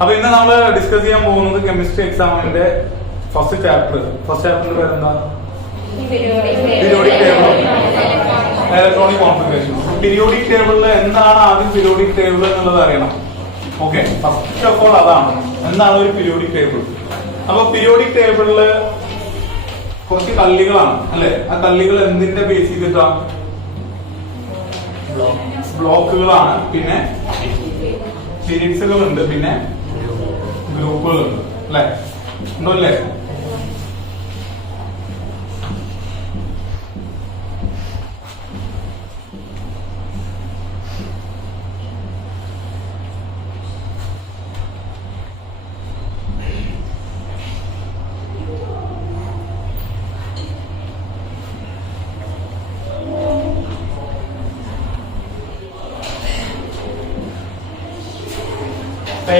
അപ്പൊ ഇന്ന് നമ്മൾ ഡിസ്കസ് ചെയ്യാൻ പോകുന്നത് കെമിസ്ട്രി എക്സാമിന്റെ ഫസ്റ്റ് ചാപ്റ്ററിന്റെ പേരെന്താ? Periodic table, electronic configuration. Periodic ടേബിളിൽ എന്താണ് ആദ്യം പീരിയോഡിക് ടേബിൾ എന്നുള്ളത് അറിയണം. ഓക്കെ, ഫസ്റ്റ് ഓഫ് ഓൾ അതാണ് എന്താണ് ഒരു പീരിയോഡിക് ടേബിൾ. അപ്പൊ പീരിയോഡിക് ടേബിളില് കുറച്ച് കള്ളികളാണ് അല്ലെ. ആ കള്ളികൾ എന്തിന്റെ ബേസ് ചെയ്തിട്ടാണ്? ബ്ലോക്കുകളാണ്, പിന്നെ സീരീസുകളുണ്ട്, പിന്നെ ഗ്രൂപ്പുകളുണ്ട് അല്ലെ. ഉണ്ടോ അല്ലേ?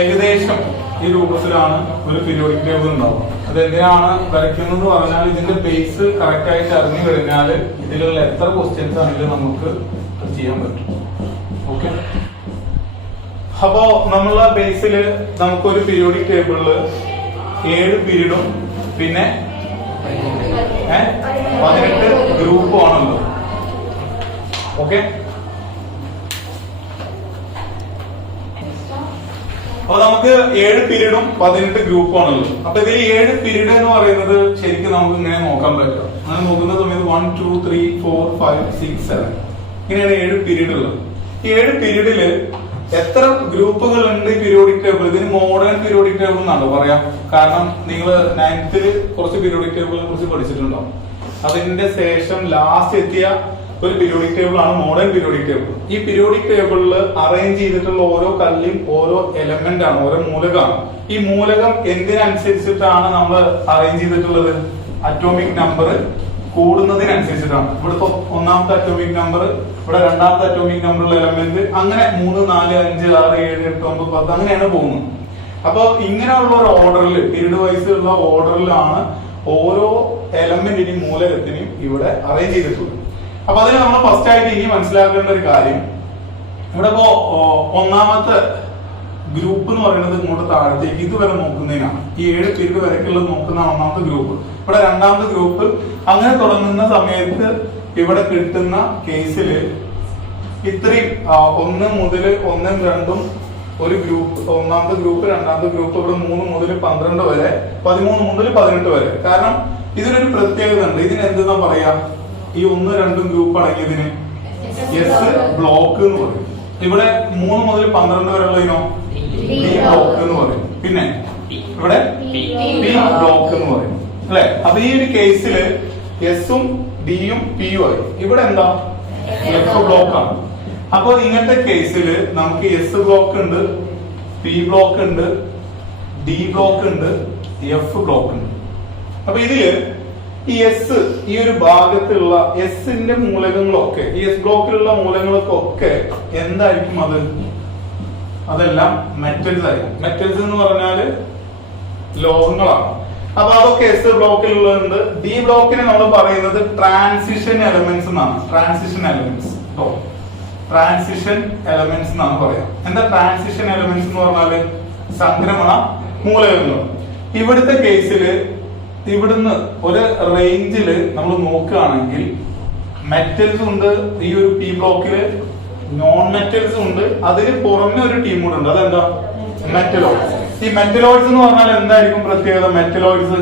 ഏകദേശം ഈ രൂപത്തിലാണ് ഒരു പീരിയോഡിക് ടേബിൾ ഉണ്ടാവുക. അത് എന്തിനാണ് വരയ്ക്കുന്നത് പറഞ്ഞാൽ ഇതിന്റെ ബേസ് കറക്റ്റ് ആയിട്ട് അറിഞ്ഞു കഴിഞ്ഞാൽ ഇതിലുള്ള എത്ര ക്വസ്റ്റ്യൻസ് ആണെങ്കിലും നമുക്ക് ചെയ്യാൻ പറ്റും. ഓക്കെ, അപ്പോ നമ്മളുടെ ബേസില് നമുക്കൊരു പീരിയോഡിക് ടേബിളില് 7 പീരീഡും പിന്നെ 18 ഗ്രൂപ്പും ആണല്ലോ. ഓക്കെ, അപ്പൊ നമുക്ക് 7 പീരീഡും 18 ഗ്രൂപ്പും ആണല്ലോ. അപ്പൊ ഇതിൽ 7 പീരീഡ് എന്ന് പറയുന്നത് ശരിക്കും നമുക്ക് ഇങ്ങനെ നോക്കാൻ പറ്റും. അങ്ങനെ നോക്കുന്ന സമയത്ത് 1 2 3 4 5 6 7 ഇങ്ങനെയാണ് 7 പീരീഡ് ഉള്ളത്. ഈ 7 പീരീഡില് എത്ര ഗ്രൂപ്പുകൾ ഉണ്ട് പീരിയോഡിക് ടേബിൾ? ഇതിന് മോഡേൺ പീരിയോഡിക് ടേബിൾ എന്നാണോ പറയാം. കാരണം നിങ്ങൾ 9th കുറച്ച് പീരിയോഡിക് ടേബിളിനെ കുറിച്ച് പഠിച്ചിട്ടുണ്ടാവും. അതിന്റെ ശേഷം ലാസ്റ്റ് എത്തിയ ഒരു പീരിയോഡിക് ടേബിൾ ആണ് മോഡേൺ പീരിയോഡിക് ടേബിൾ. ഈ പീരിയോഡിക് ടേബിളിൽ അറേഞ്ച് ചെയ്തിട്ടുള്ള ഓരോ കല്ലും ഓരോ എലമെന്റ് ആണ്, ഓരോ മൂലകമാണ്. ഈ മൂലകം എന്തിനനുസരിച്ചിട്ടാണ് നമ്മൾ അറേഞ്ച് ചെയ്തിട്ടുള്ളത്? അറ്റോമിക് നമ്പർ കൂടുന്നതിനനുസരിച്ചിട്ടാണ്. ഇവിടുത്തെ ഒന്നാമത്തെ അറ്റോമിക് നമ്പർ, ഇവിടെ രണ്ടാമത്തെ അറ്റോമിക് നമ്പറുള്ള എലമെന്റ്, അങ്ങനെ 3 4 5 6 7 8 9 10 അങ്ങനെയാണ് പോകുന്നത്. അപ്പൊ ഇങ്ങനെയുള്ള ഒരു ഓർഡറിൽ, പീരീഡ് വൈസ് ഉള്ള ഓർഡറിലാണ് ഓരോ എലമെന്റിനെയും മൂലകത്തിനെയും ഇവിടെ അറേഞ്ച് ചെയ്തിട്ടുള്ളത്. അപ്പൊ അതിന് നമ്മൾ ഫസ്റ്റ് ആയിട്ട് ഇനി മനസ്സിലാക്കേണ്ട ഒരു കാര്യം, ഇവിടെ ഇപ്പോ ഒന്നാമത്തെ ഗ്രൂപ്പ് എന്ന് പറയുന്നത് ഇങ്ങോട്ട് താഴത്തേക്ക് ഇതുവരെ നോക്കുന്നതിനാണ്. ഈ 7 പീരീഡ് വരയ്ക്കുള്ളത് നോക്കുന്ന ഒന്നാമത്തെ ഗ്രൂപ്പ്. ഇവിടെ രണ്ടാമത്തെ ഗ്രൂപ്പ്. അങ്ങനെ തുടങ്ങുന്ന സമയത്ത് ഇവിടെ കിട്ടുന്ന കേസില് ഇത്രയും 1 മുതൽ 1 2 ഒരു ഗ്രൂപ്പ്, ഒന്നാമത്തെ ഗ്രൂപ്പ്, രണ്ടാമത്തെ ഗ്രൂപ്പ്, ഇവിടെ 3 മുതൽ 12 വരെ, 13 മുതൽ 18 വരെ. കാരണം ഇതിനൊരു പ്രത്യേകത ഉണ്ട്. ഇതിന് എന്തെന്നാ പറയാ? ഈ 1 2 ഗ്രൂപ്പ് അടങ്ങിയതിന് എസ് ബ്ലോക്ക് എന്ന് പറയും. ഇവിടെ 3 മുതൽ 12 വരെ ഉള്ളതിനോ ബി ബ്ലോക്ക് എന്ന് പറയും. പിന്നെ ഇവിടെ പി ബ്ലോക്ക് എന്ന് പറയും അല്ലെ. അപ്പൊ ഈ ഒരു കേസില് എസും ഡിയും പിയും ആയി. ഇവിടെ എന്താ? എഫ് ബ്ലോക്ക് ആണ്. അപ്പൊ ഇങ്ങനത്തെ കേസില് നമുക്ക് എസ് ബ്ലോക്ക് ഉണ്ട്, പി ബ്ലോക്ക് ഉണ്ട്, ഡി ബ്ലോക്ക് ഉണ്ട്, എഫ് ബ്ലോക്ക് ഉണ്ട്. അപ്പൊ ഇതില് ഈ എസ്, ഈ ഒരു ഭാഗത്തുള്ള എസിന്റെ മൂലകങ്ങളൊക്കെ, ഈ എസ് ബ്ലോക്കിലുള്ള മൂലകങ്ങളൊക്കെ എന്തായിരിക്കും? അതെല്ലാം മെറ്റൽസ് ആയിരിക്കും. മെറ്റൽസ് എന്ന് പറഞ്ഞാല് ലോഹങ്ങളാണ്. അപ്പൊ അതൊക്കെ എസ് ബ്ലോക്കിലുള്ളതുണ്ട്. ഡി ബ്ലോക്കിന് നമ്മൾ പറയുന്നത് ട്രാൻസിഷൻ എലമെന്റ്സ് എന്നാണ്. ട്രാൻസിഷൻ എലമെന്റ്സ് എന്നാണ് പറയാം. എന്താ ട്രാൻസിഷൻ എലമെന്റ്സ് എന്ന് പറഞ്ഞാല്? സംക്രമണ മൂലകങ്ങൾ. ഇവിടുത്തെ കേസില് ഇവിടുന്ന് ഒരു റേഞ്ചില് നമ്മൾ നോക്കുകയാണെങ്കിൽ മെറ്റൽസ് ഉണ്ട്. ഈ ഒരു പി ബ്ലോക്കില് നോൺ മെറ്റൽസ് ഉണ്ട്. അതിന് പുറമെ ഒരു ടീം കൂടെ ഉണ്ട്. അതെന്താ? മെറ്റലോയിഡ്സ്. ഈ മെറ്റലോയിഡ്സ് എന്ന് പറഞ്ഞാൽ എന്തായിരിക്കും പ്രത്യേകത? Metalloids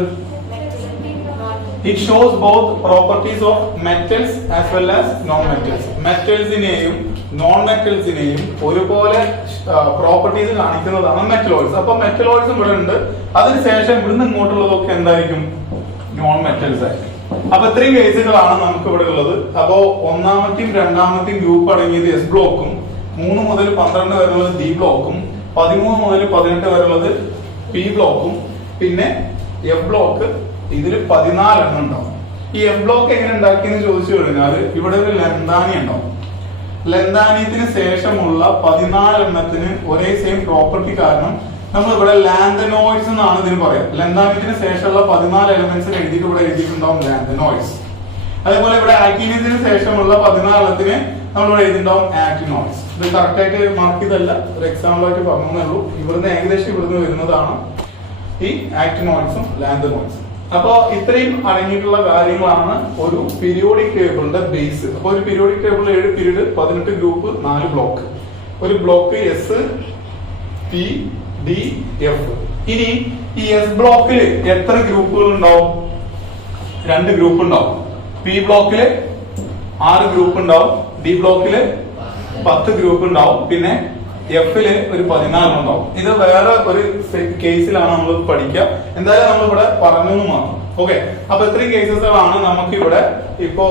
it shows both properties of metals as well as non metals. മെറ്റൽസിനെയും നോൺ മെറ്റൽസിനെയും ഒരുപോലെ പ്രോപ്പർട്ടീസ് കാണിക്കുന്നതാണ് മെറ്റലോയിഡ്സ്. അപ്പൊ മെറ്റലോയിഡ്സ് ഇവിടെ ഉണ്ട്. അതിനുശേഷം ഇവിടുന്ന് ഇങ്ങോട്ടുള്ളതൊക്കെ എന്തായിരിക്കും? നോൺ മെറ്റൽസ് ആയിരിക്കും. അപ്പൊ ഇത്രയും കേസുകളാണ് നമുക്ക് ഇവിടെ ഉള്ളത്. അപ്പോ ഒന്നാമത്തെയും രണ്ടാമത്തെയും ഗ്രൂപ്പ് അടങ്ങിയത് എസ് ബ്ലോക്കും, 3 മുതൽ 12 വരെയുള്ളത് ഡി ബ്ലോക്കും, 13 മുതൽ 18 വരെയുള്ളത് പി ബ്ലോക്കും, പിന്നെ എഫ് ബ്ലോക്ക് ഇതില് 14 എണ്ണം ഉണ്ടാവും. ഈ എഫ് ബ്ലോക്ക് എങ്ങനെ ഉണ്ടാക്കിയെന്ന് ചോദിച്ചു കഴിഞ്ഞാൽ ഇവിടെ ഒരു ലന്താനി ഉണ്ടാവും. ലന്താനിയത്തിന് ശേഷമുള്ള 14 എണ്ണത്തിന് ഒരേ സെയിം പ്രോപ്പർട്ടി കാരണം നമ്മൾ ഇവിടെ ലാന്തനോയിഡ്സ് എന്നാണ് ഇതിന് പറയാം. ലന്താനിയത്തിന് ശേഷമുള്ള 14 എലമെന്റ്സിന് എഴുതിയിട്ട് ഇവിടെ എഴുതിയിട്ടുണ്ടാവും ലാന്തനോയിഡ്സ്. അതേപോലെ ഇവിടെ ആക്ടീനിയത്തിന് ശേഷമുള്ള 14 എണ്ണത്തിന് നമ്മൾ എഴുതിണ്ടാവും ആക്ടിനോയിഡ്സ്. ഇത് കറക്റ്റ് ആയിട്ട് മാർക്ക് ചെയ്തല്ല, ഒരു എക്സാമ്പിൾ ആയിട്ട് പറഞ്ഞേ ഉള്ളൂ. ഇവിടുന്ന് ഏകദേശം ഇവിടുന്ന് വരുന്നതാണ് ഈ ആക്ടിനോയിഡ്സും ലാന്തനോയിഡ്സും. അപ്പൊ ഇത്രയും അടങ്ങിയിട്ടുള്ള കാര്യങ്ങളാണ് ഒരു പീരിയോഡിക് ടേബിളിന്റെ ബേസ്. അപ്പൊ ഒരു പീരിയോഡിക് ടേബിളിൽ 7 പീരീഡ്, 18 ഗ്രൂപ്പ്, 4 ബ്ലോക്ക്. ഒരു block S, P, D, F. ഇനി ഈ എസ് ബ്ലോക്കിൽ എത്ര ഗ്രൂപ്പുകൾ ഉണ്ടാവും? 2 ഗ്രൂപ്പ് ഉണ്ടാവും. പി ബ്ലോക്കില് 6 ഗ്രൂപ്പ് ഉണ്ടാവും, ഡി ബ്ലോക്കില് 10 ഗ്രൂപ്പ് ഉണ്ടാവും, പിന്നെ എഫില് ഒരു 14 ഉണ്ടാവും. ഇത് വേറെ ഒരു കേസിലാണ് നമ്മൾ പഠിക്കുക. എന്തായാലും നമ്മൾ ഇവിടെ പറഞ്ഞു മാത്രം. ഓക്കെ, അപ്പൊ ഇത്രയും കേസസുകളാണ് നമുക്ക് ഇവിടെ ഇപ്പോ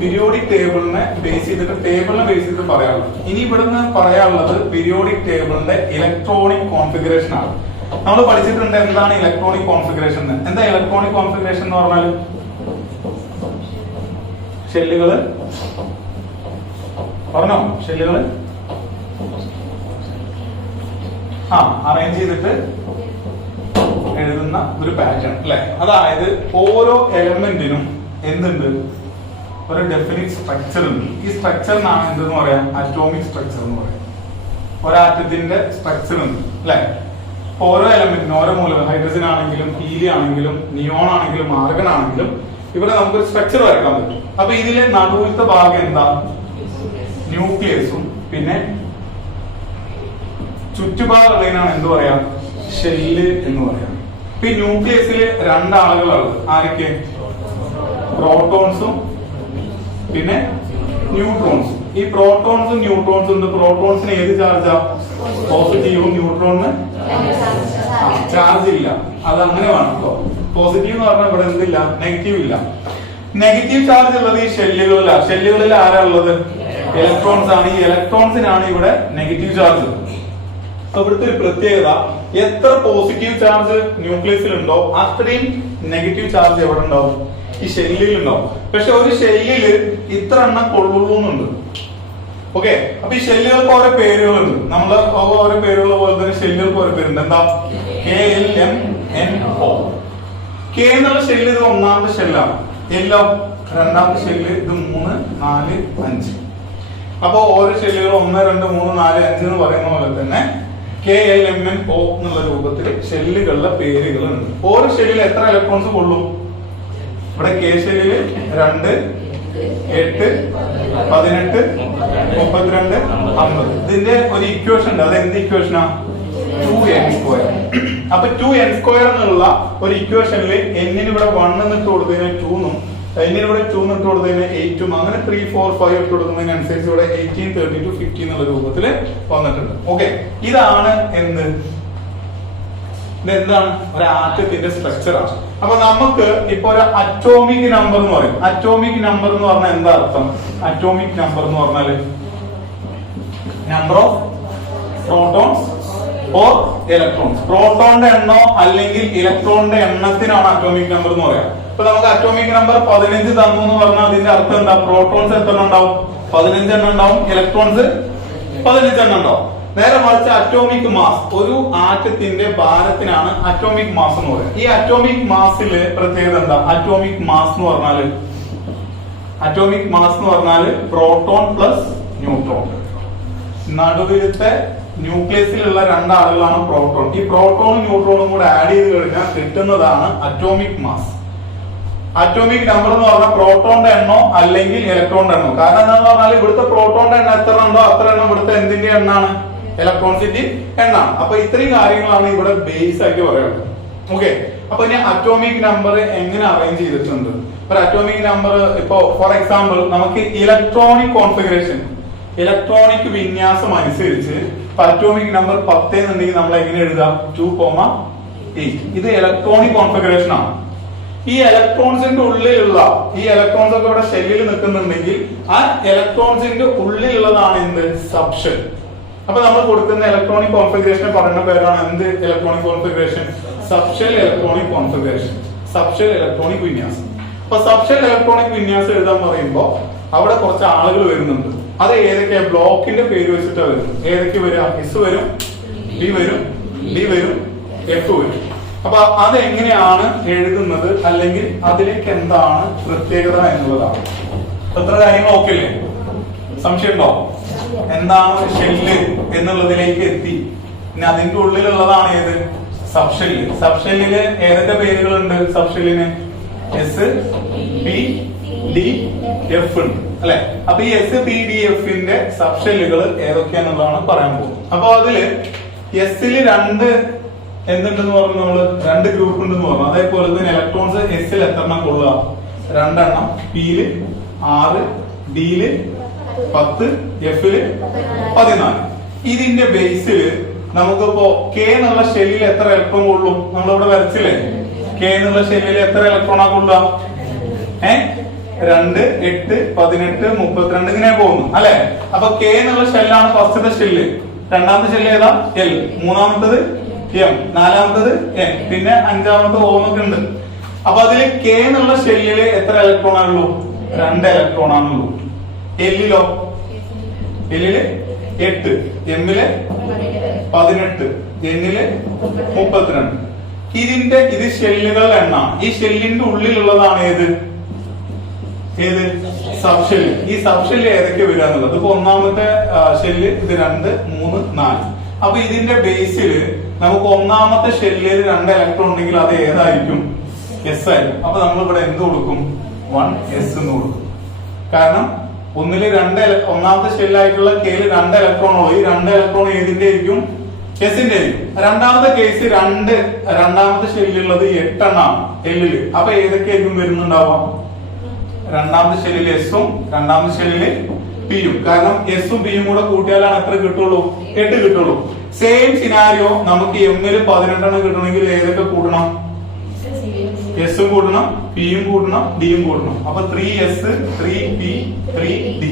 പീരിയോഡിക് ടേബിളിനെ ബേസ് ചെയ്തിട്ട് പറയാനുള്ളത്. ഇനി ഇവിടുന്ന് പറയാനുള്ളത് പീരിയോഡിക് ടേബിളിന്റെ ഇലക്ട്രോണിക് കോൺഫിഗറേഷൻ ആണ്. നമ്മൾ പഠിച്ചിട്ടുണ്ട് എന്താണ് ഇലക്ട്രോണിക് കോൺഫിഗറേഷൻ. എന്താ ഇലക്ട്രോണിക് കോൺഫിഗറേഷൻ എന്ന് പറഞ്ഞാൽ? ഷെല്ലുകള് പറഞ്ഞോ, ഷെല്ലുകള് അറേഞ്ച് ചെയ്തിട്ട് എഴുതുന്ന ഒരു പാറ്റേൺ അല്ലെ. അതായത് ഓരോ എലമെന്റിനും എന്തുണ്ട്? ഒരു ഡെഫിനിറ്റ് സ്ട്രക്ചർ ഉണ്ട്. ഈ സ്ട്രക്ചറിനാണ് എന്തെന്ന് പറയാം? അറ്റോമിക് സ്ട്രക്ചർ എന്ന് പറയാം. ഒരാറ്റത്തിന്റെ സ്ട്രക്ചർ ഉണ്ട് അല്ലെ. ഓരോ എലമെന്റിനും, ഓരോ മൂലകം, ഹൈഡ്രജൻ ആണെങ്കിലും ഹീലിയം ആണെങ്കിലും നിയോൺ ആണെങ്കിലും ആർഗൺ ആണെങ്കിലും ഇവിടെ നമുക്കൊരു സ്ട്രക്ചർ വരക്കാൻ പറ്റും. അപ്പൊ ഇതിലെ നടുവിലത്തെ ഭാഗം എന്താ? ന്യൂക്ലിയസും പിന്നെ ചുറ്റുപാടുള്ളതിനാണ് എന്ത് പറയാം? ഷെല്ല് എന്ന് പറയാം. ഈ ന്യൂക്ലിയസിൽ 2 ആളുകളാണ്. ആരൊക്കെ? പ്രോട്ടോൺസും പിന്നെ ന്യൂട്രോൺസും. ഈ പ്രോട്ടോൺസും ന്യൂട്രോൺസും ഉണ്ട്. പ്രോട്ടോൺസിന് ഏത് ചാർജാ? പോസിറ്റീവും. ന്യൂട്രോണിന് ചാർജ് ഇല്ല. അത് അങ്ങനെ വേണം കേട്ടോ. പോസിറ്റീവ് എന്ന് പറഞ്ഞാൽ ഇവിടെ എന്തില്ല? നെഗറ്റീവ് ഇല്ല. നെഗറ്റീവ് ചാർജ് ഉള്ളത് ഈ ഷെല്ലുകളിലാണ്. ഷെല്ലുകളിൽ ആരാ ഉള്ളത്? ഇലക്ട്രോൺസ് ആണ്. ഈ ഇലക്ട്രോൺസിനാണ് ഇവിടെ നെഗറ്റീവ് ചാർജ്. ഇവിടുത്തെ ഒരു പ്രത്യേകത, എത്ര പോസിറ്റീവ് ചാർജ് ന്യൂക്ലിയസിൽ ഉണ്ടോ അത്രയും നെഗറ്റീവ് ചാർജ് എവിടെ ഉണ്ടാവും? ഈ ഷെല്ലിൽ ഉണ്ടാവും. പക്ഷെ ഒരു ഷെല്ലില് ഇത്ര എണ്ണം കൊള്ളുള്ളൂ എന്നുണ്ട്. ഓക്കെ, അപ്പൊ ഈ ഷെല്ലുകൾക്ക് ഓരോ പേരുകളുണ്ട്. നമ്മൾ ഓരോ പേരുള്ള പോലെ തന്നെ ഷെല്ലുകൾക്ക് ഓരോ പേരുണ്ട്. എന്താ? KLMNO. കെ എന്നുള്ള ഷെല്ല് ഇത് 1ാമത്തെ ഷെല്ലാണ്. എല്ലോ 2ാമത്തെ ഷെല്ല്. ഇത് 3, 4, 5. അപ്പൊ ഓരോ ഷെല്ലുകൾ 1, 2, 3, 4, 5 എന്ന് പറയുന്ന പോലെ തന്നെ KLMNO എന്നുള്ള രൂപത്തിൽ ഷെല്ലുകളുടെ പേരുകളുണ്ട്. ഓരോ ഷെല്ലിൽ എത്ര ഇലക്ട്രോൺസ് കൊള്ളും? ഇവിടെ കെ ഷെല്ലില് 2, 8, 18, 32, 50. ഇതിന്റെ ഒരു ഇക്വേഷൻ ഉണ്ട്. അത് എന്ത് ഇക്വേഷനാ? 2n². അപ്പൊ 2n² എന്നുള്ള ഒരു ഇക്വേഷനിൽ എന്നിന് ഇവിടെ 1 എന്നിട്ട് കൊടുത്തതിന് 2 എന്നും എന്നിന് ഇവിടെ 2 എന്നിട്ട് കൊടുത്തതിന് 8 ഉം അങ്ങനെ 3, 4, 5 ഇട്ട് കൊടുക്കുന്നതിനനുസരിച്ച് ഇവിടെ 18, 32, 50 എന്നുള്ള രൂപത്തിൽ വന്നിട്ടുണ്ട്. ഓക്കെ, ഇതാണ് എന്ത്? ഇതെന്താണ്? ഒരു ആറ്റത്തിന്റെ സ്ട്രക്ചറാണ്. അപ്പൊ നമുക്ക് ഇപ്പൊ ഒരു അറ്റോമിക് നമ്പർ എന്ന് പറയും. അറ്റോമിക് നമ്പർ എന്ന് പറഞ്ഞാൽ എന്താ അർത്ഥം? അറ്റോമിക് നമ്പർ എന്ന് പറഞ്ഞാല് number of protons or electrons. പ്രോട്ടോണിന്റെ എണ്ണോ അല്ലെങ്കിൽ ഇലക്ട്രോണിന്റെ എണ്ണത്തിനാണ് അറ്റോമിക് നമ്പർ എന്ന് പറയാം. ഇപ്പൊ നമുക്ക് അറ്റോമിക് നമ്പർ 15 തന്നു എന്ന് പറഞ്ഞാൽ അതിന്റെ അർത്ഥം എന്താ? പ്രോട്ടോൺസ് എത്ര ഉണ്ടാവും? 15 എണ്ണം ഉണ്ടാവും. ഇലക്ട്രോൺസ് 15 എണ്ണം ഉണ്ടാവും. നേരെ മറിച്ച് അറ്റോമിക് മാസ്, ഒരു ആറ്റത്തിന്റെ ഭാരത്തിനാണ് അറ്റോമിക് മാസ് എന്ന് പറയുന്നത്. ഈ അറ്റോമിക് മാസില് പ്രത്യേകത എന്താ? അറ്റോമിക് മാസ് എന്ന് പറഞ്ഞാല് പ്രോട്ടോൺ പ്ലസ് ന്യൂട്രോൺ. നടുവിലത്തെ ന്യൂക്ലിയസിലുള്ള 2 ആളുകളാണ് പ്രോട്ടോൺ. ഈ പ്രോട്ടോണും ന്യൂട്രോണും കൂടെ ആഡ് ചെയ്ത് കഴിഞ്ഞാൽ കിട്ടുന്നതാണ് അറ്റോമിക് മാസ്. അറ്റോമിക് നമ്പർ എന്ന് പറഞ്ഞാൽ പ്രോട്ടോണിന്റെ എണ്ണോ അല്ലെങ്കിൽ ഇലക്ട്രോണിന്റെ എണ്ണോ. കാരണം എന്താണെന്ന് പറഞ്ഞാൽ ഇവിടുത്തെ പ്രോട്ടോണിന്റെ എണ്ണം എത്ര ഉണ്ടോ അത്ര എണ്ണം ഇവിടുത്തെ എന്തിന്റെ എണ്ണാണ്? ഇലക്ട്രോൺസിന്റെ എണ്ണാണ്. അപ്പൊ ഇത്രയും കാര്യങ്ങളാണ് ഇവിടെ ബേസ് ആയിട്ട് പറയുന്നത്. ഓക്കെ, അപ്പൊ ഇനി അറ്റോമിക് നമ്പർ എങ്ങനെ അറേഞ്ച് ചെയ്തിട്ടുണ്ട്? ഒരു അറ്റോമിക് നമ്പർ ഇപ്പോ ഫോർ എക്സാമ്പിൾ നമുക്ക് ഇലക്ട്രോണിക് കോൺഫിഗറേഷൻ, ഇലക്ട്രോണിക് വിന്യാസം അനുസരിച്ച് അറ്റോമിക് നമ്പർ 10 എന്നുണ്ടെങ്കിൽ നമ്മൾ എങ്ങനെ എഴുതാം? 2,8. ഇത് ഇലക്ട്രോണിക് കോൺഫിഗറേഷൻ ആണ്. ഈ ഇലക്ട്രോൺസിന്റെ ഉള്ളിലുള്ള ഈ ഇലക്ട്രോൺസ് ഒക്കെ ഇവിടെ ഷെല്ലിൽ നിൽക്കുന്നുണ്ടെങ്കിൽ ആ ഇലക്ട്രോൺസിന്റെ ഉള്ളിലുള്ളതാണ് എന്ത്? സബ്ഷെൽ. അപ്പൊ നമ്മൾ കൊടുക്കുന്ന ഇലക്ട്രോണിക് കോൺഫിഗറേഷനെ പറയുന്ന പേരാണ് എന്ത്? Electronic configuration. Subshell electronic configuration, subshell electronic വിന്യാസം. അപ്പൊ സബ്ഷെൽ ഇലക്ട്രോണിക് വിന്യാസം എഴുതാൻ പറയുമ്പോ അവിടെ കുറച്ച് ആളുകൾ വരുന്നുണ്ട്. അത് ഏതൊക്കെയാ? ബ്ലോക്കിന്റെ പേര് വെച്ചിട്ടാ വരും. ഏതൊക്കെ വരിക? എസ് വരും, ബി വരും, ഡി വരും, എഫ് വരും. അപ്പൊ അതെങ്ങനെയാണ് എഴുതുന്നത് അല്ലെങ്കിൽ അതിലേക്ക് എന്താണ് പ്രത്യേകത എന്നുള്ളതാണ്. എത്ര കാര്യങ്ങൾ ഓക്കെ അല്ലേ? സംശയം ഉണ്ടോ? എന്താണ് ഷെല്ല് എന്നുള്ളതിലേക്ക് എത്തി. ഇനി അതിന്റെ ഉള്ളിലുള്ളതാണ് ഏത്? സബ്ഷെല്ല്. സബ്ഷെല്ലില് ഏതൊക്കെ പേരുകളുണ്ട്? സബ്ഷെല്ലിന് എസ്, പി, ഡി, എഫ് ഉണ്ട് അല്ലെ? അപ്പൊ ഈ എസ്, പി, ഡി, എഫിന്റെ സബ്ഷെല്ലുകൾ ഏതൊക്കെയാണെന്നുള്ളതാണ് പറയാൻ പോകുന്നത്. അപ്പൊ അതില് എസില് രണ്ട് എന്തുണ്ടെന്ന് പറഞ്ഞു? നമ്മള് രണ്ട് ഗ്രൂപ്പ് ഉണ്ടെന്ന് പറഞ്ഞു. അതേപോലെ തന്നെ ഇലക്ട്രോൺസ് എസിൽ എത്രണ്ണം കൊള്ളുക? 2 എണ്ണം. പിയില് 6, ഡിയില് 10, എഫില് 14. ഇതിന്റെ ബേസില് നമുക്കിപ്പോ കെ എന്നുള്ള ഷെല്ലിൽ എത്ര ഇലക്ട്രോൺ കൊള്ളും? നമ്മളിവിടെ വരച്ചില്ലേ? കെ എന്നുള്ള ഷെല്ലിൽ എത്ര ഇലക്ട്രോണാ കൊള്ളുക? 2, 8, 18, 32 ഇങ്ങനെ പോകുന്നു അല്ലെ? അപ്പൊ കെ എന്നുള്ള ഷെല്ലാണ് ഫസ്റ്റത്തെ ഷെല്ല്. രണ്ടാമത്തെ ഷെല്ല് ഏതാ? എൽ. മൂന്നാമത്തത് എം. നാലാമത്തത് എൻ. പിന്നെ അഞ്ചാമത്തെ ഓ എന്നൊക്കെ ഉണ്ട്. അപ്പൊ അതില് കെ എന്നുള്ള ഷെല്ലില് എത്ര ഇലക്ട്രോൺ ആണുള്ളൂ? 2 ഇലക്ട്രോൺ ആണുള്ളൂ. എല്ലിലോ? എല്ലില് 8, എമ്മില് 18, എന്നില് 32. ഇത് ഷെല്ലുകളുടെ എണ്ണമാണ്. ഈ ഷെല്ലിന്റെ ഉള്ളിലുള്ളതാണ് ഏത്? സബ്ഷെല്ല്. ഈ സബ്ഷെല്ല് ഏതൊക്കെ വരിക എന്നുള്ളത്. ഇപ്പൊ ഒന്നാമത്തെ ഷെല്ല് ഇത് 2, 3, 4. അപ്പൊ ഇതിന്റെ ബേസില് നമുക്ക് ഒന്നാമത്തെ ഷെല്ലിൽ 2 ഇലക്ട്രോൺ ഉണ്ടെങ്കിൽ അത് ഏതായിരിക്കും? എസ് ആയിരിക്കും. അപ്പൊ നമ്മൾ ഇവിടെ എന്ത് കൊടുക്കും? 1s എന്ന് കൊടുക്കും. കാരണം ഒന്നാമത്തെ ഷെല്ലായിട്ടുള്ള കെയിൽ 2 ഇലക്ട്രോൺ ഉള്ളൂ. ഈ 2 ഇലക്ട്രോൺ ഏതിന്റെ ആയിരിക്കും? എസിന്റെ ആയിരിക്കും. രണ്ടാമത്തെ കേസ് രണ്ടാമത്തെ ഷെല്ലിലുള്ളത് 8 എണ്ണമാണ് എല്ലില്. അപ്പൊ ഏതൊക്കെയായിരിക്കും വരുന്നുണ്ടാവാം? രണ്ടാമത്തെ ഷെല്ലിൽ എസും രണ്ടാമത്തെ ഷെല്ലില് പിയും. കാരണം എസും പിയും കൂടെ കൂട്ടിയാലാണ് എത്ര കിട്ടുള്ളൂ? 8 കിട്ടുള്ളൂ. സെയിം സിനാരിയോ നമുക്ക് എമ്മില് 18 എണ്ണം കിട്ടണമെങ്കിൽ ഏതൊക്കെ കൂട്ടണം? എസും കൂട്ടണം, പിയും കൂട്ടണം, ഡിയും കൂട്ടണം. അപ്പൊ 3s, 3p, 3d.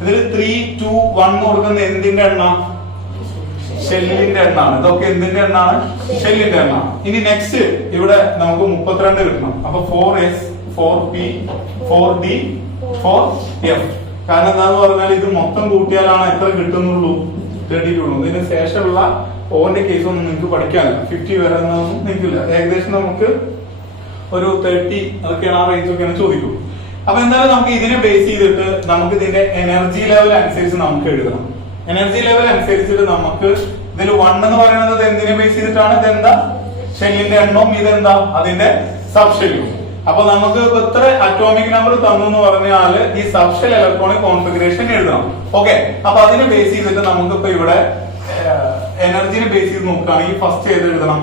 ഇതിൽ 3, 2, 1 കൊടുക്കുന്ന എന്തിന്റെ എണ്ണ? ഷെല്ലിന്റെ എണ്ണാണ്. ഇതൊക്കെ എന്തിന്റെ എണ്ണാണ്? ഷെല്ലിന്റെ എണ്ണ. ഇനി നെക്സ്റ്റ് ഇവിടെ നമുക്ക് 32 കിട്ടണം. അപ്പൊ 4s, 4p, 4d, 4f. കാരണം എന്താന്ന് പറഞ്ഞാൽ ഇത് മൊത്തം കൂട്ടിയാലാണ് എത്ര കിട്ടുന്നുള്ളൂ? 32. ഇതിന് ശേഷമുള്ള ഓന്റെ കേസ് ഒന്നും നിങ്ങൾക്ക് പഠിക്കാനില്ല. 50 വരെ ഒന്നും നിൽക്കില്ല. ഏകദേശം നമുക്ക് ഒരു 30 അതൊക്കെയാണ്, ആ റേഞ്ച് ഒക്കെയാണ് ചോദിക്കും. അപ്പൊ എന്തായാലും നമുക്ക് ഇതിനെ ബേസ് ചെയ്തിട്ട് നമുക്ക് ഇതിന്റെ എനർജി ലെവൽ അനുസരിച്ച് നമുക്ക് എഴുതണം. എനർജി ലെവൽ അനുസരിച്ചിട്ട് നമുക്ക് ഇതിൽ 1 എന്ന് പറയുന്നത് എന്തിനെ ബേസ് ചെയ്തിട്ടാണ്? ഇതെന്താ? ഷെല്ലിന്റെ എണ്ണവും ഇതെന്താ? അതിന്റെ സബ്ഷെല്ലും. അപ്പൊ നമുക്ക് ഇത്ര അറ്റോമിക് നമ്പർ തന്നു എന്ന് പറഞ്ഞാല് ഈ സബ്ഷെൽ ഇലക്ട്രോണിക് കോൺഫിഗറേഷൻ എഴുതണം. ഓക്കെ. അപ്പൊ അതിനെ ബേസ് ചെയ്തിട്ട് നമുക്കിപ്പോ ഇവിടെ എനർജിനെ ബേസ് ചെയ്ത് നോക്കുകയാണെങ്കിൽ ഫസ്റ്റ് ഏത് എഴുതണം?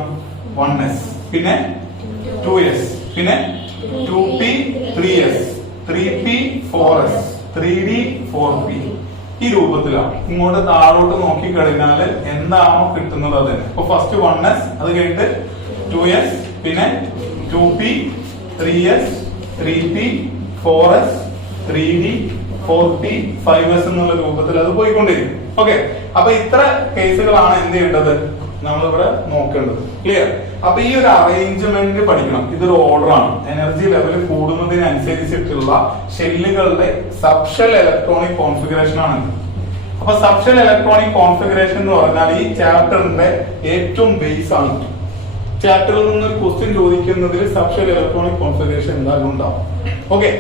1s, പിന്നെ 2s, പിന്നെ 2p, 3s, 3p, 4s, 3d, 4p. ഈ രൂപത്തിലാണ്. ഇങ്ങോട്ട് താഴോട്ട് നോക്കി കഴിഞ്ഞാല് എന്താണോ കിട്ടുന്നത് അത് തന്നെ. ഇപ്പൊ ഫസ്റ്റ് 1s, അത് കഴിഞ്ഞിട്ട് 2s, പിന്നെ 2p, 3s, 3p, 4s, 3d, 4p, 5s എന്നുള്ള രൂപത്തിൽ അത് പോയിക്കൊണ്ടിരിക്കും. ഓക്കെ. അപ്പൊ ഇത്ര കേസുകളാണ് എന്ത് ചെയ്യേണ്ടത്? നമ്മളിവിടെ നോക്കേണ്ടത്. ക്ലിയർ? അപ്പൊ ഈ ഒരു അറേഞ്ച്മെന്റ് പഠിക്കണം. ഇതൊരു ഓർഡർ ആണ്. എനർജി ലെവൽ കൂടുന്നതിനനുസരിച്ചിട്ടുള്ള ഷെല്ലുകളുടെ സബ്ഷെൽ ഇലക്ട്രോണിക് കോൺഫിഗറേഷൻ ആണ്. അപ്പൊ സബ്ഷെൽ ഇലക്ട്രോണിക് കോൺഫിഗറേഷൻ എന്ന് പറഞ്ഞാൽ ഈ ചാപ്റ്ററിന്റെ ഏറ്റവും ബേസ് ആണ്. ചാപ്റ്ററിൽ നിന്ന് ഒരു ക്വസ്റ്റ്യൻ ചോദിക്കുന്നതിൽ സബ്ഷെൽ ഇലക്ട്രോണിക് കോൺഫിഗറേഷൻ എന്തായാലും ഉണ്ടാവും. ഓക്കെ.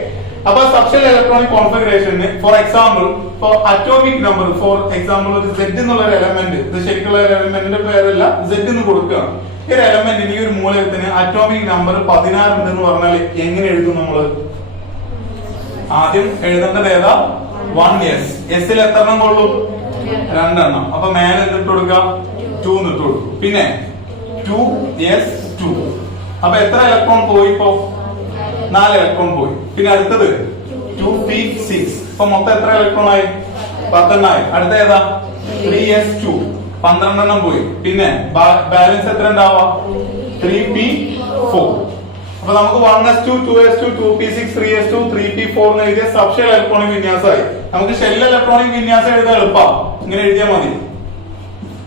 അപ്പൊ സബ്ഷെൽ ഇലക്ട്രോണിക് കോൺഫിഗറേഷന് ഫോർ എക്സാമ്പിൾ ഇപ്പൊ അറ്റോമിക് നമ്പർ, ഫോർ എക്സാമ്പിൾ ഒരു Z എന്നുള്ള ഒരു എലമെന്റ്, ഇത് ശരിക്കുള്ള എലമെന്റിന്റെ പേരല്ല, Z എന്ന് കൊടുക്കുകയാണ്. ഈ ഒരു എലമെന്റിന്, ഈ ഒരു മൂലകത്തിന് അറ്റോമിക് നമ്പർ 16 ഉണ്ടെന്ന് പറഞ്ഞാൽ എങ്ങനെ എഴുതും നമ്മള്? ആദ്യം എഴുതേണ്ടത് ഏതാ? 1s. എസിൽ എത്ര എണ്ണം കൊള്ളും? 2 എണ്ണം. അപ്പൊ മേലെ എന്തിട്ട് കൊടുക്കുക? 2 എന്നിട്ട് കൊടുക്കും. പിന്നെ 2s2. അപ്പൊ എത്ര ഇലക്ട്രോൺ പോയി? ഇപ്പൊ 4 ഇലക്ട്രോൺ പോയി. പിന്നെ അടുത്തത് 2p6. ഇപ്പൊ മൊത്തം എത്ര ഇലക്ട്രോൺ ആയി? 10 എണ്ണായി. അടുത്ത ഏതാ? 3s2. 12 എണ്ണം പോയി. പിന്നെ ബാലൻസ് എത്ര ഉണ്ടാവാ? 3p4. അപ്പൊ നമുക്ക് 1s2, 2s2, 2p6, 3s2, 3p4 എന്ന് എഴുതിയ സബ്ഷെൽ ഇലക്ട്രോണിക് വിന്യാസമായി. നമുക്ക് ഷെൽ ഇലക്ട്രോണിക് വിന്യാസം എഴുതാൻ എളുപ്പമാണ്. ഇങ്ങനെ എഴുതിയാൽ മതി.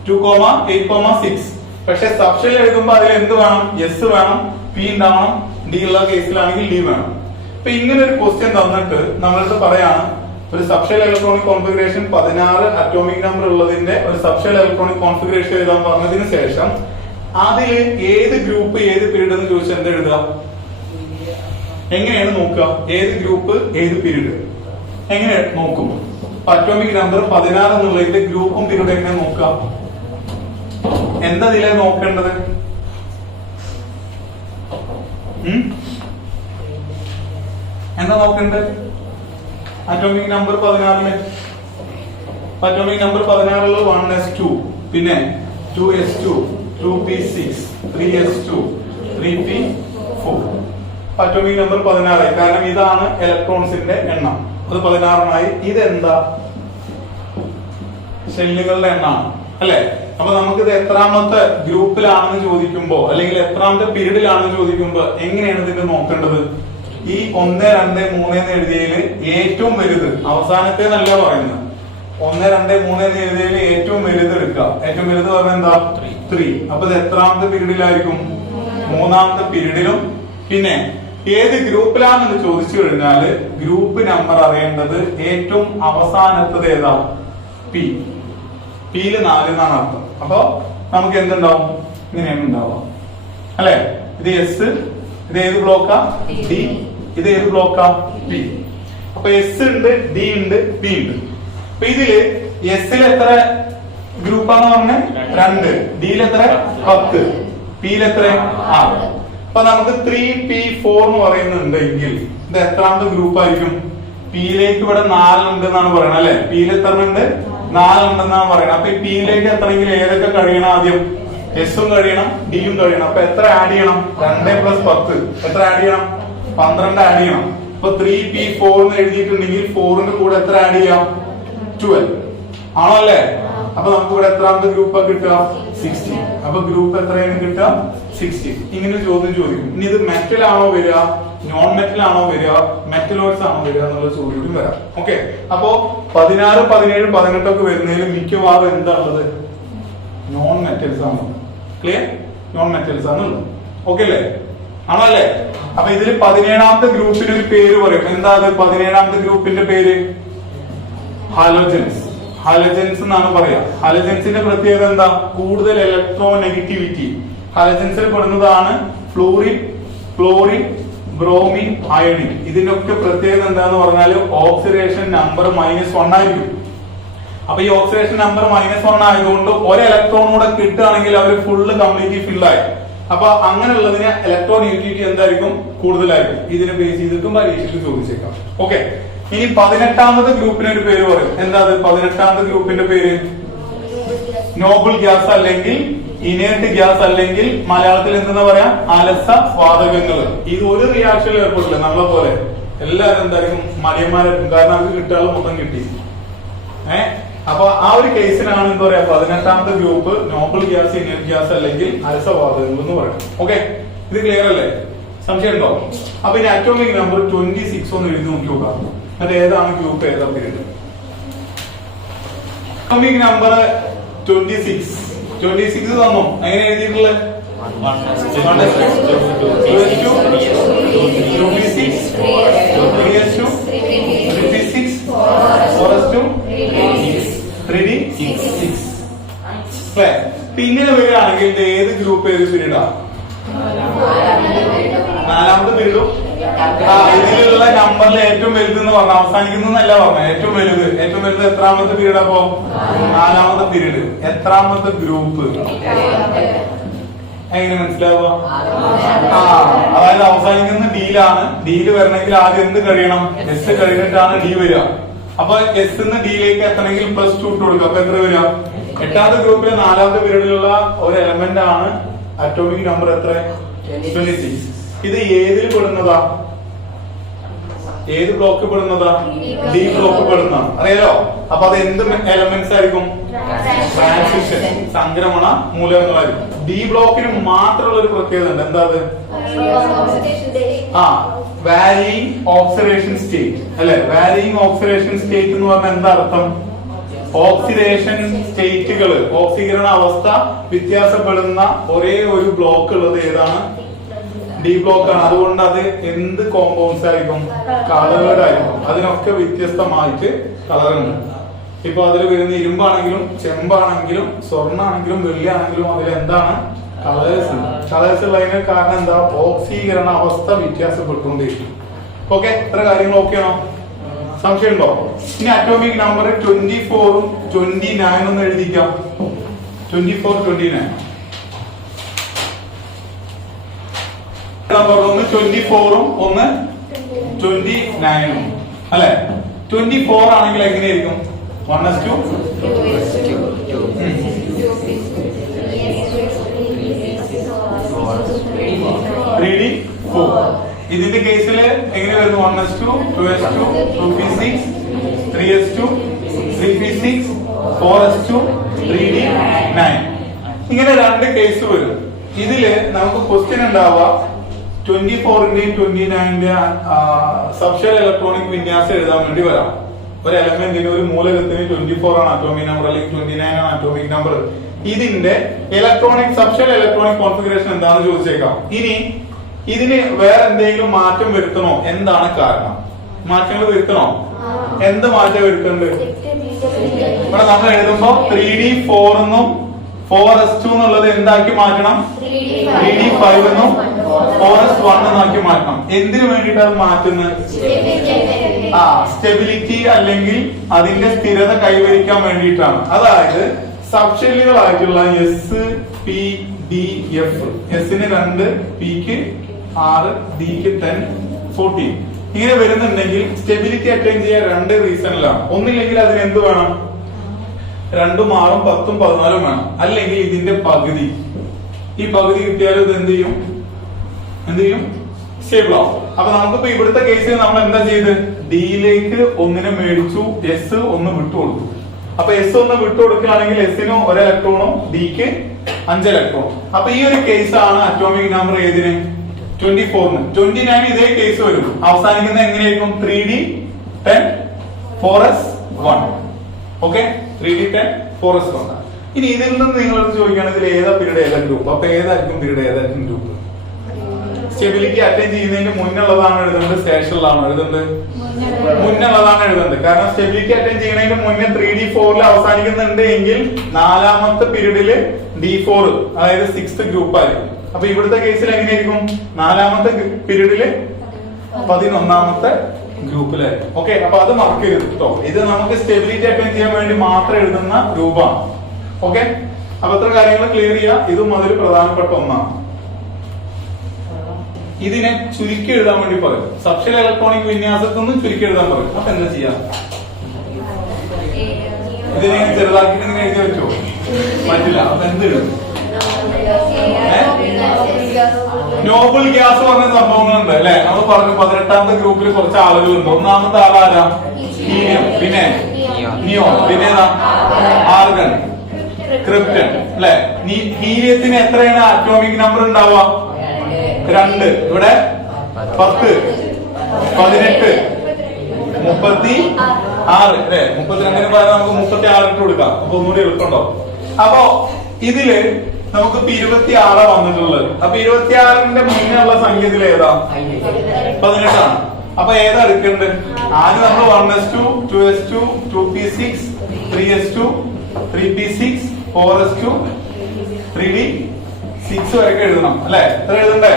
2,8,6. പക്ഷെ സബ്ഷെൽ എഴുതുമ്പോ അതിൽ എന്ത് വേണം? എസ് വേണം, പി ഉണ്ടാവണം, ഡി ഉള്ള കേസിലാണെങ്കിൽ ഡി വേണം. അപ്പൊ ഇങ്ങനെ ഒരു ക്വസ്റ്റ്യൻ തന്നിട്ട് നമ്മളടുത്ത് പറയാണ് ഒരു subshell electronic configuration 16 atomic number ഉള്ളതിന്റെ ഒരു സബ്ഷെൽ ഇലക്ട്രോണിക് കോൺഫിഗറേഷൻ എഴുതാൻ പറഞ്ഞതിന് ശേഷം അതിൽ ഏത് ഗ്രൂപ്പ് ഏത് പീരീഡ് എന്ന് ചോദിച്ചാൽ എന്താ എഴുതുക? എങ്ങനെയാണ് നോക്കുക? ഏത് ഗ്രൂപ്പ് ഏത് പീരീഡ് എങ്ങനെ നോക്കും? അറ്റോമിക് നമ്പർ 16 എന്നുള്ളതിന്റെ ഗ്രൂപ്പും പീരീഡും എങ്ങനെ നോക്കാം? എന്താ ഇതിലെ നോക്കേണ്ടത്? എന്താ നോക്കേണ്ടത്? Atomic number 16 atomic number 16 1s2 പിന്നെ 2s2 2p6 3s2 3p4. Atomic number 16 കാരണം ഇതാണ് ഇലക്ട്രോൺസിന്റെ എണ്ണം. അത് 16 ഇതെന്താ? ഷെല്ലുകളുടെ എണ്ണമാണ് അല്ലെ? അപ്പൊ നമുക്ക് ഇത് എത്രാമത്തെ ഗ്രൂപ്പിലാണെന്ന് ചോദിക്കുമ്പോ അല്ലെങ്കിൽ എത്രാമത്തെ പീരീഡിലാണെന്ന് ചോദിക്കുമ്പോ എങ്ങനെയാണ് ഇതിന്റെ നോക്കേണ്ടത്? ഈ 1 2 3 എന്ന് എഴുതിയതില് ഏറ്റവും വലുത് അവസാനത്തെ നല്ല പറയുന്നത് 1 2 3 എന്ന് എഴുതിയതിൽ ഏറ്റവും വലുത് എടുക്കുക. ഏറ്റവും വലുത് പറഞ്ഞാൽ എന്താ? 3. അപ്പൊ ഇത് എത്രാമത്തെ പീരീഡിലായിരിക്കും? 3ാമത്തെ പീരീഡിലും. പിന്നെ ഏത് ഗ്രൂപ്പിലാണെന്ന് ചോദിച്ചു കഴിഞ്ഞാല് ഗ്രൂപ്പ് നമ്പർ അറിയേണ്ടത് ഏറ്റവും അവസാനത്തത് ഏതാ? പി. പിയില് 4 എന്നാണ് അർത്ഥം. അപ്പൊ നമുക്ക് എന്തുണ്ടാവും? ഇങ്ങനെയാണ് ഉണ്ടാവുക അല്ലെ? ഇത് എസ്, ഇത് ഏത് ബ്ലോക്കാ? ഡി. ഇത് ഏത് ബ്ലോക്കാ? പി. അപ്പൊ എസ് ഉണ്ട്, ഡി ഉണ്ട്, പി ഉണ്ട്. അപ്പൊ ഇതില് എസിൽ എത്ര ഗ്രൂപ്പാന്ന് പറഞ്ഞ 2, ഡിയിൽ എത്ര 10, പിയിൽ എത്ര 6. അപ്പൊ നമുക്ക് 3p4 എന്ന് പറയുന്നുണ്ടെങ്കിൽ ഇത് എത്രാമത്തെ ഗ്രൂപ്പ് ആയിരിക്കും? പിയിലേക്ക് ഇവിടെ 4 ഉണ്ട് എന്നാണ് പറയുന്നത് അല്ലെ? പിയിൽ എത്ര ഉണ്ട്? 4 ഉണ്ടെന്നാണ് പറയുന്നത്. അപ്പൊ ഈ പിയിലേക്ക് എത്തണമെങ്കിൽ ഏതൊക്കെ കഴിയണം? ആദ്യം എസും കഴിയണം, ഡിയും കഴിയണം. അപ്പൊ എത്ര ആഡ് ചെയ്യണം? 2 + 10 എത്ര ആഡ് ചെയ്യണം? 12 ആഡ് ചെയ്യണം. അപ്പൊ 3p4 എന്ന് എഴുതിയിട്ടുണ്ടെങ്കിൽ 4ന്റെ കൂടെ എത്ര ആഡ് ചെയ്യാം? 12 ആണോ അല്ലേ? അപ്പൊ നമുക്ക് ഇവിടെ എത്രാമത്തെ ഗ്രൂപ്പാ കിട്ടുക? 16. അപ്പൊ ഗ്രൂപ്പ് എത്രയാണ് കിട്ടുക? 16. ഇങ്ങനെ ചോദ്യം ചോദിക്കും. ഇനി ഇത് മെറ്റൽ ആണോ വരിക, നോൺ മെറ്റൽ ആണോ വരിക, മെറ്റലോയിഡ്സ് ആണോ വരിക എന്നുള്ള ചോദ്യം വരാം. ഓക്കെ, അപ്പോ 16 17 18 ഒക്കെ വരുന്നതിൽ മിക്കവാറും എന്താണുള്ളത്? നോൺ മെറ്റൽസ് ആണ്. ക്ലിയർ? നോൺ മെറ്റൽസ് ആണുള്ളത്. ഓക്കെ അല്ലേ? ആണോ അല്ലേ? അപ്പൊ ഇതിൽ 17ാമത്തെ ഗ്രൂപ്പിന് ഒരു പേര് പറയും. എന്താ അത്? 17ാമത്തെ ഗ്രൂപ്പിന്റെ പേര് ഹാലോജൻസ്. ഹാലജൻസ് എന്നാണ് പറയാ. ഹാലജൻസിന്റെ പ്രത്യേകത എന്താ? കൂടുതൽ ഇലക്ട്രോ നെഗറ്റിവിറ്റി ഹാലജൻസിൽ പെടുന്നതാണ് ഫ്ലൂറിൻ, ക്ലോറിൻ, ബ്രോമിൻ, അയണിൻ. ഇതിനൊക്കെ പ്രത്യേകത എന്താന്ന് പറഞ്ഞാൽ ഓക്സിഡേഷൻ നമ്പർ -1 ആയിരിക്കും. അപ്പൊ ഈ ഓക്സിഡേഷൻ നമ്പർ -1 ആയതുകൊണ്ട് ഒരു ഇലക്ട്രോൺ കൂടെ കിട്ടുകയാണെങ്കിൽ അവർ ഫുള്ള് കംപ്ലീറ്റ്ലി ഫില്ലായി. അപ്പൊ അങ്ങനെയുള്ളതിന് ഇലക്ട്രോൺ നെഗറ്റിവിറ്റി എന്തായിരിക്കും? കൂടുതലായിരിക്കും. ഇതിനെ ബേസ് ചെയ്തിട്ടും പരീക്ഷയ്ക്ക് ചോദിച്ചേക്കാം. ഓക്കെ, ഇനി 18ാമത്തെ ഗ്രൂപ്പിന് ഒരു പേര് പറയും. എന്താ അത്? 18ാമത്തെ ഗ്രൂപ്പിന്റെ പേര് നോബിൾ ഗ്യാസ് അല്ലെങ്കിൽ ഇനേർട്ട് ഗ്യാസ് അല്ലെങ്കിൽ മലയാളത്തിൽ എന്താ പറയാ? അലസ വാതകങ്ങൾ. ഇത് ഒരു റിയാക്ഷനിൽ ഏർപ്പെടില്ല. നമ്മളെ പോലെ എല്ലാവരും എന്തായിരിക്കും? മടിയന്മാരായിരിക്കും. കാരണം അവർക്ക് കിട്ടാനുള്ള മൊത്തം കിട്ടി. അപ്പൊ ആ ഒരു കേസിനാണ് എന്താ പറയാ 18ാമത്തെ group noble gas, inert gas അല്ലെങ്കിൽ അലസ വാതകങ്ങൾ എന്ന് പറയും. ഓക്കെ, ഇത് ക്ലിയർ അല്ലേ? സംശയം ഉണ്ടോ? അപ്പൊ ഇനി അറ്റോമിക് നമ്പർ 26 ഒന്ന് എഴുതി നോക്കി നോക്കാം. അത് ഏതാണ് ഗ്രൂപ്പ്, ഏതാ പീരീഡ്? അറ്റോമിക് നമ്പർ 26 തന്നോ? എങ്ങനെ എഴുതിയിട്ടുള്ളത്? 3d6 ഇങ്ങനെ വരികയാണെങ്കിൽ ഇത് ഏത് ഗ്രൂപ്പ്, ഏത് പീരീഡാ? 4ാമത്തെ പീരീഡും. ഇതിലുള്ള നമ്പറിൽ ഏറ്റവും വലുത് എന്ന് പറഞ്ഞ അവസാനിക്കുന്നല്ല പറഞ്ഞ ഏറ്റവും വലുത് എത്രാമത്തെ പീരീഡ്? അപ്പോ 4ാമത്തെ പീരീഡ്. എത്രാമത്തെ ഗ്രൂപ്പ് എങ്ങനെ മനസ്സിലാവുക? അതായത് അവസാനിക്കുന്ന ഡിയിലാണ്. ഡിയിൽ വരണമെങ്കിൽ ആദ്യം എന്ത് കഴിയണം? എസ് കഴിഞ്ഞിട്ടാണ് ഡി വരിക. അപ്പൊ എസ് നിന്ന് ഡിയിലേക്ക് എത്തണമെങ്കിൽ +2 ഇട്ട് കൊടുക്കുക. അപ്പൊ എത്ര വരിക? 8ാമത്തെ ഗ്രൂപ്പിലെ 4ാമത്തെ പീരീഡിലുള്ള ഒരു എലമെന്റ് ആണ് അറ്റോമിക് നമ്പർ എത്ര? 26. ഇത് ഏതിൽ പെടുന്നതാ? ഏത് ബ്ലോക്ക് പെടുന്നതാ? ഡി ബ്ലോക്ക് പെടുന്ന. അറിയാലോ? അപ്പൊ അത് എന്ത് എലമെന്റ്സ് ആയിരിക്കും? ട്രാൻസിഷൻ, സംക്രമണ മൂലകങ്ങളായിരിക്കും. ഡി ബ്ലോക്കിന് മാത്രമുള്ള ഒരു പ്രത്യേകത ഉണ്ട്. എന്താ അത്? വാരിയിങ് ഓക്സിഡേഷൻ സ്റ്റേറ്റ് അല്ലെ? വാരിയിങ് ഓക്സിഡേഷൻ സ്റ്റേറ്റ് എന്ന് പറഞ്ഞാൽ എന്താ അർത്ഥം? ഓക്സിഡേഷൻ സ്റ്റേറ്റുകൾ, ഓക്സീകരണ അവസ്ഥ വ്യത്യാസപ്പെടുന്ന ഒരേ ഒരു ബ്ലോക്ക് ഉള്ളത് ഏതാണ്? ഡി ബ്ലോക്ക് ആണ്. അതുകൊണ്ട് അത് എന്ത് കോമ്പൗണ്ട്സ് ആയിരിക്കും? കളേർഡ് ആയിരിക്കും. അതിനൊക്കെ വ്യത്യസ്തമായിട്ട് കളറുണ്ട്. ഇപ്പൊ അതിൽ വരുന്ന ഇരുമ്പാണെങ്കിലും ചെമ്പാണെങ്കിലും സ്വർണ്ണാണെങ്കിലും വെള്ളിയാണെങ്കിലും അതിൽ എന്താണ്? കളേഴ്സ് ഉണ്ട്. കളേഴ്സ് ഉള്ളതിന് കാരണം എന്താ? ഓക്സീകരണ അവസ്ഥ വ്യത്യാസപ്പെട്ടുകൊണ്ടിരിക്കും. ഓക്കെ, ഇത്ര കാര്യങ്ങൾ ഓക്കെ ആണോ? സംശയം ഉണ്ടോ? ഇനി അറ്റോമിക് നമ്പർ 24ഉം 29 ഒന്ന് എഴുതിക്കാം. 24, 29 നമ്പർ ഒന്ന് 24ഉം ഒന്ന് 29ഉം അല്ലെ. 24 ആണെങ്കിൽ എങ്ങനെയായിരിക്കും? 1:2 3D4. ഇതിന്റെ കേസിൽ എങ്ങനെ വരുന്നു? 1:2 2:2 2p6 3:2 3p6 4:2 3D9. ഇങ്ങനെ രണ്ട് കേസ് വരും. ഇതില് നമുക്ക് ക്വസ്റ്റ്യൻ ഉണ്ടാവുക 24ന്റെയും 29ന്റെയും സബ്ഷെൽ ഇലക്ട്രോണിക് വിന്യാസം എഴുതാൻ വേണ്ടി വരാം. ഒരു എലമെന്റിന് ഒരു മൂലകത്തിന് 24 ആണ് അറ്റോമിക് നമ്പർ അല്ലെങ്കിൽ 29 ആണ് അറ്റോമിക് നമ്പർ. ഇതിന്റെ ഇലക്ട്രോണിക് സബ്ഷെൽ ഇലക്ട്രോണിക് കോൺഫിഗറേഷൻ എന്താണെന്ന് ചോദിച്ചേക്കാം. ഇനി ഇതിന് വേറെ എന്തെങ്കിലും മാറ്റം വരുത്തണോ? എന്താണ് കാരണം? മാറ്റങ്ങൾ വരുത്തണോ? എന്ത് മാറ്റം വരുത്തുന്നുണ്ട്? ഇവിടെ നമ്മൾ എഴുതുമ്പോ 3D4 എന്നും 4s2 എന്നുള്ളത് എന്താക്കി മാറ്റണം? 3D5 എന്നും 4s1 എന്നാക്കി മാറ്റണം. എന്തിനു വേണ്ടിയിട്ടാണ് മാറ്റുന്നത്? സ്റ്റെബിലിറ്റി അല്ലെങ്കിൽ അതിന്റെ സ്ഥിരത കൈവരിക്കാൻ വേണ്ടിയിട്ടാണ്. അതായത് സബ്ഷെല്ലുകളായിട്ടുള്ള എസ്, പി, ഡി, എഫ്. എസിന് 2, പിക്ക് 6, ഡിക്ക് 10, 14 ഇങ്ങനെ വരുന്നുണ്ടെങ്കിൽ സ്റ്റെബിലിറ്റി അറ്റൈൻ ചെയ്യാൻ 2 റീസണിലാണ്. ഒന്നില്ലെങ്കിൽ അതിന് എന്ത് വേണം? 2ഉം 6ഉം 10ഉം 14ഉം വേണം. അല്ലെങ്കിൽ ഇതിന്റെ പകുതി. ഈ പകുതി കിട്ടിയാലും ഇത് എന്ത് ചെയ്യും? സ്റ്റേബിൾ ആവും. അപ്പൊ നമുക്കിപ്പോ ഇവിടുത്തെ കേസിൽ നമ്മൾ എന്താ ചെയ്ത്? ഡിയിലേക്ക് ഒന്നിനെ മേടിച്ചു, എസ് ഒന്ന് വിട്ടുകൊടുത്തു. അപ്പൊ എസ് ഒന്ന് വിട്ടുകൊടുക്കുകയാണെങ്കിൽ എസിന് 1 ഇലക്ട്രോണും ഡിക്ക് 5 ഇലക്ട്രോണും. അപ്പൊ ഈ ഒരു കേസാണ് അറ്റോമിക് നമ്പർ ഏതിന്? 24ന്. 29 ഇതേ കേസ് വരും. അവസാനിക്കുന്ന എങ്ങനെയായിരിക്കും? 3D10 4s1. Okay, 3D10 4s1. ഇനി ഇതിൽ നിന്ന് നിങ്ങളോട് ചോദിക്കുകയാണെങ്കിൽ ഏതാ പീരീഡ് ഏതാ ഗ്രൂപ്പ്? അപ്പൊ ഏതായിരിക്കും പീരീഡ് ഏതായിരിക്കും ഗ്രൂപ്പ്? സ്റ്റെബിലിറ്റി അറ്റൈൻ ചെയ്യുന്നതിന് മുന്നുള്ളതാണ് എഴുതേണ്ടത്, ശേഷമുള്ളതാണ് എഴുതേണ്ടത്? മുന്നുള്ളതാണ് എഴുതേണ്ടത്. കാരണം സ്റ്റെബിലിറ്റി അറ്റൈൻ ചെയ്യുന്നതിന് മുന്നേ 3D4ൽ അവസാനിക്കുന്നുണ്ട് എങ്കിൽ 4ാമത്തെ പീരീഡില് D4 അതായത് 6th ഗ്രൂപ്പ് ആയിരിക്കും. അപ്പൊ ഇവിടുത്തെ കേസിൽ എങ്ങനെയായിരിക്കും? 4ാമത്തെ പീരീഡില് 11ാമത്തെ ഗ്രൂപ്പിലായിരിക്കും. ഓക്കെ, അപ്പൊ അത് മറക്കരുത് കേട്ടോ. ഇത് നമുക്ക് സ്റ്റെബിലിറ്റി അറ്റൈൻ ചെയ്യാൻ വേണ്ടി മാത്രം എഴുതുന്ന ഗ്രൂപ്പാണ്. ഓക്കെ, അപ്പൊ ഇത്ര കാര്യങ്ങൾ ക്ലിയർ ചെയ്യുക. ഇതും അതൊരു പ്രധാനപ്പെട്ട ഒന്നാണ്. ഇതിനെ ചുരുക്കി എഴുതാൻ വേണ്ടി പറയും. സബ്ഷെൽ ഇലക്ട്രോണിക് വിന്യാസത്തിൽ നിന്ന് ചുരുക്കി എഴുതാൻ പറയും. അപ്പൊ എന്താ ചെയ്യാം? ഇതിനെ ചെറുതാക്കിട്ട് ഇങ്ങനെ എഴുതി വെച്ചോ? പറ്റില്ല. അപ്പൊ എന്തെഴുതും? നോബിൾ ഗ്യാസ് പറഞ്ഞ സംഭവങ്ങളുണ്ട് അല്ലെ. നമ്മൾ പറഞ്ഞു 18ാമത്തെ ഗ്രൂപ്പിൽ കുറച്ച് ആളുകളുണ്ട്. ഒന്നാമത്തെ ആളാരാ? ഹീലിയം, പിന്നെ നിയോൺ, പിന്നെ ആർഗൺ, ക്രിപ്റ്റൺ അല്ലെ. ഹീലിയത്തിന് എത്രയാണ് അറ്റോമിക് നമ്പർ ഉണ്ടാവുക? 2. ഇവിടെ 10, 18, 36 അല്ലെ. 32ന് പകരം നമുക്ക് 36 ഇട്ട് കൊടുക്കാം. അപ്പൊ ഒന്നുകൂടി എളുപ്പമുണ്ടോ? അപ്പൊ ഇതില് നമുക്ക് 26 വന്നിട്ടുള്ളത്. അപ്പൊ 26ന്റെ മുന്നേ ഉള്ള സംഖ്യ ഇതിൽ ഏതാ? 18 ആണ്. അപ്പൊ ഏതാ എടുക്കേണ്ടത്? ആദ്യം നമ്മൾ 1s2 2s2 2p6 3s2 3p6 4s2 3d6 വരെയൊക്കെ എഴുതണം അല്ലെ. എത്ര എഴുതണ്ടേ?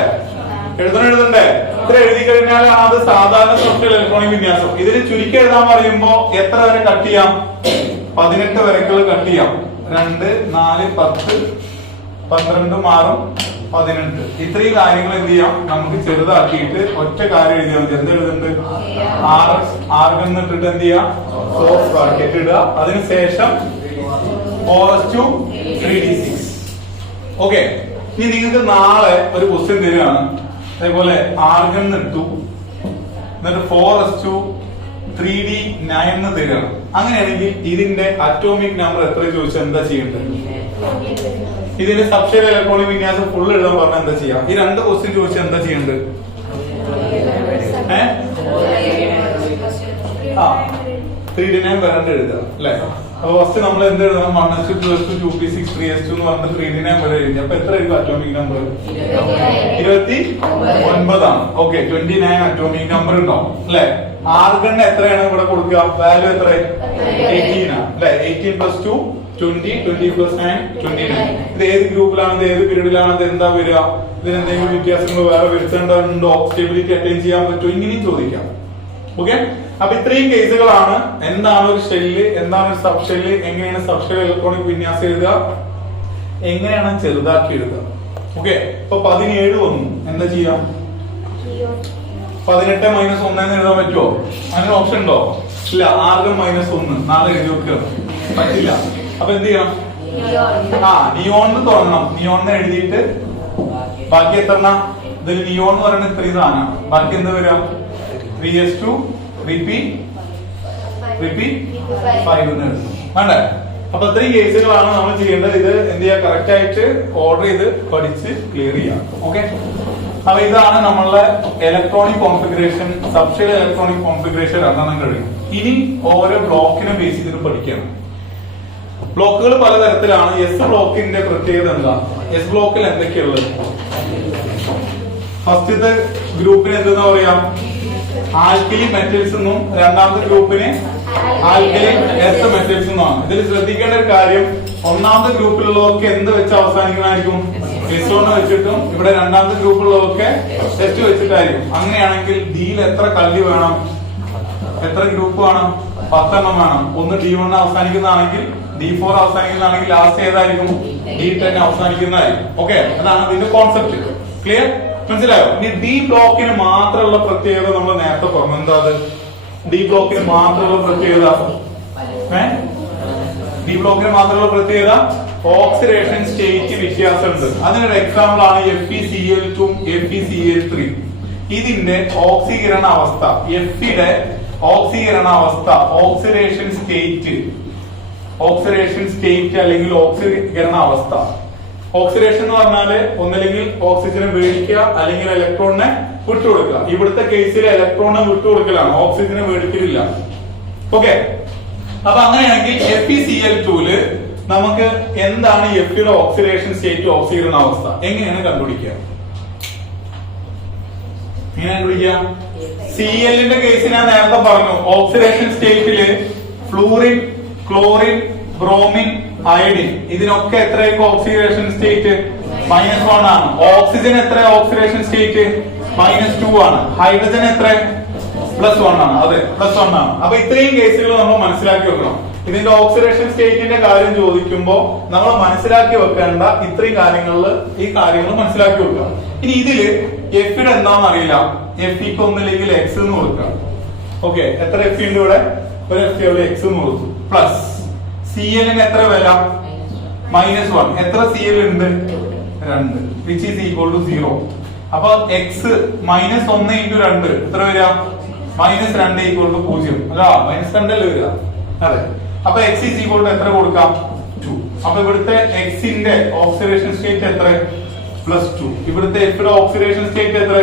എഴുതണ്ടേ? ഇത്ര എഴുതി കഴിഞ്ഞാൽ അത് സാധാരണ സബ്ഷെൽ ഇലക്ട്രോണിക് വിന്യാസം. ഇതിന് ചുരുക്കി എഴുതാൻ പറയുമ്പോ എത്ര വരെ കട്ട് ചെയ്യാം? 18 വരെക്കുള്ള കട്ട് ചെയ്യാം. 2 4 10 12 6 18 ഇത്രയും കാര്യങ്ങൾ എന്ത് ചെയ്യാം? നമുക്ക് ചെറുതാക്കിയിട്ട് ഒറ്റ കാര്യം എഴുതിയാൽ മതി. എന്ത് എഴുതുന്നുണ്ട്? ആർഗൺ ഇട്ടിട്ട് എന്ത് ചെയ്യാം? ഫോർസ് ബ്രാക്കറ്റ് ഇടുക. അതിനുശേഷം 4s2 3d6. ഓക്കെ, ഇനി നിങ്ങൾക്ക് നാളെ ഒരു ക്വസ്റ്റ്യൻ തരികയാണ്. അതേപോലെ ആർഗൺ ഇട്ടു, എന്നിട്ട് 4s2 3d9 തരികയാണ്. അങ്ങനെയാണെങ്കിൽ ഇതിന്റെ അറ്റോമിക് നമ്പർ എത്ര ചോദിച്ചാൽ എന്താ ചെയ്യേണ്ടത്? ഇതിന്റെ സബ്ഷെൽ ഇലക്ട്രോണിക് വിന്യാസം ഫുൾ എഴുതാൻ പറഞ്ഞാൽ എന്താ ചെയ്യാം? ഈ 2 ക്വസ്റ്റ്യൻ ചോദിച്ചാൽ എന്താ ചെയ്യേണ്ടത്? 3d9 വരണ്ട് എഴുതാം അല്ലെ. അപ്പൊ ഫസ്റ്റ് നമ്മൾ എന്ത് എഴുതണം? 1s2 2s2 2p6 3s2 എന്ന് പറഞ്ഞിട്ട് 3d9 വരെ എഴുതി. അപ്പൊ എത്ര എഴുതും അറ്റോമിക് നമ്പർ? 29 ആണ്. ഓക്കെ, 29 അറ്റോമിക് നമ്പർ ഉണ്ടാവും അല്ലെ. ആർഗണ് എത്രയാണ് ഇവിടെ കൊടുക്കുക? വാല്യൂ എത്ര? 18 ആണ് അല്ലെ. 18 + 2 20 20 + 9 29. ഇത് ഏത് ഗ്രൂപ്പിലാണ്? ഇത് ഏത് പീരീഡിലാണ്? ഇത് എന്താ വരിക? ഇതിനെന്തെങ്കിലും വ്യത്യാസങ്ങൾ വേറെ വരുത്തേണ്ടതുണ്ടോ? സ്റ്റെബിലിറ്റി അറ്റൈൻ ചെയ്യാൻ പറ്റുമോ? ഇങ്ങനെയും ചോദിക്കാം. ഓക്കെ, അപ്പൊ ഇത്രയും കേസുകളാണ്. എന്താണ് ഒരു ഷെല്ല്, എന്താണ് ഒരു സബ് ഷെല്ല്, എങ്ങനെയാണ് സബ് ഷെൽ ഇലക്ട്രോണിക് വിന്യാസം എഴുതുക, എങ്ങനെയാണ് ചെറുതാക്കി എഴുതുക. ഓക്കെ, ഇപ്പൊ 17 വന്നു, എന്താ ചെയ്യാം? 18 - 1 എന്ന് എഴുതാൻ പറ്റുമോ? അങ്ങനെ ഓപ്ഷൻ ഉണ്ടോ? ഇല്ല. 6 - 1 4 എഴുതി വെക്കുക, പറ്റില്ല. അപ്പൊ എന്ത് ചെയ്യണം? നിയോൺ തുടങ്ങണം. നിയോൺ എഴുതിയിട്ട് ബാക്കി എത്ര? ഇതിൽ നിയോൺ എന്ന് പറയുന്നത് ഇത്രയും സാധനം. ബാക്കി എന്താ വരിക? 3s2 5 എന്ന് എഴുതും. വേണ്ടേ? അപ്പൊ ഇത്രയും കേസുകളാണ് നമ്മൾ ചെയ്യേണ്ടത്. ഇത് എന്ത് ചെയ്യാ? കറക്റ്റ് ആയിട്ട് ഓർഡർ ചെയ്ത് പഠിച്ച് ക്ലിയർ ചെയ്യാം. ഓക്കെ, അപ്പൊ ഇതാണ് നമ്മളുടെ electronic configuration, subshell electronic configuration 2 കഴിയും. ഇനി ഓരോ ബ്ലോക്കിനെ ബേസ് ചെയ്തിട്ട് പഠിക്കണം. ബ്ലോക്കുകൾ പലതരത്തിലാണ്. എസ് ബ്ലോക്കിന്റെ പ്രത്യേകത എന്താ? എസ് ബ്ലോക്കിൽ എന്തൊക്കെയുള്ളത്? ഫസ്റ്റത്തെ ഗ്രൂപ്പിന് എന്തെന്നാ പറയാ? ആൽക്കലി മെറ്റൽസ് എന്നും, രണ്ടാമത്തെ ഗ്രൂപ്പിന് ആൽക്കലി എർത്ത് മെറ്റൽസ് എന്നുമാണ്. ഇതിൽ ശ്രദ്ധിക്കേണ്ട ഒരു കാര്യം, ഒന്നാമത്തെ ഗ്രൂപ്പിലുള്ളതൊക്കെ എന്ത് വെച്ച് അവസാനിക്കുന്നതായിരിക്കും? എസ് കൊണ്ട് വെച്ചിട്ടും, ഇവിടെ രണ്ടാമത്തെ ഗ്രൂപ്പിലുള്ളതൊക്കെ എസ് വെച്ചിട്ടായിരിക്കും. അങ്ങനെയാണെങ്കിൽ ഡിയിൽ എത്ര കല്ല് വേണം? എത്ര ഗ്രൂപ്പ് വേണം? 10 വേണം. ഒന്ന് D1 അവസാനിക്കുന്നതാണെങ്കിൽ, D4 അവസാനിക്കുന്നതാണെങ്കിൽ ലാസ്റ്റ് ഏതായിരിക്കും? D10 അവസാനിക്കുന്നതായിരിക്കും. ഓക്കെ, അതാണ് ഇതിന്റെ കോൺസെപ്റ്റ്. ക്ലിയർ? മനസ്സിലായോ? ഇനി ഡി ബ്ലോക്കിന് മാത്രമുള്ള പ്രത്യേകത നമ്മൾ നേരത്തെ പറഞ്ഞു. എന്താ അത്? ഡി ബ്ലോക്കിന് മാത്രമുള്ള പ്രത്യേകത, ഡി ബ്ലോക്കിന് മാത്രമുള്ള പ്രത്യേകത ഓക്സിഡേഷൻ സ്റ്റേറ്റ് വ്യത്യാസമുണ്ട്. അതിനൊരു എക്സാമ്പിൾ ആണ് FeCl2 FeCl3. ഇതിന്റെ ഓക്സീകരണ അവസ്ഥ, എഫിയുടെ ഓക്സീകരണ അവസ്ഥ, ഓക്സിഡേഷൻ സ്റ്റേറ്റ് അല്ലെങ്കിൽ ഓക്സീകരണ അവസ്ഥ. ഓക്സിഡേഷൻ എന്ന് പറഞ്ഞാല് ഒന്നല്ലെങ്കിൽ ഓക്സിജനെ മേടിക്കുക, അല്ലെങ്കിൽ ഇലക്ട്രോണിനെ വിട്ടുകൊടുക്കുക. ഇവിടുത്തെ കേസിൽ ഇലക്ട്രോണിനെ വിട്ടുകൊടുക്കലാണ്, ഓക്സിജനെ മേടിക്കലില്ല. ഓക്കെ, അപ്പൊ അങ്ങനെയാണെങ്കിൽ FeCl2ല് നമുക്ക് എന്താണ് എഫിയുടെ ഓക്സിഡേഷൻ സ്റ്റേറ്റ്, ഓക്സീകരണ അവസ്ഥ എങ്ങനെയാണ് കണ്ടുപിടിക്കുക? എങ്ങനെ കണ്ടുപിടിക്കുക? Clന്റെ കേസ് ഞാൻ നേരത്തെ പറഞ്ഞു. ഓക്സിഡേഷൻ സ്റ്റേറ്റില് ഫ്ലൂറിൻ, ക്ലോറിൻ, ബ്രോമിൻ, അയഡിൻ ഇതിനൊക്കെ എത്രയൊക്കെ ഓക്സിഡേഷൻ സ്റ്റേറ്റ്? -1 ആണ്. ഓക്സിജൻ എത്ര ഓക്സിഡേഷൻ സ്റ്റേറ്റ്? -2 ആണ്. ഹൈഡ്രജൻ എത്ര? +1 ആണ്. അതെ, +1 ആണ്. അപ്പൊ ഇത്രയും കേസുകൾ നമ്മൾ മനസ്സിലാക്കി വെക്കണം. ഇതിന്റെ ഓക്സിഡേഷൻ സ്റ്റേറ്റിന്റെ കാര്യം ചോദിക്കുമ്പോ നമ്മൾ മനസ്സിലാക്കി വെക്കേണ്ട ഇത്രയും ഈ കാര്യങ്ങൾ മനസ്സിലാക്കി വെക്കുക. ഇനി ഇതില് എഫിയുടെ എന്താണെന്ന് അറിയില്ല. എഫിക്ക് ഒന്നില്ലെങ്കിൽ എക്സ് എന്ന് കൊടുക്കാം. ഓക്കെ, എത്ര എഫ് ഉണ്ട് ഇവിടെ? ഒരു എഫ് ഇവിടെ എക്സ് എന്ന് കൊടുത്തു. പ്ലസ് Clന് എത്ര വില? -1. എത്ര Cl ഉണ്ട്? 2, which is equal to 0. അപ്പൊ എക്സ് -1 × 2 എത്ര വരിക? -2 equal to 0. അല്ല, -2 അല്ലേ വരിക? അതെ. അപ്പൊ എക്സ് is equal to എത്ര കൊടുക്കാം? 2. അപ്പൊ ഇവിടുത്തെ എക്സിന്റെ ഓക്സിഡേഷൻ സ്റ്റേറ്റ് എത്ര? +2. ഇവിടുത്തെ എഫിയുടെ ഓക്സിഡേഷൻ സ്റ്റേറ്റ് എത്ര?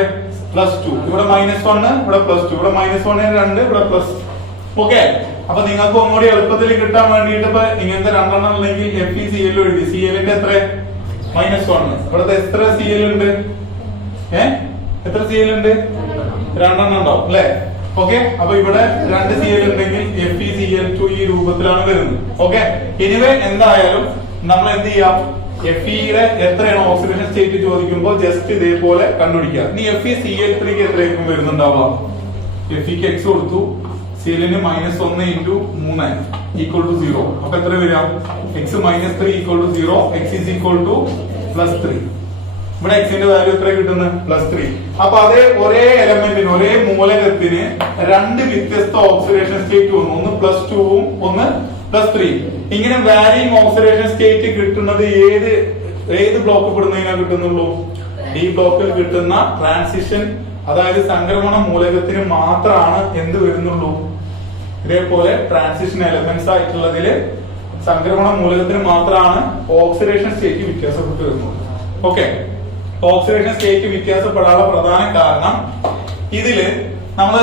+2. ഇവിടെ -1, ഇവിടെ +2, ഇവിടെ -1 2, ഇവിടെ പ്ലസ്. ഓക്കെ, അപ്പൊ നിങ്ങൾക്ക് ഒന്നുകൂടി എളുപ്പത്തിൽ കിട്ടാൻ വേണ്ടിയിട്ട് ഇപ്പൊ ഇങ്ങനത്തെ 2 അല്ലെങ്കിൽ FeCl എഴുതി. Clന്റെ എത്ര? -1. ഇവിടുത്തെ എത്ര Cl ഉണ്ട്? എത്ര Cl ഉണ്ട്? 2 ഉണ്ടാവും അല്ലെ? ഓക്കെ, അപ്പൊ ഇവിടെ 2 Cl ഉണ്ടെങ്കിൽ FeCl2 ഈ രൂപത്തിലാണ് വരുന്നത്. ഓക്കെ, എനിവേ എന്തായാലും നമ്മൾ എന്ത് ചെയ്യാം? Feയുടെ എത്രയാണ് ഓക്സിഡേഷൻ സ്റ്റേറ്റ് ചോദിക്കുമ്പോൾ ജസ്റ്റ് ഇതേപോലെ കണ്ടുപിടിക്കുക. ഇനി FeCl3ക്ക് എത്രയായിരിക്കും വരുന്നുണ്ടാവുക? Feക്ക് x കൊടുത്തു, Clന് -1 × 3 equal to 0. അപ്പൊ എത്ര വരിക? x -3 equal to 0, x is equal to +3. ഇവിടെ എക്സിന്റെ വാല്യൂ എത്ര കിട്ടുന്നത്? +3. അപ്പൊ അതേ ഒരേ എലമെന്റിന്, ഒരേ മൂലകത്തിന് 2 വ്യത്യസ്ത ഓക്സിഡേഷൻ സ്റ്റേറ്റ് വന്നു. ഒന്ന് +2ഉം ഒന്ന് +3. ഇങ്ങനെ വാരിയിങ് ഓക്സിഡേഷൻ സ്റ്റേറ്റ് കിട്ടുന്നത് ഏത് ബ്ലോക്ക് പെടുന്നതിനാ കിട്ടുന്നുള്ളൂ? ഡി ബ്ലോക്കിൽ കിട്ടുന്ന ട്രാൻസിഷൻ, അതായത് സംക്രമണ മൂലകത്തിന് മാത്രമാണ് എന്ത് വരുന്നുള്ളൂ? ഇതേപോലെ ട്രാൻസിഷൻ എലമെന്റ്സ് ആയിട്ടുള്ളതില് സംക്രമണ മൂലകത്തിന് മാത്രമാണ് ഓക്സിഡേഷൻ സ്റ്റേറ്റ് വ്യത്യാസപ്പെട്ട് വരുന്നത്. ഓക്കെ, ഓക്സിഡേഷൻ സ്റ്റേറ്റ് വ്യത്യാസപ്പെടാനുള്ള പ്രധാന കാരണം ഇതില് നമ്മൾ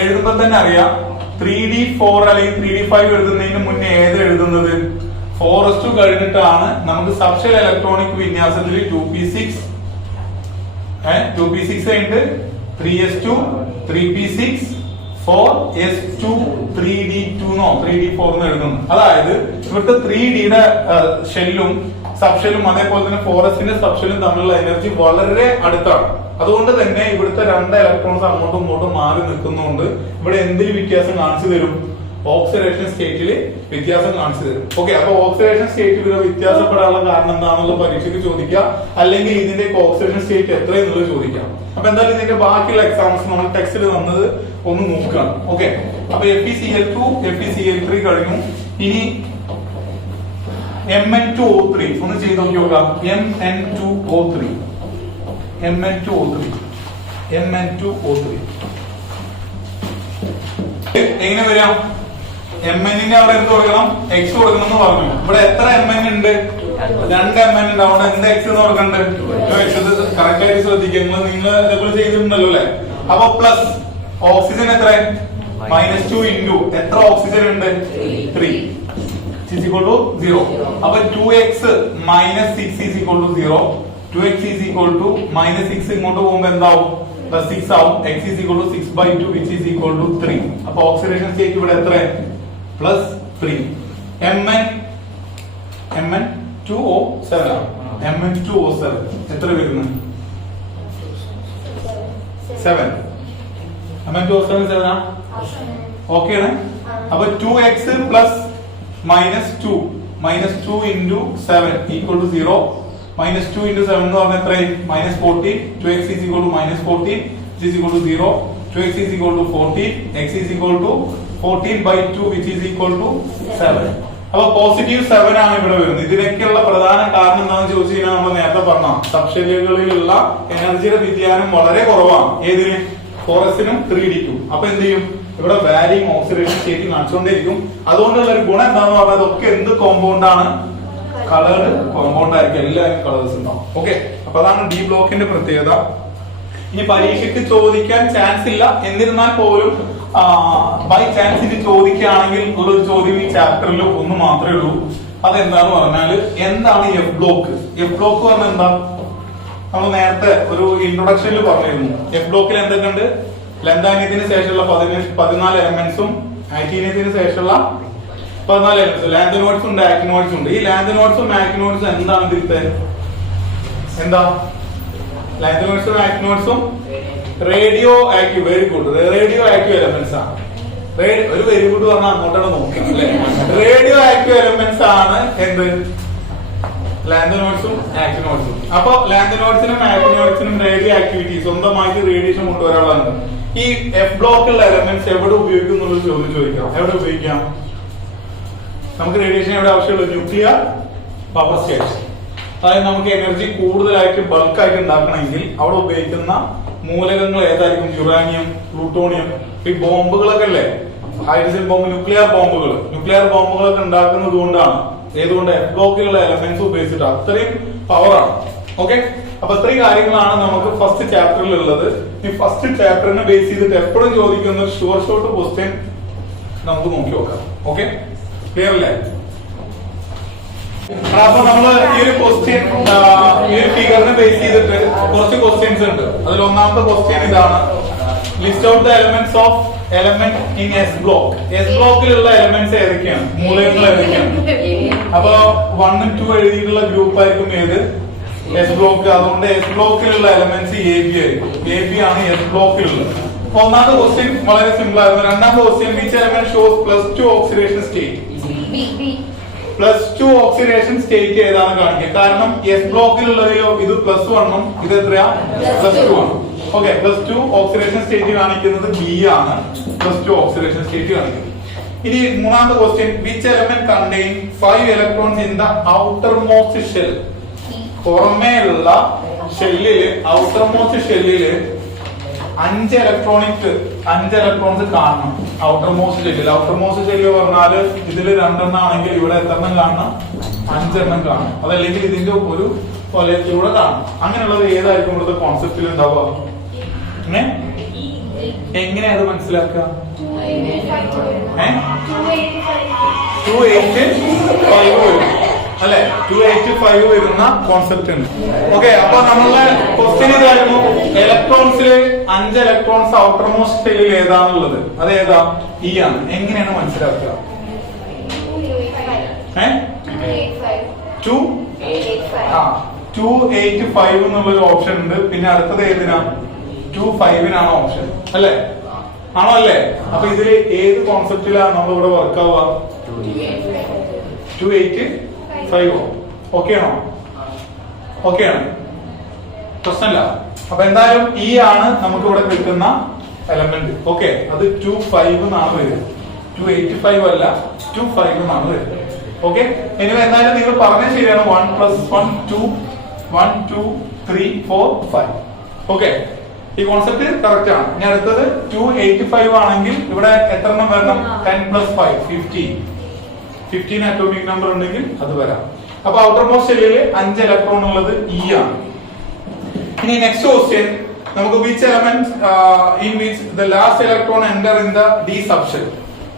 എഴുതുമ്പോ തന്നെ അറിയാം. 3D4 അല്ലെങ്കിൽ 3D5 എഴുതുന്നതിന് മുന്നേ ഏത് എഴുതുന്നത്? 4s2 കഴിഞ്ഞിട്ടാണ് നമുക്ക് സബ്ഷെൽ ഇലക്ട്രോണിക് വിന്യാസത്തിൽ 2p6 കഴിഞ്ഞിട്ട് 3s2 3p6 4s2 3d2 3d4 എന്ന് എഴുതുന്നു. അതായത് ഇവിടുത്തെ 3Dയുടെ ഷെല്ലും സബ്ഷെല്ലും അതേപോലെ തന്നെ ഫോറസ്റ്റിന്റെ സബ്ഷെല്ലും തമ്മിലുള്ള എനർജി വളരെ അടുത്താണ്. അതുകൊണ്ട് തന്നെ ഇവിടുത്തെ 2 ഇലക്ട്രോൺസ് അങ്ങോട്ടും ഇങ്ങോട്ടും മാറി നിൽക്കുന്നതുകൊണ്ട് ഇവിടെ എന്തിൽ വ്യത്യാസം കാണിച്ചു തരും? ഓക്സിഡേഷൻ സ്റ്റേറ്റിൽ വ്യത്യാസം കാണിച്ചു തരും. ഓക്കെ, അപ്പൊ ഓക്സിഡേഷൻ സ്റ്റേറ്റിൽ വ്യത്യാസപ്പെടാനുള്ള കാരണം എന്താണെന്നുള്ള പരീക്ഷയ്ക്ക് ചോദിക്കാം, അല്ലെങ്കിൽ ഇതിന്റെ ഓക്സിഡേഷൻ സ്റ്റേറ്റ് എത്രയെന്നുള്ളത് ചോദിക്കാം. അപ്പൊ എന്തായാലും ഇതിന്റെ ബാക്കിയുള്ള എക്സാംസ് നമ്മൾ ടെക്സ്റ്റിൽ തന്നത് ഒന്ന് നോക്കുകയാണ്. ഓക്കെ, അപ്പൊ FeCl2 FeCl3 കഴിഞ്ഞു. ഇനി Mn2O3 ഒന്ന് ചെയ്ത് നോക്കി നോക്കാം. Mn2O3 എങ്ങനെ വരാം? Mn-ന്റെ അവിടെ എന്ത് കൊടുക്കണം? X കൊടുക്കണം എന്ന് പറഞ്ഞു. ഇവിടെ എത്ര Mn ഉണ്ട്? 2 Mn ഉണ്ട്. അവിടെ എന്ത് X എന്ന് കൊടുക്കണ്ട്? കറക്റ്റ് ആയിട്ട് ശ്രദ്ധിക്കുക. നിങ്ങൾ ഇതേപോലെ ചെയ്തിട്ടുണ്ടല്ലോ അല്ലെ? അപ്പൊ പ്ലസ് ഓക്സിജൻ എത്ര? -2 ഇൻറ്റു എത്ര ഓക്സിജൻ ഉണ്ട്? 3 is equal to 0. അപ്പൊ 2x minus 6 is equal to 0. 2x is equal to minus 6 ഇങ്ങോട്ട് പോകുമ്പോ എന്താവും? plus 6 ആവും. x is equal to 6/2 which is equal to 3. അപ്പൊ ഓക്സിഡേഷൻ സ്റ്റേറ്റ് ഇവിടെ എത്ര? plus 3. Mn2O7 Mn2O7 എത്ര വരുന്നു? 7. Mn2O7 7 ആ? ഓക്കേ ആണ്. അപ്പൊ 2x plus -2 into 7 equal to 0. -2 into 7 എന്ന് പറഞ്ഞാൽ എത്രയായി? -14. 2x is equal to -14 which is equal to 0. 2x is equal to 14. x is equal to 14/2 which is equal to 7. അപ്പൊ positive 7 ആണ് ഇവിടെ വരുന്നത്. ഇതിനൊക്കെയുള്ള പ്രധാന കാരണം എന്താണെന്ന് ചോദിച്ചു കഴിഞ്ഞാൽ നമ്മൾ നേരത്തെ പറഞ്ഞ സബ്ഷെല്ലുകളിലുള്ള എനർജിയുടെ വ്യതിയാനം വളരെ കുറവാണ്. ഏതിന്? ഫോറസ്റ്റിനും 3D-ക്കും. അപ്പൊ എന്ത് ചെയ്യും? ഇവിടെ വാരിയിങ് ഓക്സിഡേഷൻ സ്റ്റേറ്റ് കാണിച്ചുകൊണ്ടേയിരിക്കും. അതുകൊണ്ടുള്ള ഒരു ഗുണം എന്താണെന്ന് പറഞ്ഞാൽ ഇതൊക്കെ എന്ത് കോമ്പൗണ്ട് ആണ്? കളേർഡ് കോമ്പൗണ്ട് ആയിരിക്കും. എല്ലാവരും കളേഴ്സ് ഉണ്ടാവും. ഓക്കെ, അപ്പൊ അതാണ് ഡി ബ്ലോക്കിന്റെ പ്രത്യേകത. ഇനി പരീക്ഷയ്ക്ക് ചോദിക്കാൻ ചാൻസ് ഇല്ല, എന്നിരുന്നാൽ പോലും ബൈ ചാൻസ് ഇത് ചോദിക്കുകയാണെങ്കിൽ ഉള്ളൊരു ചോദ്യം ഈ ചാപ്റ്ററിൽ ഒന്ന് മാത്രമേ ഉള്ളൂ. അതെന്താന്ന് പറഞ്ഞാല് എന്താണ് എഫ് ബ്ലോക്ക്? എഫ് ബ്ലോക്ക് പറഞ്ഞാൽ എന്താ? നമ്മൾ നേരത്തെ ഒരു ഇൻട്രൊഡക്ഷനിൽ പറഞ്ഞിരുന്നു. എഫ് ബ്ലോക്കിൽ എന്തൊക്കെയുണ്ട്? ലെന്താനിയത്തിന് ശേഷമുള്ള 14 എലമെന്റ്സും ആക്ടിനിയത്തിന് ശേഷമുള്ള 14 എലമെന്റ്സ്. ലാന്തനോയിഡ്സും ഉണ്ട്, ആക്ടിനോയിഡ്സും ഉണ്ട്. ഈ ലാന്തനോയിഡ്സും ആക്ടിനോയിഡ്സും എന്താണ് ഇതിലത്തെ? എന്താ? ലാന്തനോയിഡ്സും ആക്ടിനോയിഡ്സും radioactive. Very good. Radioactive elements ആണ്. ഒരു വെരി ഗുഡ് പറഞ്ഞാൽ അങ്ങോട്ടാണ് നോക്കുക അല്ലെ? റേഡിയോ ആക്റ്റീവ് എലമെന്റ്സ് ആണ് എന്ത്? ലാന്തനോയിഡ്സും ആക്ടിനോയിഡ്സും. അപ്പൊ ലാന്തനോയിഡ്സിനും ആക്ടിനോയിഡ്സിനും റേഡിയോ ആക്ടിവിറ്റി സ്വന്തമായിട്ട് റേഡിയേഷൻ കൊണ്ടുവരാനുള്ളത്. ഈ എഫ് ബ്ലോക്കുള്ള എലമെന്റ്സ് എവിടെ ഉപയോഗിക്കും എന്നുള്ള ചോദ്യം ചോദിക്കാം. എവിടെ ഉപയോഗിക്കാം? നമുക്ക് റേഡിയേഷൻ എവിടെ ആവശ്യമുള്ളൂ? Nuclear power station. അതായത് നമുക്ക് എനർജി കൂടുതലായിട്ട് ബൾക്കായിട്ട് ഉണ്ടാക്കണമെങ്കിൽ അവിടെ ഉപയോഗിക്കുന്ന മൂലകങ്ങൾ ഏതായിരിക്കും? Uranium, plutonium. ഈ ബോംബുകളൊക്കെ അല്ലേ? ഹൈഡ്രജൻ ബോംബ്, ന്യൂക്ലിയർ ബോംബുകളൊക്കെ ഉണ്ടാക്കുന്നത് കൊണ്ടാണ്. ഏതുകൊണ്ട്? എഫ് ബ്ലോക്കിലുള്ള എലമെന്റ്സ് ഉപയോഗിച്ചിട്ട് അത്രയും പവറാണ്. ഓക്കെ, അപ്പൊ ഇത്രയും കാര്യങ്ങളാണ് നമുക്ക് ഫസ്റ്റ് ചാപ്റ്ററിൽ ഉള്ളത്. ഈ ഫസ്റ്റ് ചാപ്റ്ററിനെ ബേസ് ചെയ്തിട്ട് എപ്പോഴും ചോദിക്കുന്ന ഒരു ഷോർട്ട് ക്വസ്റ്റ്യൻ നമുക്ക് നോക്കി നോക്കാം. ഓക്കെ, ക്ലിയർ അല്ലേ? അപ്പൊ നമ്മള് ഈ ഒരു ക്വസ്റ്റ്യൻ, ഈ ഒരു ഫിഗറിനെ ബേസ് ചെയ്തിട്ട് കുറച്ച് ക്വസ്റ്റ്യൻസ് ഉണ്ട്. അതിൽ ഒന്നാമത്തെ ക്വസ്റ്റ്യൻ ഇതാണ്: list out the elements of element in S block. S ബ്ലോക്കിലുള്ള എലമെന്റ്സ് ഏതൊക്കെയാണ്? മൂലകങ്ങൾ ഏതൊക്കെയാണ്? അപ്പൊ 1 and 2 എഴുതിയിട്ടുള്ള ഗ്രൂപ്പ് ആയിരിക്കും ഏത്? S block. അതുകൊണ്ട് എസ് ബ്ലോക്കിലുള്ള എലമെന്റ്സ് AB ആയിരിക്കും. AB ആണ് എസ് ബ്ലോക്കിലുള്ളത്. ഒന്നാമത്തെ ക്വസ്റ്റ്യൻ വളരെ സിമ്പിൾ ആയിരുന്നു. രണ്ടാമത്തെ question: which element shows +2 oxidation state? +2 oxidation state ഏതാണ് കാണിക്കുക? കാരണം എസ് ബ്ലോക്കിലുള്ളതിലോ ഇത് +1 ഉം ഇത് എത്രയാ? +2 ആണ്. ഓക്കെ, +2 ഓക്സിഡേഷൻ സ്റ്റേറ്റ് കാണിക്കുന്നത് B ആണ്. +2 ഓക്സിഡേഷൻ സ്റ്റേറ്റ് കാണിക്കുന്നത്. ഇനി മൂന്നാമത്തെ question: which element contain 5 electrons in the outer most shell? പുറമേയുള്ള ഷെല്ലില്, ഔട്ടർ മോസ്റ്റ് ഷെല്ലില് 5 ഇലക്ട്രോൺസ് കാണണം. ഔട്ടർ മോസ്റ്റ് ഷെല്ല് പറഞ്ഞാല് ഇതില് 2 ആണെങ്കിൽ ഇവിടെ എത്ര എണ്ണം കാണണം? 5 എണ്ണം കാണണം. അതല്ലെങ്കിൽ ഇതിന്റെ ഒരു കൊലത്തിലൂടെ കാണണം. അങ്ങനെയുള്ളത് ഏതായിരിക്കും ഇവിടുത്തെ കോൺസെപ്റ്റിൽ ഉണ്ടാവുക? എങ്ങനെ അത് മനസ്സിലാക്കുക? 285 വരും അല്ലെ? 285 വരുന്ന കോൺസെപ്റ്റ് ഉണ്ട്. ഓക്കെ, അപ്പൊ നമ്മളുടെ ക്വസ്റ്റ്യൻ ഇതായിരുന്നു: ഇലക്ട്രോൺസില് 5 ഇലക്ട്രോൺസ് ഔട്ടർ മോസ്റ്റ് ഷെല്ലിൽ ഏതാണുള്ളത്? അത് ഏതാ? E ആണ്. എങ്ങനെയാണ് മനസ്സിലാക്കുക? 285 285 എന്നുള്ളൊരു ഓപ്ഷൻ ഉണ്ട്. പിന്നെ അടുത്തത് ഏതിനാ? 25നാണ് ഓപ്ഷൻ അല്ലേ? ആണോ അല്ലേ? അപ്പൊ ഇതില് ഏത് കോൺസെപ്റ്റിലാണ് നമ്മൾ ഇവിടെ വർക്ക് ആവുക? 285. ഓക്കെ ആണോ? ഓക്കെ ആണ്, പ്രശ്നമില്ല. അപ്പൊ എന്തായാലും ഈ ആണ് നമുക്ക് ഇവിടെ കിട്ടുന്ന എലമെന്റ്. ഓക്കെ, അത് 25 എന്നാണ് വരുന്നത്. 285 അല്ല, 25 എന്നാണ് വരുന്നത്. ഓക്കെ, ഇനി എന്തായാലും നിങ്ങൾ പറഞ്ഞത് ശരിയാണ്. 1 + 1 2, 1 2 3 4 5. ഓക്കെ, ഈ കോൺസെപ്റ്റ് കറക്റ്റ് ആണ്. ഇനി അടുത്തത് 285 ആണെങ്കിൽ ഇവിടെ എത്ര എണ്ണം വരണം? 10 + 5 15 അറ്റോമിക് നമ്പർ ഉണ്ടെങ്കിൽ അത് വരാം. അപ്പൊ ഔട്ടർ മോസ്റ്റ് ഷെല്ലിൽ 5 ഇലക്ട്രോൺ ഉള്ളത് E ആണ്. ഇനി നെക്സ്റ്റ് ക്വസ്റ്റ്യൻ നമുക്ക് which element in which the last electron enter in the D subshell.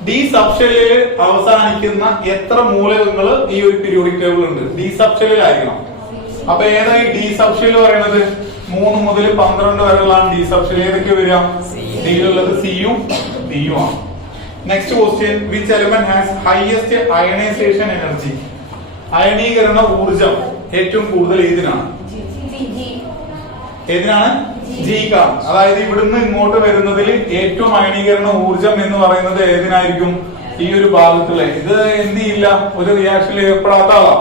D സബ്ഷെല്ലിൽ അവസാനിക്കുന്ന എത്ര മൂലകങ്ങൾ ഈ ഒരു പീരിയോഡിക് ടേബിൾ ഉണ്ട്? ഡി സബ്ഷെല്ലിലായിരിക്കണം. അപ്പൊ ഏതാ ഈ ഡി സബ്ഷെൽ പറയുന്നത്? 3 മുതൽ 12 വരെയുള്ളതാണ് ഡി സബ്ഷെൽ. ഏതൊക്കെ വരിക? ഡിയിലുള്ളത് സിയും ഡിയും ആണ്. Next question which element has highest ionization energy. അയണീകരണ ഊർജം ഏറ്റവും കൂടുതൽ ഏതിനാണ്? ഏതിനാണ്? ജിക്കാണ്. അതായത് ഇവിടുന്ന് ഇങ്ങോട്ട് വരുന്നതിൽ ഏറ്റവും അയണീകരണ ഊർജം എന്ന് പറയുന്നത് ഏതിനായിരിക്കും? ഈ ഒരു ഭാഗത്തുള്ള. ഇത് എന്ത് ചെയ്യില്ല, ഒരു റിയാക്ഷനിൽ ഏർപ്പെടാത്ത ആളാ.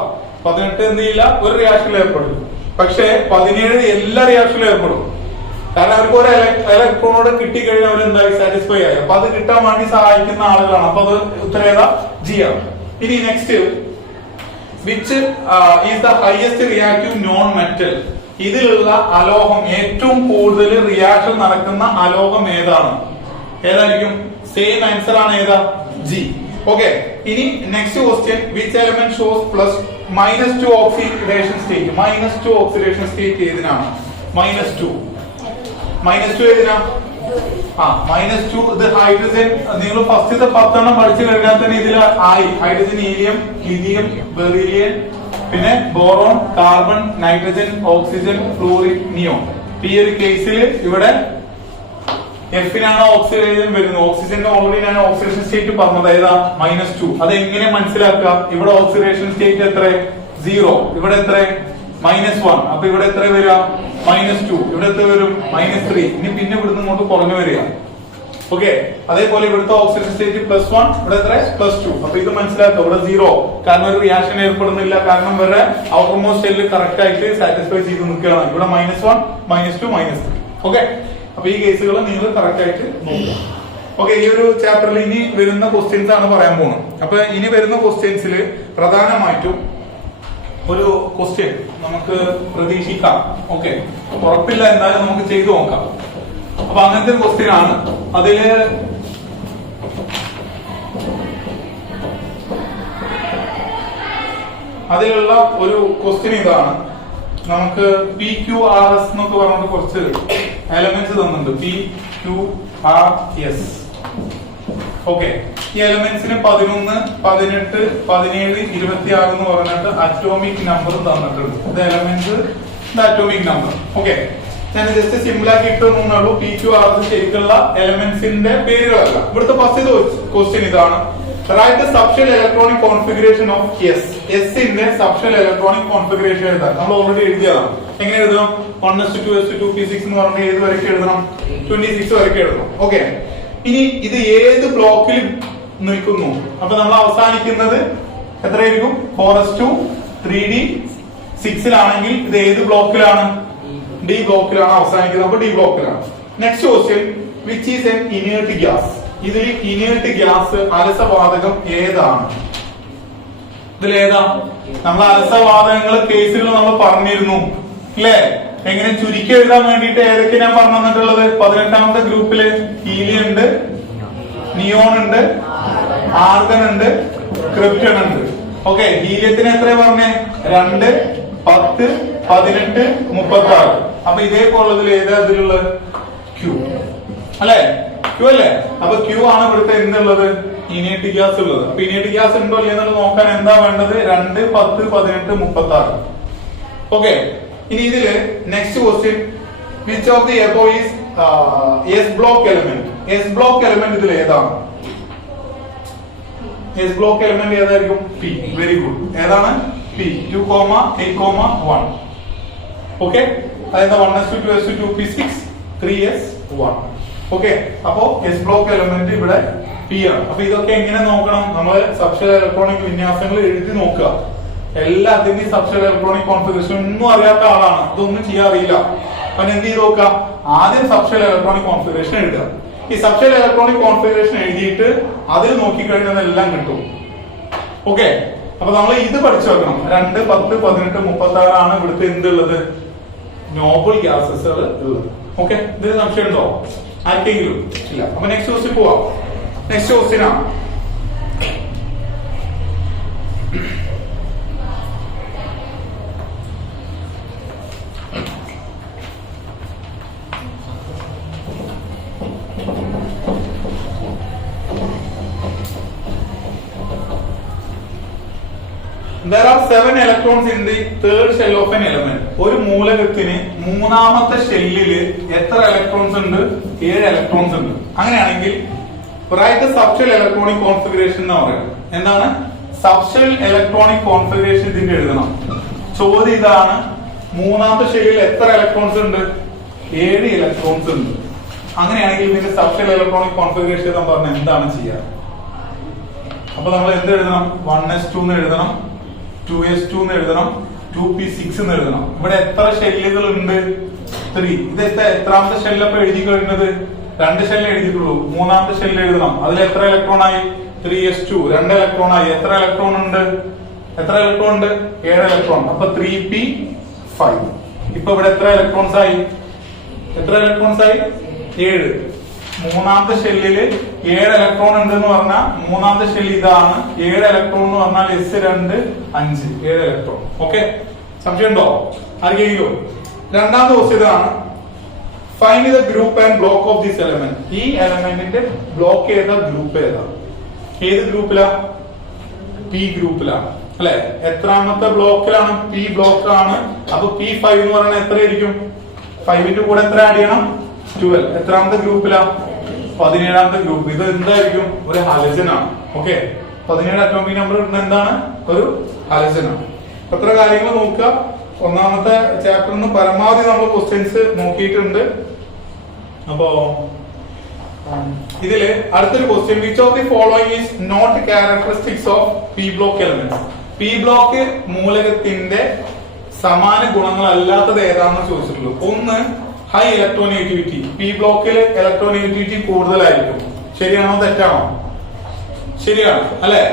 18 എന്ത് ചെയ്യില്ല, ഒരു റിയാക്ഷനിൽ ഏർപ്പെടും. പക്ഷെ 17 എല്ലാ റിയാക്ഷനിലും ഏർപ്പെടും. കാരണം അവർക്ക് ഒരു ഇലക്ട്രോണോട് കിട്ടിക്കഴിഞ്ഞാൽ അവർ എന്തായി സാറ്റിസ്ഫൈ ആയി. അപ്പൊ അത് കിട്ടാൻ വേണ്ടി സഹായിക്കുന്ന ആളുകളാണ്. അപ്പൊ അത് ഉത്തരേത ജി ആണ്. ഇനി next which is the highest reactive non metal. ഇതിലുള്ള അലോഹം ഏറ്റവും കൂടുതൽ റിയാക്ഷൻ നടക്കുന്ന അലോഹം ഏതാണ്? ഏതായിരിക്കും? സെയിം ആൻസർ ആണ്. ഏതാ? ജി. ഓക്കെ, ഇനി next question which element shows -2 oxidation state. -2 oxidation state ഏതിനാണ്? -2 ഏതിനാ? -2 ഇത് ഹൈഡ്രജൻ. നിങ്ങൾ ഫസ്റ്റത്തെ 10 എണ്ണം പഠിച്ചു കഴിഞ്ഞാൽ തന്നെ ഇതിൽ ആയി. ഹൈഡ്രജൻ, ഹീലിയം, ലിഥിയം, ബെറിലിയം, പിന്നെ boron, carbon, nitrogen, oxygen, fluorine, neon. ഈ ഒരു കേസിൽ ഇവിടെ എഫിനാണ് ഓക്സിഡേഷൻ വരുന്നത്. ഓക്സിജന്റെ ഓൾറെഡി ഞാൻ ഓക്സിഡേഷൻ സ്റ്റേറ്റ് പറഞ്ഞത് ഏതാ? -2. അത് എങ്ങനെ മനസ്സിലാക്കുക? ഇവിടെ ഓക്സിഡേഷൻ സ്റ്റേറ്റ് എത്ര? 0. ഇവിടെ എത്ര? -1. അപ്പൊ ഇവിടെ എത്ര വരിക? -2. ഇവിടെ എത്ര വരും? -3. ഇനി പിന്നെ ഇവിടുന്ന് ഇങ്ങോട്ട് കുറഞ്ഞു വരിക. ഓക്കെ, അതേപോലെ ഇവിടുത്തെ ഓക്സിഡേഷൻ സ്റ്റേറ്റ് +1, ഇവിടെ എത്ര? +2. അപ്പൊ ഇത് മനസ്സിലാക്കുക. ഇവിടെ 0, കാരണം ഒരു റിയാക്ഷൻ ഏർപ്പെടുന്നില്ല. കാരണം വരെ ഔട്ടർ മോസ്റ്റ് ഷെല്ലിൽ കറക്റ്റ് ആയിട്ട് സാറ്റിസ്ഫൈ ചെയ്ത് നിൽക്കുകയാണ്. ഇവിടെ -1 -2 -3. ഓക്കെ, അപ്പൊ ഈ കേസുകൾ നിങ്ങൾ കറക്റ്റ് ആയിട്ട് നോക്കുക. ഓക്കെ, ഈ ഒരു ചാപ്റ്ററിൽ ഇനി വരുന്ന ക്വസ്റ്റ്യൻസ് ആണ് പറയാൻ പോകുന്നത്. അപ്പൊ ഇനി വരുന്ന ക്വസ്റ്റ്യൻസിൽ പ്രധാനമായിട്ടും ഒരു ക്വസ്റ്റ്യൻ നമുക്ക് പ്രതീക്ഷിക്കാം. ഓക്കെ, ഉറപ്പില്ല, എന്തായാലും നമുക്ക് ചെയ്തു നോക്കാം. അപ്പൊ അങ്ങനത്തെ ക്വസ്റ്റ്യൻ ആണ്. അതിലുള്ള ഒരു ക്വസ്റ്റ്യൻ ഇതാണ്. നമുക്ക് PQRS എന്നൊക്കെ പറഞ്ഞിട്ട് കുറച്ച് എലമെന്റ്സ് തന്നിട്ടുണ്ട്. PQRS. ഓക്കെ, ഈ എലമെന്റ്സിന് 11, 18, 17, 26 എന്ന് പറഞ്ഞിട്ട് അറ്റോമിക് നമ്പർ തന്നിട്ടുണ്ട്. ഇത് എലമെന്റ്സ്, ഇത് അറ്റോമിക് നമ്പർ. ഓക്കെ, ഞാൻ ജസ്റ്റ് സിമ്പിൾ ആക്കി ഇട്ടുള്ളൂ. PQRS ശരിക്കുള്ള എലമെന്റ്സിന്റെ പേരുകളല്ല. ഇവിടുത്തെ ഫസ്റ്റ് ക്വസ്റ്റ്യൻ ഇതാണ്. Write the subshell electronic configuration of S. എസിന്റെ സബ്ഷെൽ ഇലക്ട്രോണിക് കോൺഫിഗറേഷൻ എഴുതാം. നമ്മൾ ഓൾറെഡി എഴുതിയതാണ്. എങ്ങനെ എഴുതണം? 1s2 p6 എന്ന് പറഞ്ഞാൽ ഏത് വരയ്ക്ക് എഴുതണം? 26 വരയ്ക്ക് എഴുതണം. ഓക്കെ, ഇനി ഇത് ഏത് ബ്ലോക്കിൽ നിൽക്കുന്നു? അപ്പൊ നമ്മൾ അവസാനിക്കുന്നത് എത്രയായിരിക്കും? 4s2 3d 6ലാണെങ്കിൽ ഇത് ഏത് ബ്ലോക്കിലാണ്? ഡി ബ്ലോക്കിലാണ് അവസാനിക്കുന്നത്. അപ്പൊ ഡി ബ്ലോക്കിലാണ്. Next question which is an inert gas. ഇതിൽ ഇനേർട്ട് ഗ്യാസ് അലസവാതകം ഏതാണ്? ഇതിലേതാ? നമ്മൾ അലസവാതകങ്ങൾ കേസുകൾ നമ്മൾ പറഞ്ഞിരുന്നു അല്ലേ? എങ്ങനെ ചുരുക്കി എഴുതാൻ വേണ്ടിയിട്ട് ഏതൊക്കെ ഞാൻ പറഞ്ഞു തന്നിട്ടുള്ളത്? 18ാമത്തെ ഗ്രൂപ്പില് ഹീലിയം ഉണ്ട്, നിയോൺ ഉണ്ട്, ആർഗൺ ഉണ്ട്, ക്രിപ്റ്റൺ ഉണ്ട്. ഓക്കെ, ഹീലിയത്തിന് എത്ര പറഞ്ഞേ? 2, 10, 18, 36. അപ്പൊ ഇതേപോലുള്ളതിൽ ഏതാ ഇതിലുള്ളത്? ക്യൂ അല്ലെ? ക്യൂ അല്ലേ? അപ്പൊ ക്യൂ ആണ് ഇവിടുത്തെ എന്തുള്ളത്? ഇനേർട്ട് ഗ്യാസ് ഉള്ളത്. അപ്പൊ ഇനേർട്ട് ഗ്യാസ് ഉണ്ടോ ഇല്ലെന്നുള്ളത് നോക്കാൻ എന്താ വേണ്ടത്? 2, 10, 18, 36. ഓക്കെ, ഇനി ഇതില് next question which of the above is S block element. S block element ഇതിൽ ഏതാണ്? എസ് ബ്ലോക്ക് എലിമെന്റ് ഏതായിരിക്കും? പി. Very good. ഏതാണ്? P. p 2,8,1. ഓക്കെ, അതായത് 1s2 2s2 2p6 3s1. Okay, അപ്പോ എസ് ബ്ലോക്ക് എലമെന്റ് ഇവിടെ P ആണ്. അപ്പൊ ഇതൊക്കെ എങ്ങനെ നോക്കണം? നമ്മൾ സബ്ഷെൽ ഇലക്ട്രോണിക് വിന്യാസങ്ങൾ എഴുതി നോക്കുക. എല്ലാത്തിന്റെയും സബ്ഷെൽ ഇലക്ട്രോണിക് കോൺഫിഗറേഷൻ ഒന്നും അറിയാത്ത ആളാണ്, ഇതൊന്നും ചെയ്യാൻ അറിയില്ല. അപ്പൊ എന്ത് ചെയ്ത് നോക്കുക? ആദ്യം സബ്ഷെൽ ഇലക്ട്രോണിക് കോൺഫിഗറേഷൻ എഴുതുക. ഈ സബ്ഷെൽ ഇലക്ട്രോണിക് കോൺഫിഗറേഷൻ എഴുതിയിട്ട് അതിൽ നോക്കിക്കഴിഞ്ഞാൽ എല്ലാം കിട്ടും. ഓക്കെ, അപ്പൊ നമ്മൾ ഇത് പഠിച്ചു വെക്കണം. 2, 10, 18, 36 ആണ് ഇവിടുത്തെ എന്തുള്ളത്? നോബിൾ ഗ്യാസസ് ഉള്ളത്. ഓക്കെ, ഇതിന് സംശയം ഉണ്ടോ ആർക്കെങ്കിലും? ഇല്ല. അപ്പൊ നെക്സ്റ്റ് ക്വസ്റ്റ്യൻ പോവാം. നെക്സ്റ്റ് ക്വസ്റ്റ്യൻ ആണ് There are 7 electrons in the third shell of an element. ഒരു മൂലകത്തിന് മൂന്നാമത്തെ ഷെല്ലില് എത്ര ഇലക്ട്രോൺസ് ഉണ്ട്? 7 ഇലക്ട്രോൺസ് ഉണ്ട്. അങ്ങനെയാണെങ്കിൽ write the subshell electronic configuration എന്ന് പറയുന്നത് എന്താണ്? സബ്ഷെൽ ഇലക്ട്രോണിക് കോൺഫിഗറേഷൻ ഇതിന്റെ എഴുതണം. ചോദ്യം ഇതാണ്, മൂന്നാമത്തെ ഷെല്ലിൽ എത്ര ഇലക്ട്രോൺസ് ഉണ്ട്? 7 ഇലക്ട്രോൺസ് ഉണ്ട്. അങ്ങനെയാണെങ്കിൽ ഇതിന്റെ സബ്ഷെൽ ഇലക്ട്രോണിക് കോൺഫിഗറേഷൻ എന്ന് പറഞ്ഞാൽ എന്താണ് ചെയ്യുക? അപ്പൊ നമ്മൾ എന്ത് എഴുതണം? 1s2 എന്ന് എഴുതണം, 2s2 എന്ന് എഴുതണം, 2p6 എന്ന് എഴുതണം. ഇവിടെ എത്ര ഷെല്ലുകൾ ഉണ്ട്? 3. ഇത് എത്രാമത്തെ ഷെല്ലപ്പൊ എഴുതി കഴിഞ്ഞത്? 2 ഷെല്ല് എഴുതിയിട്ടുള്ളൂ. മൂന്നാമത്തെ ഷെല്ല് എഴുതണം. അതിൽ എത്ര ഇലക്ട്രോൺ ആയി? 3s2, 2 ഇലക്ട്രോൺ ആയി. എത്ര ഇലക്ട്രോൺ ഉണ്ട്? 7 ഇലക്ട്രോൺ. അപ്പൊ 3p5. ഇപ്പൊ ഇവിടെ എത്ര ഇലക്ട്രോൺസ് ആയി? 7. മൂന്നാമത്തെ ഷെല്ലില് 7 ഇലക്ട്രോൺ ഉണ്ട് എന്ന് പറഞ്ഞാൽ മൂന്നാമത്തെ ഷെല്ല് ഇതാണ്. 7 ഇലക്ട്രോൺ എന്ന് പറഞ്ഞാൽ S2 5, 7 ഇലക്ട്രോൺ. ഓക്കെ, സംശയം ഉണ്ടോ ആർക്കെങ്കിലും? രണ്ടാമത്തെ ക്വസ്റ്റ്യൻ ഇതാണ്, find the group and block of this element. ഈ എലമെന്റിന്റെ ബ്ലോക്ക് ഏതാ, ഗ്രൂപ്പ് ഏതാ? ഏത് ഗ്രൂപ്പിലാ? പി ഗ്രൂപ്പിലാണ് അല്ലെ? എത്രാമത്തെ ബ്ലോക്കിലാണ്? പി ബ്ലോക്ക് ആണ്. അപ്പൊ P5 എന്ന് പറയുന്നത് എത്രയായിരിക്കും? 5ന്റെ കൂടെ എത്ര ആഡ് ചെയ്യണം? 12. എത്രാമത്തെ ഗ്രൂപ്പിലാ? 17ാമത്തെ ഗ്രൂപ്പ്. ഇത് എന്തായിരിക്കും? ഒരു ഹലജൻ ആണ്. ഓക്കെ, 17 അറ്റോമിക് നമ്പർ ഇടുന്ന എന്താണ്? ഒരു ഹലജൻ ആണ്. എത്ര കാര്യങ്ങൾ നോക്കുക. ഒന്നാമത്തെ ചാപ്റ്ററിൽ നിന്ന് പരമാവധി നമ്മൾ ക്വസ്റ്റ്യൻസ് നോക്കിയിട്ടുണ്ട്. അപ്പോ ഇതില് അടുത്തൊരു question, which of the following is not characteristics of P block element. P block മൂലകത്തിന്റെ സമാന ഗുണങ്ങളല്ലാത്തത് ഏതാണെന്ന് ചോദിച്ചിട്ടുള്ളൂ. ഒന്ന്, ഹൈ ഇലക്ട്രോനെഗറ്റിവിറ്റി. പി ബ്ലോക്കിൽ ഇലക്ട്രോനെഗറ്റിവിറ്റി കൂടുതലായിരിക്കും. ശരിയാണോ തെറ്റാണോ? ശരിയാണ് അല്ലെ?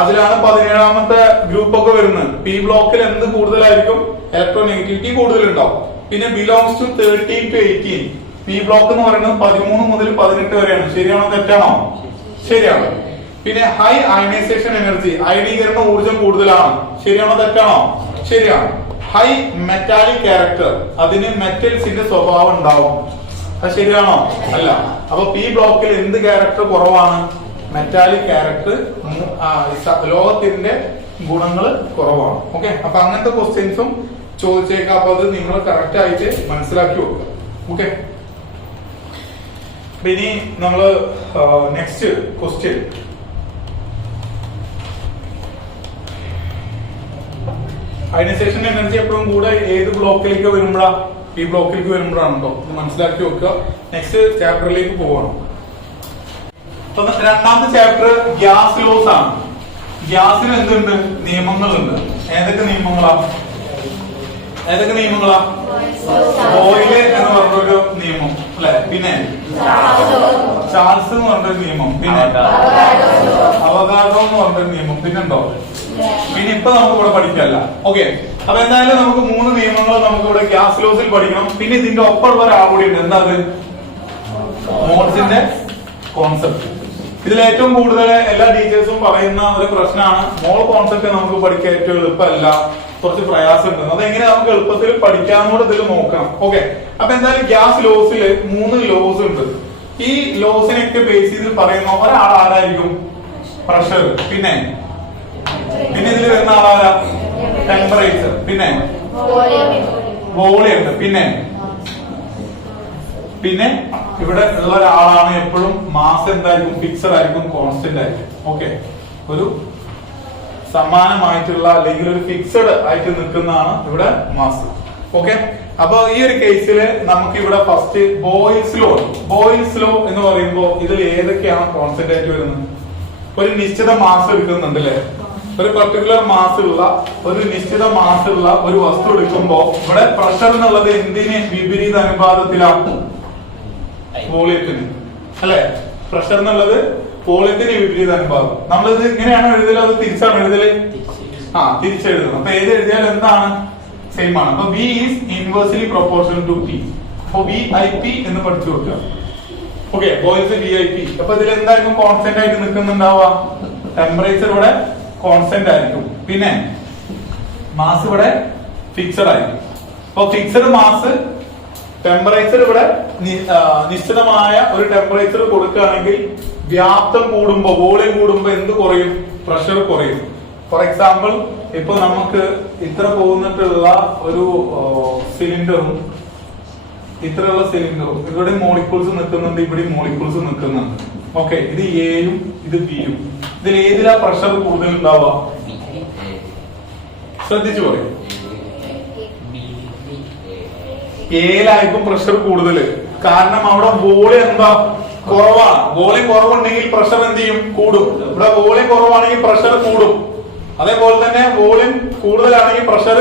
അതിലാണ് 17ാമത്തെ ഗ്രൂപ്പ് ഒക്കെ വരുന്നത്. പി ബ്ലോക്കിൽ എന്ത് കൂടുതലായിരിക്കും? ഇലക്ട്രോനെഗറ്റിവിറ്റി കൂടുതലുണ്ടാവും. പിന്നെ belongs to 13 to 18. P block എന്ന് പറയുന്നത് 13 മുതൽ 18 വരെയാണ്. ശരിയാണോ തെറ്റാണോ? ശരിയാണ്. പിന്നെ ഹൈ അയണൈസേഷൻ എനർജി, അയണീകരണ ഊർജം കൂടുതലാണ്. ശരിയാണോ തെറ്റാണോ? ശരിയാണ്. ഹൈ മെറ്റാലിക് ക്യാരക്ടർ, അതിന് മെറ്റൽസിന്റെ സ്വഭാവം ഉണ്ടാവും. അത് ശരിയാണോ? അല്ല. അപ്പൊ പി ബ്ലോക്കിൽ എന്ത് ക്യാരക്ടർ കുറവാണ്? മെറ്റാലിക് ക്യാരക്ടർ, ലോഹത്തിന്റെ ഗുണങ്ങൾ കുറവാണ്. ഓക്കെ, അപ്പൊ അങ്ങനത്തെ ക്വസ്റ്റ്യൻസും ചോദിച്ചേക്കാം. അപ്പൊ അത് നിങ്ങൾ കറക്റ്റ് ആയിട്ട് മനസ്സിലാക്കി വെക്കുക. ഓക്കെ, ഇനി നമ്മള് നെക്സ്റ്റ് ക്വസ്റ്റ്യൻ, അയണൈസേഷൻ എനർജി എപ്പോഴും കൂടെ ഏത് ബ്ലോക്കിലേക്ക് വരുമ്പോഴാ? പി ബ്ലോക്കിലേക്ക് വരുമ്പോഴാണ് കേട്ടോ. ഇത് മനസ്സിലാക്കി വെക്കുക. നെക്സ്റ്റ് ചാപ്റ്ററിലേക്ക് പോകണം. അപ്പൊ രണ്ടാമത്തെ ചാപ്റ്റർ ഗ്യാസ് ലോസ് ആണ്. ഗ്യാസിന് എന്തുണ്ട്? നിയമങ്ങളുണ്ട്. ഏതൊക്കെ നിയമങ്ങളാ? ബോയില് എന്ന് പറഞ്ഞൊരു നിയമം അല്ലെ? പിന്നെ ചാൾസ് എന്ന് പറഞ്ഞൊരു നിയമം, പിന്നെ അവഗാഡ്രോ എന്ന് പറഞ്ഞൊരു നിയമം, പിന്നെന്തോ? പിന്നെ ഇപ്പൊ നമുക്ക് ഇവിടെ പഠിക്കല്ല. ഓക്കെ, അപ്പൊ എന്തായാലും നമുക്ക് 3 നിയമങ്ങൾ നമുക്ക് ഇവിടെ ഗ്യാസ് ലോസിൽ പഠിക്കണം. പിന്നെ ഇതിന്റെ ഒപ്പമുള്ള ഒരാൾ കൂടി ഉണ്ട്. എന്താ അത്? മോൾസിന്റെ കോൺസെപ്റ്റ്. ഇതിൽ ഏറ്റവും കൂടുതൽ എല്ലാ ടീച്ചേഴ്സും പറയുന്ന ഒരു പ്രശ്നമാണ്, മോൾ കോൺസെപ്റ്റ് നമുക്ക് പഠിക്കാൻ ഏറ്റവും എളുപ്പമല്ല, കുറച്ച് പ്രയാസമുണ്ട്. അതെങ്ങനെ നമുക്ക് എളുപ്പത്തിൽ പഠിക്കാന്നൂടെ ഇതിൽ നോക്കണം. ഓക്കെ, അപ്പൊ എന്തായാലും ഗ്യാസ് ലോസിൽ 3 ലോസ് ഉണ്ട്. ഈ ലോസിനൊക്കെ ബേസ് ചെയ്ത് പറയുന്ന ഒരാൾ ആരായിരിക്കും? പ്രഷർ. പിന്നെ ഇതിൽ വരുന്ന ആളാരാ? ടെമ്പറേച്ചർ. പിന്നെ വോളിയം. പിന്നെ ഇവിടെ ഉള്ള ഒരാളാണ് എപ്പോഴും മാസ് എന്തായിരിക്കും? ഫിക്സഡ് ആയിരിക്കും, കോൺസ്റ്റന്റ് ആയിരിക്കും. ഓക്കെ, ഒരു സമാനമായിട്ടുള്ള അല്ലെങ്കിൽ ഒരു ഫിക്സഡ് ആയിട്ട് നിൽക്കുന്നതാണ് ഇവിടെ മാസ്. ഓക്കെ, അപ്പൊ ഈ ഒരു കേസിൽ നമുക്ക് ഇവിടെ first boils law. Boils law എന്ന് പറയുമ്പോൾ ഇതിൽ ഏതൊക്കെയാണ് കോൺസ്റ്റന്റ് ആയിട്ട് വരുന്നത്? ഒരു നിശ്ചിത മാസ് എടുക്കുന്നുണ്ട് അല്ലെ, ഒരു പെർട്ടിക്കുലർ മാസ് ഉള്ള ഒരു നിശ്ചിത മാസ് ഉള്ള ഒരു വസ്തു എടുക്കുമ്പോ ഇവിടെ പ്രഷർ എന്നുള്ളത് എന്തിന് വിപരീത അനുപാതത്തിലാണ്? വോളിയത്തിന് അല്ലെ. പ്രഷർ എന്നുള്ളത് വോളിയത്തിന് വിപരീത അനുപാതം. നമ്മളിത് ഇങ്ങനെയാണ് എഴുതല്, അത് തിരിച്ചാണ് എഴുതല്? തിരിച്ചെഴുതണം. അപ്പൊ ഏത് എഴുതിയാൽ എന്താണ്? സെയിം ആണ്. അപ്പൊ V is inversely proportional to P. അപ്പൊ VIP എന്ന് പഠിച്ചു കൊടുക്കുക. Okay, boils VIP. അപ്പൊ ഇതിൽ എന്തായിരിക്കും കോൺസ്റ്റന്റ് ആയിട്ട് നിൽക്കുന്നുണ്ടാവുക? ടെമ്പറേച്ചർ ഇവിടെ കോൺസ്റ്റന്റ് ആയിരിക്കും. പിന്നെ മാസ് ഇവിടെ ഫിക്സഡ് ആയിരിക്കും. അപ്പൊ ഫിക്സഡ് മാസ്, ടെമ്പറേച്ചർ ഇവിടെ നിശ്ചിതമായ ഒരു ടെമ്പറേച്ചർ കൊടുക്കുകയാണെങ്കിൽ വ്യാപ്തം കൂടുമ്പോ, വോളിയം കൂടുമ്പോ എന്ത് കുറയും? പ്രഷർ കുറയും. ഫോർ എക്സാമ്പിൾ, ഇപ്പൊ നമുക്ക് ഇത്ര പോകുന്നിട്ടുള്ള ഒരു സിലിണ്ടറും ഇത്രയുള്ള സിലിണ്ടറും ഇവിടെ മോളിക്യൂൾസ് നിൽക്കുന്നുണ്ട്, ഇവിടെ മോളിക്യൂൾസ് നിൽക്കുന്നുണ്ട്. ഓക്കെ, ഇത് എയും ഇത് ബിയും. ഇതിൽ ഏതിലാ പ്രഷർ കൂടുതൽ ഉണ്ടാവുക? ശ്രദ്ധിച്ചു പറയും. എയിലായിരിക്കും പ്രഷർ കൂടുതൽ. കാരണം അവിടെ വോളിയം എന്താ? കുറവാണ്. വോളിയം കുറവുണ്ടെങ്കിൽ പ്രഷർ എന്ത് ചെയ്യും? കൂടും. ഇവിടെ വോളിയം കുറവാണെങ്കിൽ പ്രഷർ കൂടും. അതേപോലെ തന്നെ വോളിയം കൂടുതലാണെങ്കിൽ പ്രഷർ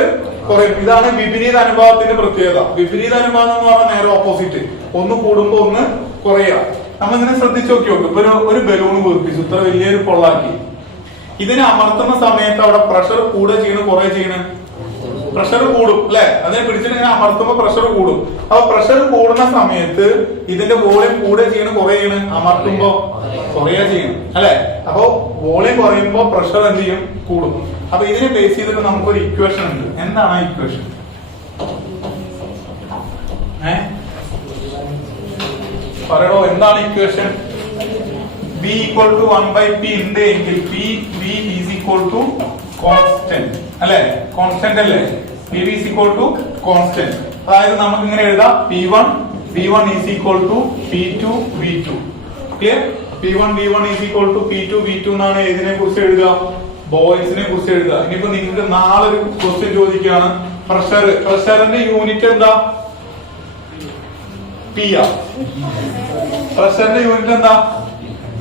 കുറയും. ഇതാണ് വിപരീത അനുപാതത്തിന്റെ പ്രത്യേകത. വിപരീത അനുപാതം എന്ന് പറഞ്ഞാൽ നേരെ ഓപ്പോസിറ്റ്. ഒന്ന് കൂടുമ്പോ ഒന്ന് കുറയുക. നമ്മളിങ്ങനെ ശ്രദ്ധിച്ചു നോക്കി. ഇപ്പൊ ഒരു ബലൂൺ വീർപ്പിച്ചു, ഇത്ര വലിയൊരു പൊള്ളാക്കി. ഇതിനെ അമർത്തുന്ന സമയത്ത് അവിടെ പ്രഷർ കൂടെ ചെയ്യണം, കുറെ ചെയ്യണം? പ്രഷർ കൂടും അല്ലെ. അതിനെ പിടിച്ചിട്ട് ഇങ്ങനെ അമർത്തുമ്പോ പ്രഷർ കൂടും. അപ്പൊ പ്രഷർ കൂടുന്ന സമയത്ത് ഇതിന്റെ വോളിയം കൂടെ ചെയ്യണം, കുറെ ചെയ്യണം? അമർത്തുമ്പോ കുറയാ ചെയ്യണം അല്ലെ. അപ്പൊ വോളിയം കുറയുമ്പോ പ്രഷർ എന്ത് ചെയ്യും? കൂടും. അപ്പൊ ഇതിനെ ബേസ് ചെയ്തിട്ട് നമുക്കൊരു ഇക്വേഷൻ ഉണ്ട്. എന്താണ് ആ ഇക്വേഷൻ? പറയണോ, എന്താണ് equation? B equal to 1/P ഉണ്ട് എങ്കിൽ PV is equal to constant അല്ലെ. കോൺസ്റ്റന്റ് അല്ലേ? PV is equal to constant. അതായത് നമുക്ക് ഇങ്ങനെ എഴുതാം, P1 V1 is equal to P2 V2. Clear? P1 V1 is equal to P2 V2 എന്നാണ് ഇതിനെ കുറിച്ച് എഴുതുക, ബോയിൽസിനെ കുറിച്ച് എഴുതുക. ഇനിയിപ്പോ നിങ്ങൾക്ക് നാളെ ഒരു ക്വസ്റ്റ്യൻ ചോദിക്കുകയാണ്, പ്രഷറിന്റെ യൂണിറ്റ് എന്താ? P ആ. പ്രഷറിന്റെ യൂണിറ്റ് എന്താ?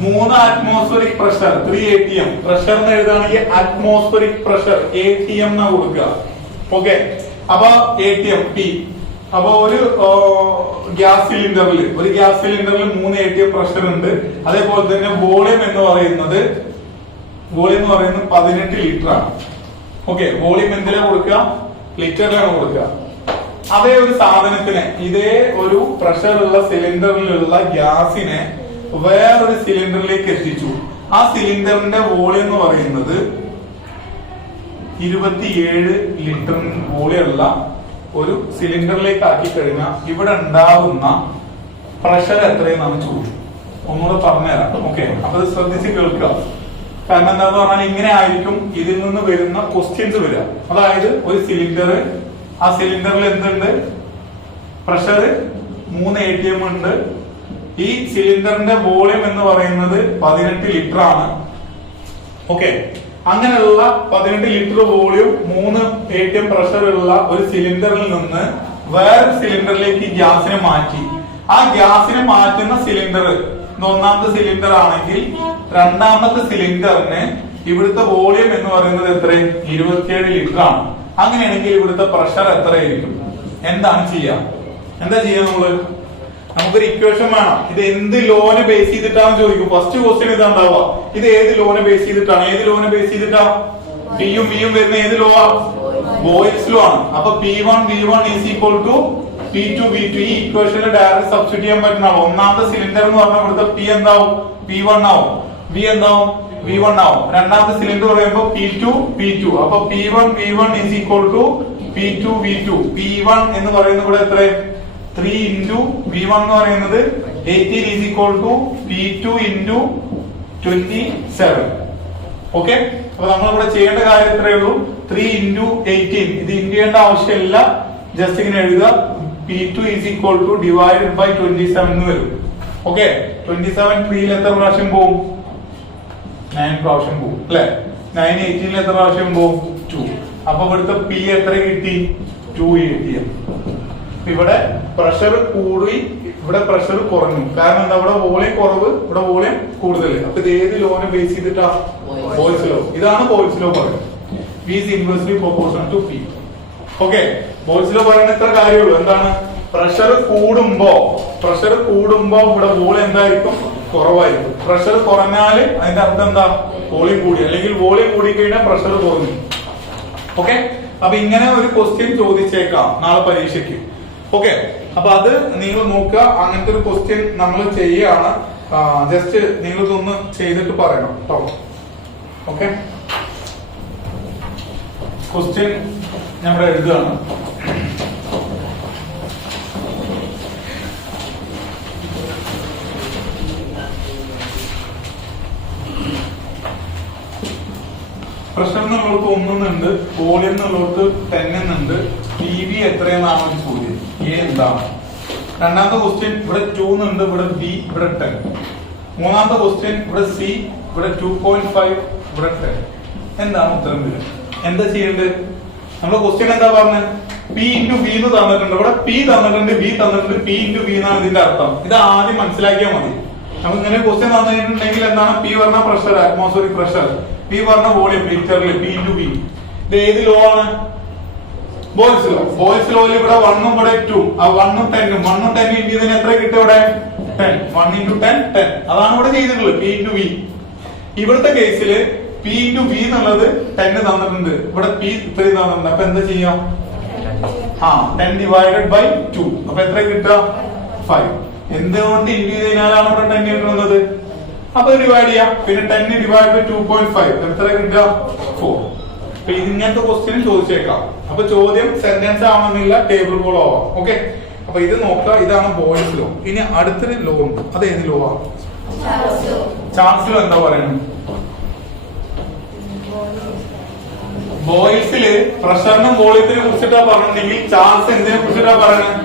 3 അറ്റ്മോസ്ഫിയറിക് പ്രഷർ, 3 ATM. പ്രഷർ എന്ന് എഴുതുകയാണെങ്കിൽ അറ്റ്മോസ്ഫിയറിക് പ്രഷർ ATM എന്നാ കൊടുക്കുക. ഓക്കെ, അപ്പൊ ATM P. അപ്പൊ ഒരു ഗ്യാസ് സിലിണ്ടറിൽ 3 ATM പ്രഷർ ഉണ്ട്. അതേപോലെ തന്നെ വോളിയം എന്ന് പറയുന്നത് 18 ലിറ്റർ ആണ്. ഓക്കെ, വോളിയം എന്തിനാ കൊടുക്കുക? ലിറ്ററിലാണ് കൊടുക്കുക. അതേ ഒരു സാധനത്തിന്, ഇതേ ഒരു പ്രഷർ ഉള്ള സിലിണ്ടറിലുള്ള ഗ്യാസിനെ വേറൊരു സിലിണ്ടറിലേക്ക് എത്തിച്ചു. ആ സിലിണ്ടറിന്റെ വോളിയം എന്ന് പറയുന്നത് 27 ലിറ്റർ വോളിയുള്ള ഒരു സിലിണ്ടറിലേക്ക് ആക്കി കഴിഞ്ഞാൽ ഇവിടെ ഉണ്ടാവുന്ന പ്രഷർ എത്രയെന്നാണ് ചോദിച്ചു. ഒന്നുകൂടെ പറഞ്ഞുതരാം. ഓക്കെ, അപ്പൊ അത് ശ്രദ്ധിച്ച് കേൾക്കുക. കാരണം എന്താന്ന് പറഞ്ഞാൽ ഇങ്ങനെ ആയിരിക്കും ഇതിൽ നിന്ന് വരുന്ന ക്വസ്റ്റ്യൻസ് വരിക. അതായത് ഒരു സിലിണ്ടർ, ആ സിലിണ്ടറിൽ എന്തുണ്ട്? പ്രഷർ 3 ATM ഉണ്ട്. ഈ സിലിണ്ടറിന്റെ വോളിയം എന്ന് പറയുന്നത് 18 ലിറ്റർ ആണ്. ഓക്കെ, അങ്ങനെയുള്ള 18 ലിറ്റർ വോളിയം 3 ATM പ്രഷർ ഉള്ള ഒരു സിലിണ്ടറിൽ നിന്ന് വേറൊരു സിലിണ്ടറിലേക്ക് ഗ്യാസിനെ മാറ്റി. ആ ഗ്യാസിനെ മാറ്റുന്ന സിലിണ്ടർ ഒന്നാമത്തെ സിലിണ്ടർ ആണെങ്കിൽ രണ്ടാമത്തെ സിലിണ്ടറിന് ഇവിടുത്തെ വോളിയം എന്ന് പറയുന്നത് എത്ര? 27 ലിറ്റർ ആണ്. അങ്ങനെയാണെങ്കിൽ ഇവിടുത്തെ പ്രഷർ എത്രയായിരിക്കും? എന്താണ് ചെയ്യാ നമ്മള്? നമുക്കൊരു ഇക്വേഷൻ വേണം. ഇത് എന്ത് ലോനെ ബേസ് ചെയ്തിട്ടാണ് ചോദിക്കും. ഫസ്റ്റ് ക്വസ്റ്റ്യൻ ഇതാ ഉണ്ടാവുക. ഇത് ഏത് ലോനെ ബേസ് ചെയ്തിട്ടാണ്? പിയും ബിയും വരുന്ന ഏത് ലോ ആ? ബോയിൽസ് ലോ ആണ്. അപ്പൊ P1 V1 is equal to P2 V2. ഈ ഇക്വേഷനിൽ ഡയറക്റ്റ് സബ്സ്റ്റിറ്റ്യൂട്ട് ചെയ്യാൻ പറ്റുന്നതാണ്. ഒന്നാമത്തെ സിലിണ്ടർ എന്ന് പറഞ്ഞാൽ ഇവിടുത്തെ P എന്താവും? P1 ആവും. V എന്താവും? V1 ആവും. രണ്ടാമത്തെ സിലിണ്ടർ പറയുമ്പോൾ P2 P2. അപ്പൊ P1 V1 is equal to P2 V2. P1 എന്ന് പറയുന്നത് ഇവിടെ എത്ര? 3 into V1 എന്ന് പറയുന്നത് 18 is equal to P2 into 27. Okay, അപ്പൊ നമ്മളിവിടെ ചെയ്യേണ്ട കാര്യം എത്രയേ ഉള്ളൂ? 3 into 18. ഇത് ഇൻഡ് ചെയ്യേണ്ട ആവശ്യമില്ല, ജസ്റ്റ് ഇങ്ങനെ എഴുതുക. P2 is equal to divided by 27 എന്ന് വരും. ഓക്കെ, 27 3 എത്ര പ്രാവശ്യം പോവും? 9 പ്രാവശ്യം പോവും അല്ലെ. 918 എത്ര പ്രാവശ്യം പോകും 2. അപ്പൊ ഇവിടുത്തെ പി എത്ര കിട്ടി 280. ഇവിടെ പ്രഷർ കൂടി ഇവിടെ പ്രഷർ കുറഞ്ഞു. കാരണം എന്താ ഇവിടെ വോളിയം കുറവ് ഇവിടെ വോളിയം കൂടുതൽ. അപ്പൊ ഇത് ഏത് ലോനെ ബേസ് ചെയ്തിട്ടാ ബോയ്സ് ലോ. ഇതാണ് ബോയ്സ് ലോ പറയുന്നത്. V is inversely proportional to P. Okay Boyle's law പറയുന്ന ഇത്ര കാര്യമുള്ളൂ. എന്താണ് പ്രഷർ കൂടുമ്പോ ഇവിടെ വോളിയം എന്തായിരിക്കും കുറവായിരിക്കും. പ്രഷർ കുറഞ്ഞാല് അതിന്റെ അർത്ഥം എന്താ വോളിയം കൂടി, അല്ലെങ്കിൽ വോളിയം കൂടി കഴിഞ്ഞാൽ പ്രഷർ കുറഞ്ഞു. ഓക്കെ അപ്പൊ ഇങ്ങനെ ഒരു ക്വസ്റ്റ്യൻ ചോദിച്ചേക്കാം നാളെ പരീക്ഷയ്ക്ക്. ഓക്കെ അപ്പൊ അത് നിങ്ങൾ നോക്കുക. അങ്ങനത്തെ ഒരു ക്വസ്റ്റ്യൻ നമ്മൾ ചെയ്യാണ്. ജസ്റ്റ് നിങ്ങൾ ഇതൊന്ന് ചെയ്തിട്ട് പറയണം കേട്ടോ. ഓക്കെ ക്വസ്റ്റ്യൻ നമ്മുടെ എഴുതുകയാണ്. പ്രഷർ എന്നുള്ളവർക്ക് 1 എന്നുണ്ട്, വോളിയം എന്നുള്ളവർക്ക് 10 എന്നുണ്ട്. പി വി എത്രയെന്നാണ് ഒരു ചോദ്യം. എ എന്താണ്? രണ്ടാമത്തെ ക്വസ്റ്റ്യൻ ഇവിടെ 2 എന്നുണ്ട്, ഇവിടെ ബി, ഇവിടെ 10. മൂന്നാമത്തെ ക്വസ്റ്റ്യൻ ഇവിടെ സി, ഇവിടെ 2.5, ഇവിടെ 10. എന്താണ് ഉത്തരം വരിക? എന്താ ചെയ്യേണ്ടത്? നമ്മുടെ ക്വസ്റ്റ്യൻ എന്താ പറഞ്ഞത്? പി ഇൻറ്റു ബി എന്ന് തന്നിട്ടുണ്ട്. ഇവിടെ പി തന്നിട്ടുണ്ട്, ബി തന്നിട്ടുണ്ട്. പി ഇൻറ്റു ബി എന്നാണ് ഇതിന്റെ അർത്ഥം. ഇത് ആദ്യം മനസ്സിലാക്കിയാൽ മതി. നമുക്ക് ഇങ്ങനെ ക്വസ്റ്റ്യൻ തന്നിട്ടുണ്ടെങ്കിൽ എന്താണ് പി പറഞ്ഞ പ്രഷർ, അറ്റ്മോസ്ഫിയറിക് പ്രഷർ, പി പറഞ്ഞ വോളിയം ലിറ്ററിൽ, പി ഇൻറ്റു ബി. ഇത് ഏത് ലോ ആണ്? Boys law. ബോയ്സ് ലോയിൽ ഇവിടെ 1ഉം ഇവിടെ 2, ആ 1ഉം 10ഉം 1ഉം 10 ഇൻറ്റു ഇതിന് എത്ര കിട്ടും? ഇവിടെ 10. 1 ഇൻറ്റു 10 10. അതാണ് ഇവിടെ ചെയ്തിട്ടുള്ളത്, പി ഇൻറ്റു ബി. ഇവിടുത്തെ കേസിൽ പി ഇൻറ്റു ബി എന്നുള്ളത് 10 തന്നിട്ടുണ്ട്, ഇവിടെ പി 3 തന്നിട്ടുണ്ട്. അപ്പൊ എന്താ ചെയ്യാം? 10 ഡിവൈഡഡ് ബൈ 2. അപ്പൊ എത്ര കിട്ടുക? 5. എന്തുകൊണ്ട് ഇൻറ്റു ചെയ്താലാണ് ഇവിടെ 10 കിട്ടുന്നത്? അപ്പൊ ഡിവൈഡ് ചെയ്യാം. പിന്നെ 10 ഡിവൈഡ് ബൈ 2.5 എത്ര കിട്ടുക? 4. അപ്പൊ ഇങ്ങനത്തെ ക്വസ്റ്റ്യൻ ചോദിച്ചേക്കാം. അപ്പൊ ചോദ്യം സെന്റൻസ് ആവണമെന്നില്ല, ടേബിൾ ഫോളോ ആവാം. ഓക്കെ അപ്പൊ ഇത് നോക്കുക. ഇതാണ് ബോയ്സ് ലോ. ഇനി അടുത്തൊരു ലോ ഉണ്ട്. അത് ഏത് ലോ ആണ്? Charles law. എന്താ പറയുന്നത്? ബോയ്സില് പ്രഷറിനും വോളിയത്തിനെ കുറിച്ചിട്ടാ പറഞ്ഞിട്ടുണ്ടെങ്കിൽ ചാൾസ് എന്തിനെ കുറിച്ചിട്ടാ പറയുന്നത്?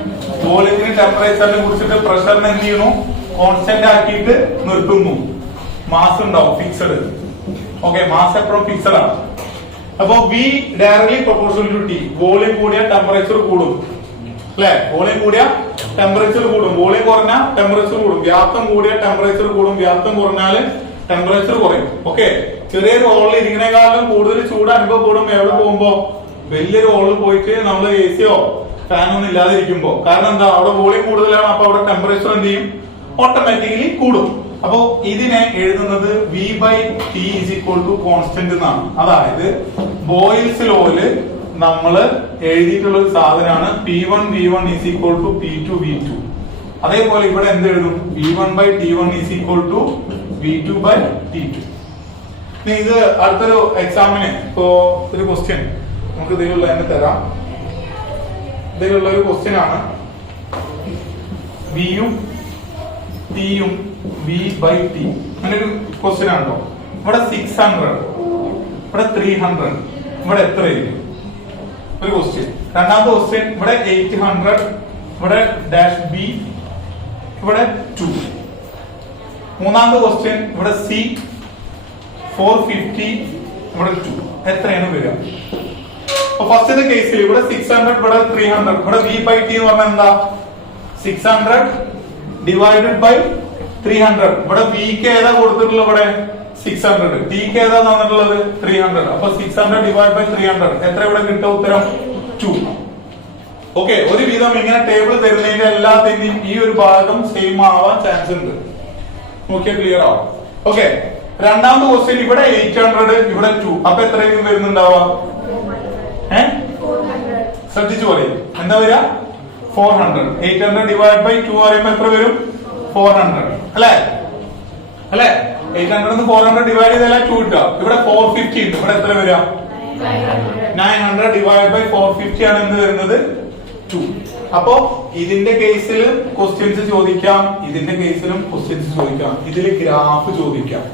വോളിയത്തിന് ടെമ്പറേച്ചറിനെ കുറിച്ചിട്ട് പ്രഷറിനെ എന്ത് ചെയ്യണു? കോൺസ്റ്റന്റ് ആക്കിയിട്ട് നിർത്തുന്നു. മാസ് ഉണ്ടാവും ഫിക്സഡ്. ഓക്കെ മാസ് എപ്പോഴും ഫിക്സഡ് ആണ്. അപ്പൊ V directly proportional to T. Volume കൂടിയ ടെമ്പറേച്ചർ കൂടും അല്ലെ? വോളിയം കൂടിയ ടെമ്പറേച്ചർ കൂടും, വോളിയം കുറഞ്ഞ ടെമ്പറേച്ചർ കൂടും. വ്യാപ്തം കൂടിയ ടെമ്പറേച്ചർ കൂടും, വ്യാപ്തം കുറഞ്ഞാല് ടെമ്പറേച്ചർ കുറയും. ഓക്കെ ചെറിയൊരു ഹോളിൽ ഇരിക്കുന്നേക്കാളും കൂടുതൽ ചൂട് അനുഭവപ്പെടും എവിടെ പോകുമ്പോ? വലിയൊരു ഹോളിൽ പോയിട്ട് നമ്മൾ എ സിയോ ഫാനോ ഒന്നും ഇല്ലാതെ ഇരിക്കുമ്പോ. കാരണം എന്താ? അവിടെ വോളിയം കൂടുതലാണ്, അപ്പൊ അവിടെ ടെമ്പറേച്ചർ എന്ത് ചെയ്യും? ഓട്ടോമാറ്റിക്കലി കൂടും. അപ്പോ ഇതിനെ എഴുതുന്നത് V by T is equal to constant എന്നാണ്. അതായത് ബോയിൽസ് ലോയില് നമ്മള് എഴുതിയിട്ടുള്ള ഒരു സാധനമാണ് P1 V1 is equal to P2 V2. അതേപോലെ ഇവിടെ എന്ത് എഴുതും? V1 by T1 is equal to V2 by T2. ഇത് അടുത്തൊരു എക്സാമിന് ഇപ്പോ ഒരു ക്വസ്റ്റ്യൻ നമുക്ക് ഇതിലുള്ള തന്നെ തരാം. ഇതിലുള്ള ഒരു ക്വസ്റ്റ്യൻ ആണ്. വിയും ടിയും വി ബൈ ടി അങ്ങനെ ഒരു ക്വസ്റ്റ്യൻ ആണല്ലോ. ഇവിടെ 600, ഇവിടെ 300, ഇവിടെ എത്രയായിരിക്കും? ഒരു ക്വസ്റ്റ്യൻ. രണ്ടാമത്തെ ക്വസ്റ്റ്യൻ ഇവിടെ 800, ഇവിടെ ഡാഷ് ബി, ഇവിടെ 2. മൂന്നാമത്തെ ക്വസ്റ്റ്യൻ ഇവിടെ സി 450, ഇവിടെ 2. എത്രയാണ് വരിക? അപ്പൊ ഫസ്റ്റത്തെ കേസിൽ ഇവിടെ 600, ഇവിടെ 300, ഇവിടെ വി ബൈ ടി എന്ന് പറഞ്ഞാൽ എന്താ? 600 ഡിവൈഡഡ് ബൈ 300. ഇവിടെ വിക്ക് ഏതാ കൊടുത്തിട്ടുള്ളത്? ഇവിടെ 600. ടിക്ക് ഏതാ തന്നിട്ടുള്ളത്? 300. അപ്പൊ 600 ഡിവൈഡ് ബൈ 300 എത്ര ഇവിടെ കിട്ടുക? ഉത്തരം 2. ഓക്കെ ഒരുവിധം ഇങ്ങനെ ടേബിൾ തരുന്നതിന്റെ എല്ലാത്തിന്റെയും ഈ ഒരു ഭാഗം സെയിം ആവാൻ ചാൻസ് ഉണ്ട്. നോക്കിയാൽ ക്ലിയർ ആവും. ഓക്കെ രണ്ടാമത്തെ ക്വസ്റ്റ്യൻ ഇവിടെ 800, ഇവിടെ 2. അപ്പൊ എത്രയും വരുന്നുണ്ടാവുക? ശ്രദ്ധിച്ചു പറയും. എന്താ വരിക? 400. 800 ഡിവൈഡ് ബൈ 2 പറയുമ്പോ എത്ര വരും? 400 അല്ലെ? 800 400 ഡിവൈഡ് ചെയ്താൽ 2 കിട്ടുക. ഇവിടെ 450 ഉണ്ട്. ഇവിടെ എത്ര വരിക? 900 ഡിവൈഡ് ബൈ 450 ആണ് എന്ത് വരുന്നത്? 2. അപ്പോ ഇതിന്റെ കേസിൽ ക്വസ്റ്റ്യൻസ് ചോദിക്കാം, ഇതിന്റെ കേസിലും ക്വസ്റ്റ്യൻസ് ചോദിക്കാം. ഇതിൽ ഗ്രാഫ് ചോദിക്കാം.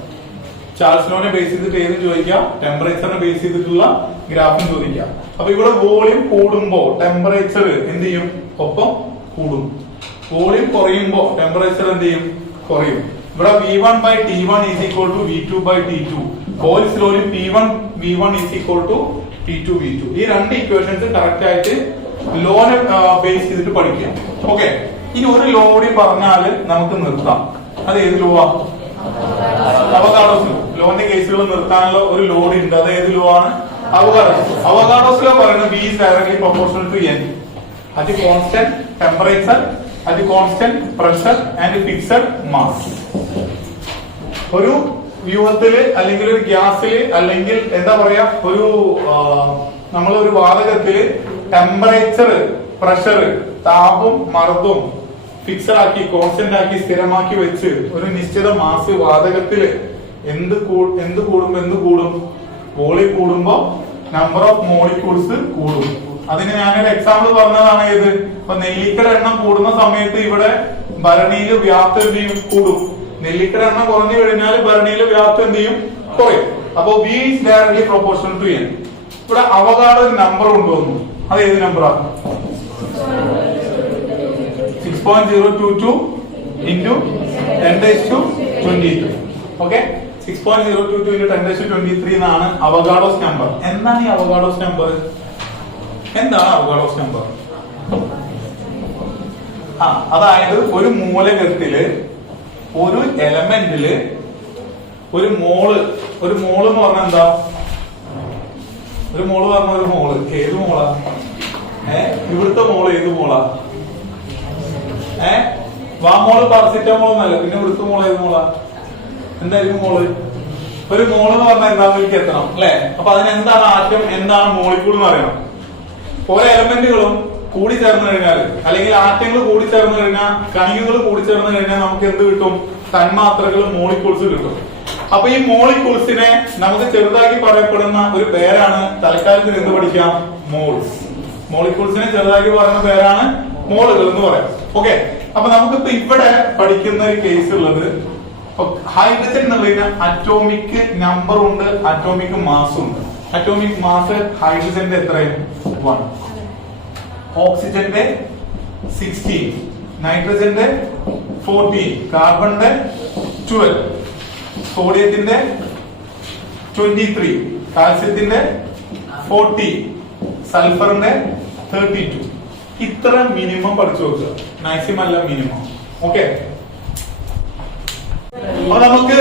ചാൾസ് ലോനെ ബേസ് ചെയ്തിട്ട് ഏതും ചോദിക്കാം, ടെമ്പറേച്ചറിനെ ബേസ് ചെയ്തിട്ടുള്ള ഗ്രാഫും ചോദിക്കാം. അപ്പൊ ഇവിടെ വോളിയം കൂടുമ്പോ ടെമ്പറേച്ചർ എന്ത് ചെയ്യും? ഒപ്പം കൂടും. വോളിയം കുറയുമ്പോ ടെമ്പറേച്ചർ എന്ത് ചെയ്യും? കുറയും. ഇവിടെ V1 by T1 is equal to V2 by T2. Boyle's ലോയിൽ P1 V1 is equal to P2 V2. ഈ രണ്ട് ഇക്വേഷൻസ് കറക്റ്റ് ആയിട്ട് ലോനെ ബേസ് ചെയ്തിട്ട് പഠിക്കാം. ഓക്കെ, ഇനി ഒരു ലോഡി പറഞ്ഞാൽ നമുക്ക് നിർത്താം. അത് ഏത് ലോ ആ? Avogadro's law. ലോന്റെ കേസുകൾ നിർത്താനുള്ള ഒരു ലോഡ് ഉണ്ട്. അത് ഏത് ലോ ആണ്? അവഗാഡോസ് ലോ പറയുന്നത് B is directly proportional to N at a constant temperature, at a constant pressure and fixed mass. ഒരു വ്യൂഹത്തില് അല്ലെങ്കിൽ ഒരു ഗ്യാസില് അല്ലെങ്കിൽ എന്താ പറയാ ഒരു നമ്മളൊരു വാതകത്തില് ടെമ്പറേച്ചർ, പ്രഷർ, താപവും മർദ്ദവും ഫിക്സഡ് ആക്കി, കോൺസ്റ്റന്റ് ആക്കി, സ്ഥിരമാക്കി വെച്ച് ഒരു നിശ്ചിത മാസ് വാതകത്തില് എന്ത് കൂടും? വോളിയം കൂടുമ്പോ നമ്പർ ഓഫ് മോളിക്യൂൾസ് കൂടും. അതിന് ഞാനൊരു എക്സാമ്പിൾ പറഞ്ഞതാണ്. ഏത്? ഇപ്പൊ നെല്ലിക്കയുടെ എണ്ണം കൂടുന്ന സമയത്ത് ഇവിടെ ഭരണിയില് വ്യാപ്തം എന്ത് ചെയ്യും? കൂടും. നെല്ലിക്കയുടെ എണ്ണം കുറഞ്ഞു കഴിഞ്ഞാൽ ഭരണിയില് വ്യാപ്തം എന്ത് ചെയ്യും? കുറയും. അപ്പൊ V is directly proportional to N. ഇവിടെ അവഗാഡോ ഒരു നമ്പർ കൊണ്ടുവന്നു. അത് ഏത് നമ്പറാണ്? 6.022 into 10⁻23. ഓക്കെ, 6.022 into 10⁻23 എന്നാണ് അവഗാഡോസ് നമ്പർ. എന്താണ് ഈ അവഗാഡോസ് നമ്പർ? എന്താണ് അവഗാഡോസ് നമ്പർ? അതായത് ഒരു മൂലകത്തില്, ഒരു എലമെന്റില് ഒരു മോള് എന്ന് പറഞ്ഞാൽ എന്താ? ഒരു മോള് പറഞ്ഞ ഒരു മോള് ഏത് മോളാ? ഇവിടുത്തെ മോള് ഏത് മോളാ? വാമോള് പാരസിറ്റമോൾ എന്നല്ല, പിന്നെ ഇവിടുത്തെ മോള് ഏത് മോളാ? എന്തായിരിക്കും മോള്? ഒരു മോള് എന്ന് പറഞ്ഞാൽ എന്താണെന്ന് എത്തണം അല്ലെ? അപ്പൊ അതിനെന്താണ് ആറ്റം, എന്താണ് മോളിക്കൂൾ എന്ന് അറിയണം. ഓരോ എലമെന്റുകളും കൂടി ചേർന്ന് കഴിഞ്ഞാൽ, അല്ലെങ്കിൽ ആറ്റങ്ങൾ കൂടി ചേർന്ന് കഴിഞ്ഞാൽ, കണികകൾ കൂടി ചേർന്ന് കഴിഞ്ഞാൽ നമുക്ക് എന്ത് കിട്ടും? തന്മാത്രകൾ, മോളിക്യൂൾസ് കിട്ടും. അപ്പൊ ഈ മോളിക്യൂൾസിനെ നമുക്ക് ചെറുതാക്കി പറയപ്പെടുന്ന ഒരു പേരാണ് തൽക്കാലത്തിന് എന്ത് പഠിക്കാം? മോൾസ്. മോളിക്യൂൾസിനെ ചെറുതാക്കി പറയുന്ന പേരാണ് മോളുകൾ എന്ന് പറയാം. ഓക്കെ, അപ്പൊ നമുക്കിപ്പോ ഇവിടെ പഠിക്കുന്ന ഒരു കേസ് ഉള്ളത്, ഹൈഡ്രജൻ എന്നുള്ളതിന് അറ്റോമിക് നമ്പർ ഉണ്ട്, അറ്റോമിക് മാസ് ഉണ്ട്. അറ്റോമിക് മാസ് ഹൈഡ്രജന്റെ എത്രയും 1, ഓക്സിജന്റെ 16, നൈട്രജന്റെ 14, കാർബണിന്റെ 12, സോഡിയത്തിന്റെ 23, കാൽസ്യത്തിന്റെ 40, സൾഫറിന്റെ 32. ഇത്ര മിനിമം പഠിച്ചു വെക്കുക, മാക്സിമം അല്ല മിനിമം. ഓക്കെ, അപ്പൊ നമുക്ക്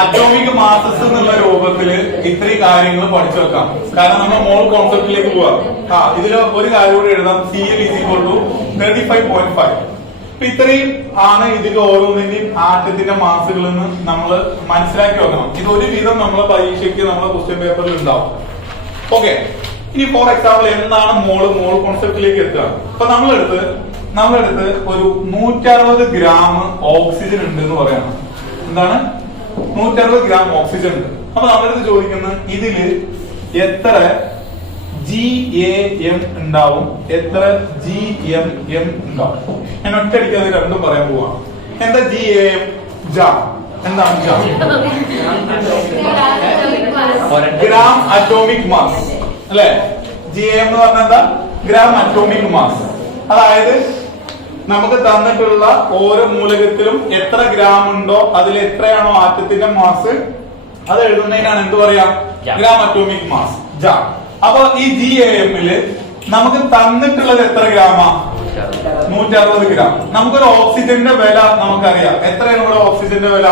അറ്റോമിക് മാസസ് എന്നുള്ള രൂപത്തില് ഇത്രയും കാര്യങ്ങൾ പഠിച്ചു വെക്കാം. കാരണം നമ്മൾ മോൾ കോൺസെപ്റ്റിലേക്ക് പോവാം. ഇതിൽ ഒരു കാര്യം കൂടി എഴുതാം. Cl is equal to 35.5. ഇത്രയും ആണ് ഇതിന്റെ ഓരോന്നിന്റെയും ആറ്റത്തിന്റെ മാസുകൾ എന്ന് നമ്മൾ മനസ്സിലാക്കി വെക്കണം. ഇതൊരു വിധം നമ്മളെ പരീക്ഷയ്ക്ക് നമ്മളെ ക്വസ്റ്റ്യൻ പേപ്പറിൽ ഉണ്ടാവും. ഓക്കെ, ഇനി ഫോർ എക്സാമ്പിൾ എന്താണ് മോൾ കോൺസെപ്റ്റിലേക്ക് എത്തുക. അപ്പൊ നമ്മളെടുത്ത് ഒരു 160 ഗ്രാം ഓക്സിജൻ ഉണ്ട് എന്ന് പറയണം. എന്താണ്? 160 ഗ്രാം ഓക്സിജൻ ഉണ്ട്. അപ്പൊ നമ്മളെടുത്ത് ചോദിക്കുന്നത് ഇതില് എത്ര GAM ഉണ്ടാവും, എത്ര GMM ഉണ്ടാവും? ഞാൻ ഒറ്റയടിക്ക് അത് രണ്ടും പറയാൻ പോവാണ്. എന്താ GAM? എന്താണ് ഗ്രാം അറ്റോമിക് മാസ് അല്ലെ? GAM എന്ന് പറഞ്ഞാൽ എന്താ? Gram atomic mass. അതായത് നമുക്ക് തന്നിട്ടുള്ള ഓരോ മൂലകത്തിലും എത്ര ഗ്രാം ഉണ്ടോ അതിൽ എത്രയാണോ ആറ്റത്തിന്റെ മാസ് അത് എഴുതുന്നതിനാണ് എന്ത് പറയാ? Gram atomic mass. അപ്പൊ ഈ GAM-ല് നമുക്ക് തന്നിട്ടുള്ളത് എത്ര ഗ്രാമാ? 160 ഗ്രാം. നമുക്കൊരു ഓക്സിജന്റെ വില നമുക്കറിയാം. എത്രയാണ് ഇവിടെ ഓക്സിജന്റെ വില?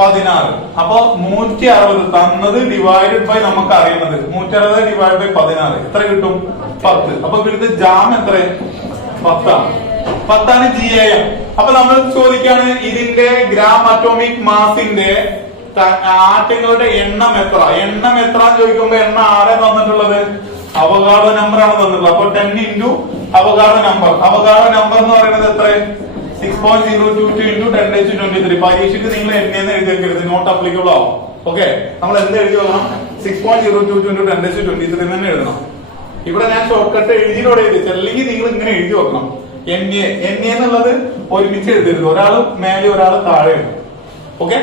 16. അപ്പൊ 160 തന്നത് ഡിവൈഡഡ് ബൈ നമുക്ക് അറിയുന്നത് 160 ഡിവൈഡ് ബൈ 16 എത്ര കിട്ടും? 10. അപ്പൊ ഇവിടുത്തെ ജാം എത്ര? 10 GAM. അപ്പൊ നമ്മൾ ചോദിക്കാണ് ഇതിന്റെ ഗ്രാം അറ്റോമിക് മാസിന്റെ ആറ്റങ്ങളുടെ എണ്ണം എത്ര ചോദിക്കുമ്പോ എണ്ണം ആരാ തന്നിട്ടുള്ളത്? അവഗാഡോ നമ്പർ ആണ് തന്നിട്ടുള്ളത്. അപ്പൊ 10 into അവഗാഡോ നമ്പർ എന്ന് പറയുന്നത് എത്ര? 6.022 into 10⁻23. പരീക്ഷയ്ക്ക് നിങ്ങൾ എന്നെന്ന് എഴുതി വെക്കരുത്, നോട്ട് അപ്ലിക്കബിൾ ആവും. ഓക്കെ, നമ്മൾ എന്ത് എഴുതി വെക്കണം? 6.022 into 10⁻23 തന്നെ എഴുതണം. ഇവിടെ ഞാൻ ഷോർട്ട് കട്ട് എഴുതിയോടെ എഴുതി, അല്ലെങ്കിൽ നിങ്ങൾ ഇങ്ങനെ എഴുതി വെക്കണം. NA എന്നുള്ളത് ഒരുമിച്ച് എഴുതരുത്, ഒരാള് മേലെ ഒരാള് താഴെ. ഓക്കെ,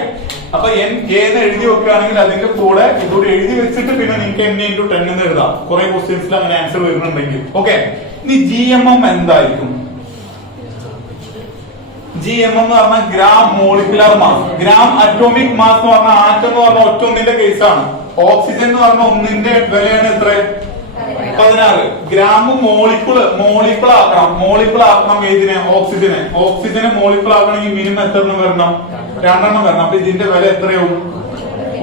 അപ്പൊ NA എന്ന് എഴുതി വെക്കുകയാണെങ്കിൽ അതിന്റെ കൂടെ ഇതോടെ എഴുതി വെച്ചിട്ട് പിന്നെ നിങ്ങൾക്ക് NA into 10 എന്ന് എഴുതാം. കുറെ ക്വസ്റ്റ്യൻസിൽ അങ്ങനെ ആൻസർ വരുന്നുണ്ടെങ്കിൽ. ഓക്കെ, ഇനി GMM എന്തായിരിക്കും? GM എന്ന് പറഞ്ഞാൽ gram molecular mass. Gram atomic mass എന്ന് പറഞ്ഞാൽ ആറ്റം എന്ന് പറഞ്ഞാൽ ഒറ്റൊന്നിന്റെ കേസാണ്. ഓക്സിജൻ എന്ന് പറഞ്ഞ ഒന്നിന്റെ വിലയാണ് എത്ര? 16. ഗ്രാം മോളിക്കുൾ ആക്കണം ഏതിനെ? ഓക്സിജനെ മോളിക്കുൾ ആക്കണമെങ്കിൽ മിനിമം എത്ര എണ്ണം വരണം? 2 എണ്ണം വരണം. അപ്പൊ ഇതിന്റെ വില എത്രയാവും?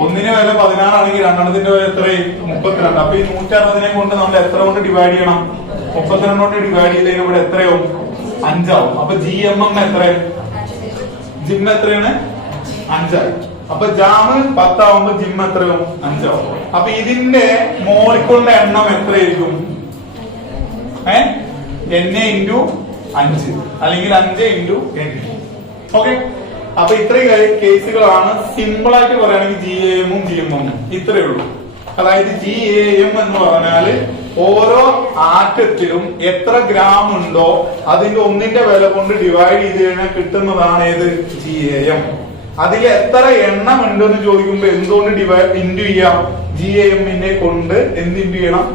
ഒന്നിന് വില 16 ആണെങ്കിൽ 2 എണ്ണത്തിന്റെ വില എത്രയും? 32. അപ്പൊ ഈ 160 കൊണ്ട് നമ്മൾ എത്ര കൊണ്ട് ഡിവൈഡ് ചെയ്യണം? 32 കൊണ്ട് ഡിവൈഡ് ചെയ്തതിന് ഇവിടെ എത്രയാവും? 5 ആവും. അപ്പൊ GMM എത്ര? ജിം എത്രയാണ്? 5 ആയി. അപ്പൊ ജാമ് 10 ആവുമ്പോ ജിം എത്രയാവും? 5 ആവും. അപ്പൊ ഇതിന്റെ മോളിക്കുളിന്റെ എണ്ണം എത്രയായിരിക്കും? Na ഇൻറ്റു 5 അല്ലെങ്കിൽ 5 ഇൻറ്റു Na. ഓക്കെ. അപ്പൊ ഇത്രയും കേസുകളാണ്. സിമ്പിൾ ആയിട്ട് പറയുകയാണെങ്കിൽ GAM-ഉം GMM ഇത്രയേ ഉള്ളൂ. അതായത് GAM എന്ന് പറഞ്ഞാല് ഓരോ ആറ്റത്തിലും എത്ര ഗ്രാം ഉണ്ടോ അതിന്റെ ഒന്നിന്റെ വില കൊണ്ട് ഡിവൈഡ് ചെയ്ത് കഴിഞ്ഞാൽ കിട്ടുന്നതാണ് ഏത്? GAM. അതിൽ എത്ര എണ്ണം ഉണ്ടെന്ന് ചോദിക്കുമ്പോ എന്തുകൊണ്ട് ഡിവൈഡ് ഇൻറ്റു ചെയ്യാം? GAM-നെ കൊണ്ട് എന്ത് ഇൻറ്റു ചെയ്യണം?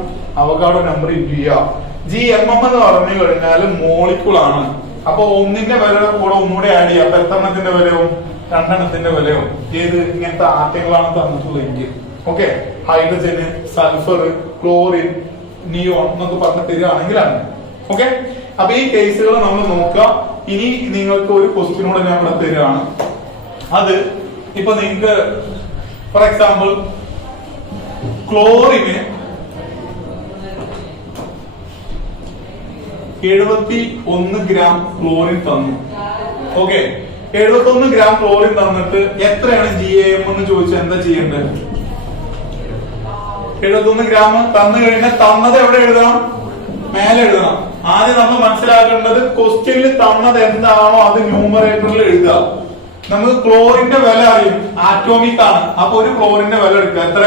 അവകാഡോ നമ്പർ ഇൻറ്റു ചെയ്യാം. GMM എന്ന് പറഞ്ഞു കഴിഞ്ഞാൽ മോളിക്കുൾ ആണ്. അപ്പൊ ഒന്നിന്റെ വില കൂടെ ഒന്നുകൂടെ ആഡ് ചെയ്യാം. അപ്പൊ എത്ര എണ്ണത്തിന്റെ വിലയാവും? 2 എണ്ണത്തിന്റെ വിലയാവും. ഏത്? ഇങ്ങനത്തെ ആറ്റങ്ങളാണ് തന്നിട്ടുള്ളതെങ്കിൽ. ഓക്കെ. ഹൈഡ്രജന്, സൾഫർ, ക്ലോറിൻ, നിയോൺ എന്നൊക്കെ പറഞ്ഞ തരികയാണെങ്കിലാണ്. ഓക്കെ. അപ്പൊ ഈ കേസുകൾ നമ്മൾ നോക്കുക. ഇനി നിങ്ങൾക്ക് ഒരു ക്വസ്റ്റ്യൻ കൂടെ ഞാൻ ഇവിടെ തരികയാണ്. അത് ഇപ്പൊ നിങ്ങൾക്ക് ഫോർ എക്സാമ്പിൾ ക്ലോറിന് 71 ഗ്രാം ക്ലോറിൻ തന്നു. ഓക്കെ. 71 ഗ്രാം ക്ലോറിൻ തന്നിട്ട് എത്രയാണ് GAM എന്ന് ചോദിച്ചാൽ എന്താ ചെയ്യേണ്ടത്? 71 ഗ്രാം തന്നു കഴിഞ്ഞാൽ തന്നത് എവിടെ എഴുതണം? മേലെ എഴുതണം. ആദ്യം നമ്മൾ മനസ്സിലാക്കേണ്ടത് ക്വസ്റ്റ്യനിൽ തന്നത് എന്താണോ അത് ന്യൂമറേറ്ററിൽ എഴുതുക. നമുക്ക് ക്ലോറിന്റെ വില അറിയും, ആറ്റോമിക് ആണ്. അപ്പൊ ഒരു ക്ലോറിന്റെ വില എടുക്കുക. എത്ര?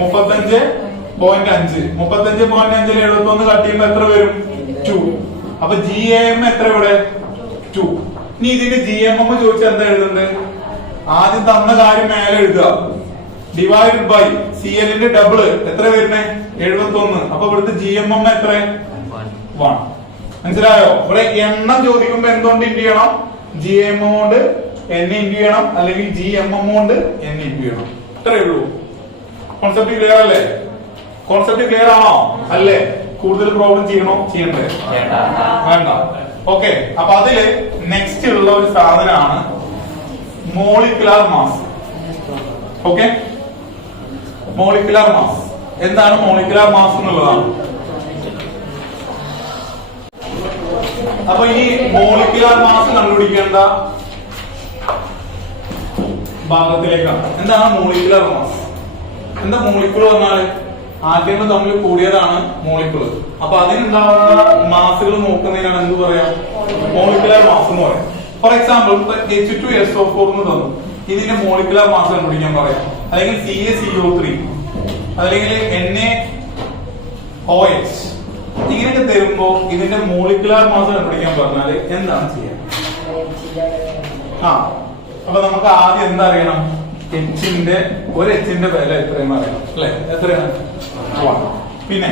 35.5. 35.5 71 കട്ട് ചെയ്യുമ്പോ എത്ര വരും? 2. അപ്പൊ GAM എത്ര ഇവിടെ? 2. ഇനി ഇതിന്റെ GMM ചോദിച്ചാൽ എന്താ എഴുതണ്ടേ? ആദ്യം തന്ന കാര്യം മേലെ എഴുതുക. ഡിവൈഡ് ബൈ CLന്റെ ഡബിള് എത്ര വരുന്നേ? 71. അപ്പൊ ഇവിടുത്തെ GMM എത്ര? 1. മനസ്സിലായോ? ഇവിടെ എണ്ണം ചോദിക്കുമ്പോ എന്തുകൊണ്ട് ഇൻറ്റു ചെയ്യണം? GAM കൊണ്ട് N ഇൻറ്റു ചെയ്യണം, അല്ലെങ്കിൽ GMM കൊണ്ട് N ഇൻറ്റു ചെയ്യണം. ഇത്രയേ ഉള്ളൂ. കോൺസെപ്റ്റ് ക്ലിയർ അല്ലേ? കോൺസെപ്റ്റ് ക്ലിയർ ആണോ? അല്ലേ? കൂടുതൽ പ്രോബ്ലം ചെയ്യണോ? ചെയ്യണ്ടേ? വേണ്ട. ഓക്കെ. അപ്പൊ അതില് നെക്സ്റ്റ് ഉള്ള ഒരു സാധനമാണ് molecular mass. Okay. Molecular mass എന്താണ്? മോളിക്കുലർ മാസ് എന്നുള്ളതാണ്. അപ്പൊ ഈ മോളിക്കുലർ മാസ് കണ്ടുപിടിക്കേണ്ട ഭാഗത്തിലേക്കാണ്. എന്താണ് മോളിക്കുലർ മാസ്? എന്താ മോളിക്കുൾ പറഞ്ഞാല്? ആറ്റങ്ങൾ തമ്മിൽ കൂടിയതാണ് മോളിക്കുൾ. അപ്പൊ അതിനുണ്ടാവുന്ന മാസുകൾ നോക്കുന്നതിനാണ് എന്ത് പറയാ? മോളിക്കുലർ മാസ് എന്ന് പറയാം. ഫോർ എക്സാമ്പിൾ H2SO4 എന്ന് തന്നു. ഇതിന്റെ മോളിക്കുലർ മാസ് കണ്ടുപിടിക്കാൻ പറയാം. അല്ലെങ്കിൽ CaCO3 അല്ലെങ്കിൽ NaOH ഇങ്ങനെയൊക്കെ തരുമ്പോ ഇതിന്റെ മോളിക്കുലർ മാസ് കണ്ടുപിടിക്കാൻ പറഞ്ഞാല് എന്താണ് ചെയ്യാൻ? അപ്പൊ നമുക്ക് ആദ്യം എന്താ അറിയണം? ഒരു എച്ചിന്റെ വില എത്രയെന്ന് അറിയണം അല്ലെ? എത്രയാണ്? 1. പിന്നെ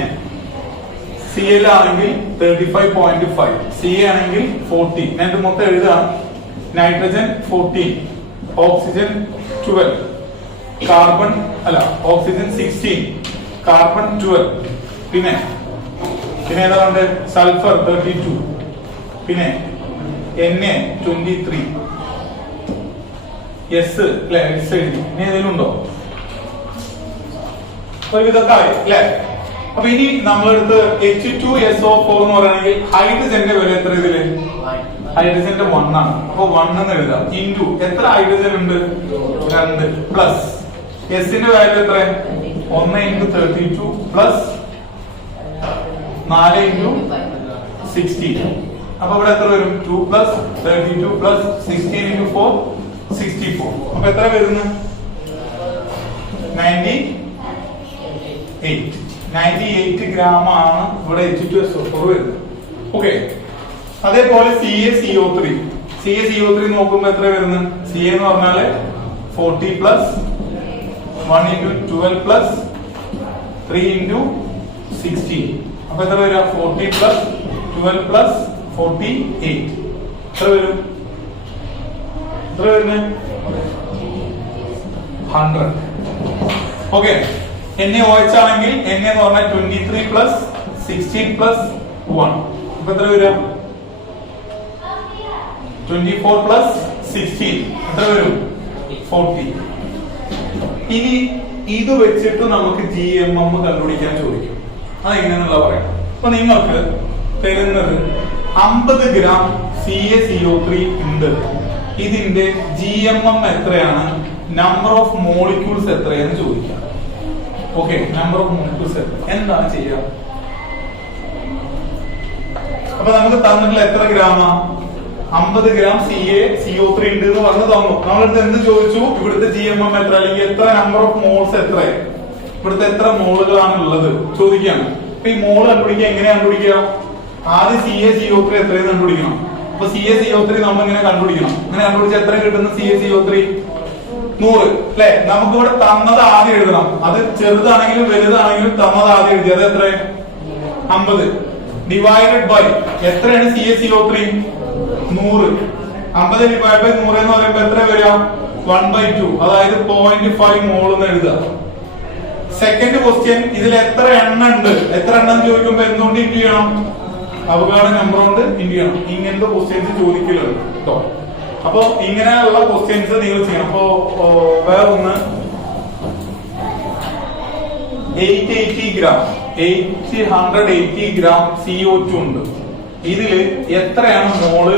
Cl ആണെങ്കിൽ 35.5, Ca ആണെങ്കിൽ 40. ഞാൻ ഇത് മൊത്തം എഴുതാം. Nitrogen 14, oxygen 12, carbon oxygen 16, carbon 12. പിന്നെ ഏതാ കണ്ട്? സൾഫർ 32, പിന്നെ Na 23, എസ് അല്ലെ? എസ് എഴുതി. ഇനി ഏതെങ്കിലും ഉണ്ടോ? ഇതൊക്കെ ആയി അല്ലെ? അപ്പൊ ഇനി നമ്മളെടുത്ത് H2SO4 എന്ന് പറയുകയാണെങ്കിൽ ഹൈഡ്രജന്റെ വില എത്ര? ഇതില് ഹൈഡ്രജന്റെ 1 ആണ്. അപ്പൊ 1 എന്ന് എഴുതാം. ഇൻറ്റു എത്ര ഹൈഡ്രജൻ ഉണ്ട്? 2 പ്ലസ് എസിന്റെ വാല്യൂ എത്ര? 1 ഇൻറ്റു 32 പ്ലസ് 4 ഇൻറ്റു 16. അപ്പൊ ഇവിടെ എത്ര വരും? 2 പ്ലസ് 32 പ്ലസ് 16 ഇൻറ്റു 4 64. അപ്പൊ എത്ര വരുന്നു? 98 ഗ്രാം ആണ് ഇവിടെ H2SO4 വരുന്നത്. ഓക്കെ. അതേപോലെ CaCO3 നോക്കുമ്പോ എത്ര വരുന്നത്? Ca എന്ന് പറഞ്ഞാല് 40 പ്ലസ് 1 ഇൻറ്റു 12 പ്ലസ് 3 ഇൻറ്റു 16. അപ്പൊ എത്ര വരിക? 40 പ്ലസ് 12 പ്ലസ് 48 എത്ര വരും? എത്ര വരുന്നത് 100. ഓക്കെ. NaOH ആണെങ്കിൽ Na എന്ന് പറഞ്ഞാൽ 23 പ്ലസ് 16 പ്ലസ് 1 അപ്പൊ എത്ര വരിക 24 പ്ലസ് 16 എത്ര വരും 40. ഇനി ഇത് വെച്ചിട്ട് നമുക്ക് GMM കണ്ടുപിടിക്കാൻ ചോദിക്കും. അതെങ്ങനെയാണെന്നുള്ള പറയാം. അപ്പൊ നിങ്ങൾക്ക് തരുന്നത് 50 ഗ്രാം CaCO3 ഉണ്ട്. ഇതിന്റെ GMM എത്രയാണ്, നമ്പർ ഓഫ് മോളിക്യൂൾസ് എത്രയാന്ന് ചോദിക്കാം. ഓക്കെ, നമ്പർ ഓഫ് മോളിക്യൂൾസ് എന്താണ് ചെയ്യുക? അപ്പൊ നമുക്ക് തന്നിട്ടുള്ള എത്ര ഗ്രാമാ 50 ഗ്രാം CaCO3 ഉണ്ട് എന്ന് പറഞ്ഞു തന്നു. നമ്മളിത് എന്ത് ചോദിച്ചു? ഇവിടുത്തെ GMM എത്ര, അല്ലെങ്കിൽ എത്ര നമ്പർ ഓഫ് മോൾസ് എത്ര, ഇവിടുത്തെ എത്ര മോളുകളാണ് ഉള്ളത് ചോദിക്കാണ്. അപ്പൊ ഈ മോള് കണ്ടുപിടിക്കുക എങ്ങനെയാ കണ്ടുപിടിക്കുക? ആദ്യം CaCO3 എത്രയെന്ന് കണ്ടുപിടിക്കണം. അപ്പൊ CaCO3 നമ്മൾ ഇങ്ങനെ കണ്ടുപിടിക്കണം. ഇങ്ങനെ കണ്ടുപിടിച്ചാൽ എത്ര കിട്ടുന്നു? CaCO3 100 അല്ലെ? നമുക്ക് ഇവിടെ തന്നത് ആദ്യം എഴുതണം. അത് ചെറുതാണെങ്കിലും വലുതാണെങ്കിലും തന്നത് ആദ്യം എഴുതി. അത് എത്ര 50 ഡിവൈഡഡ് ബൈ എത്രയാണ് CaCO3 100. 50 ഡിവൈഡ് ബൈ 100 എന്ന് പറയുമ്പോ എത്ര വരിക 1/2, അതായത് 0.5 മോൾ എന്ന് എഴുതുക. സെക്കൻഡ് ക്വസ്റ്റ്യൻ, ഇതിൽ എത്ര എണ്ണം ഉണ്ട്, എത്ര എണ്ണം ചോദിക്കുമ്പോ എന്തുകൊണ്ട് ഇൻഡു ചെയ്യണം? അവകാശ നമ്പർ കൊണ്ട് ഇൻഡു ചെയ്യണം. ഇങ്ങനത്തെ ക്വസ്റ്റ്യൻസ് ചോദിക്കലുണ്ട് കേട്ടോ. അപ്പൊ ഇങ്ങനെയുള്ള ക്വസ്റ്റ്യൻസ് നിങ്ങൾ ചെയ്യണം. അപ്പോ വേറെ ഒന്ന് 880 ഗ്രാം CO2 ഉണ്ട്. ഇതില് എത്രയാണ് മോള്,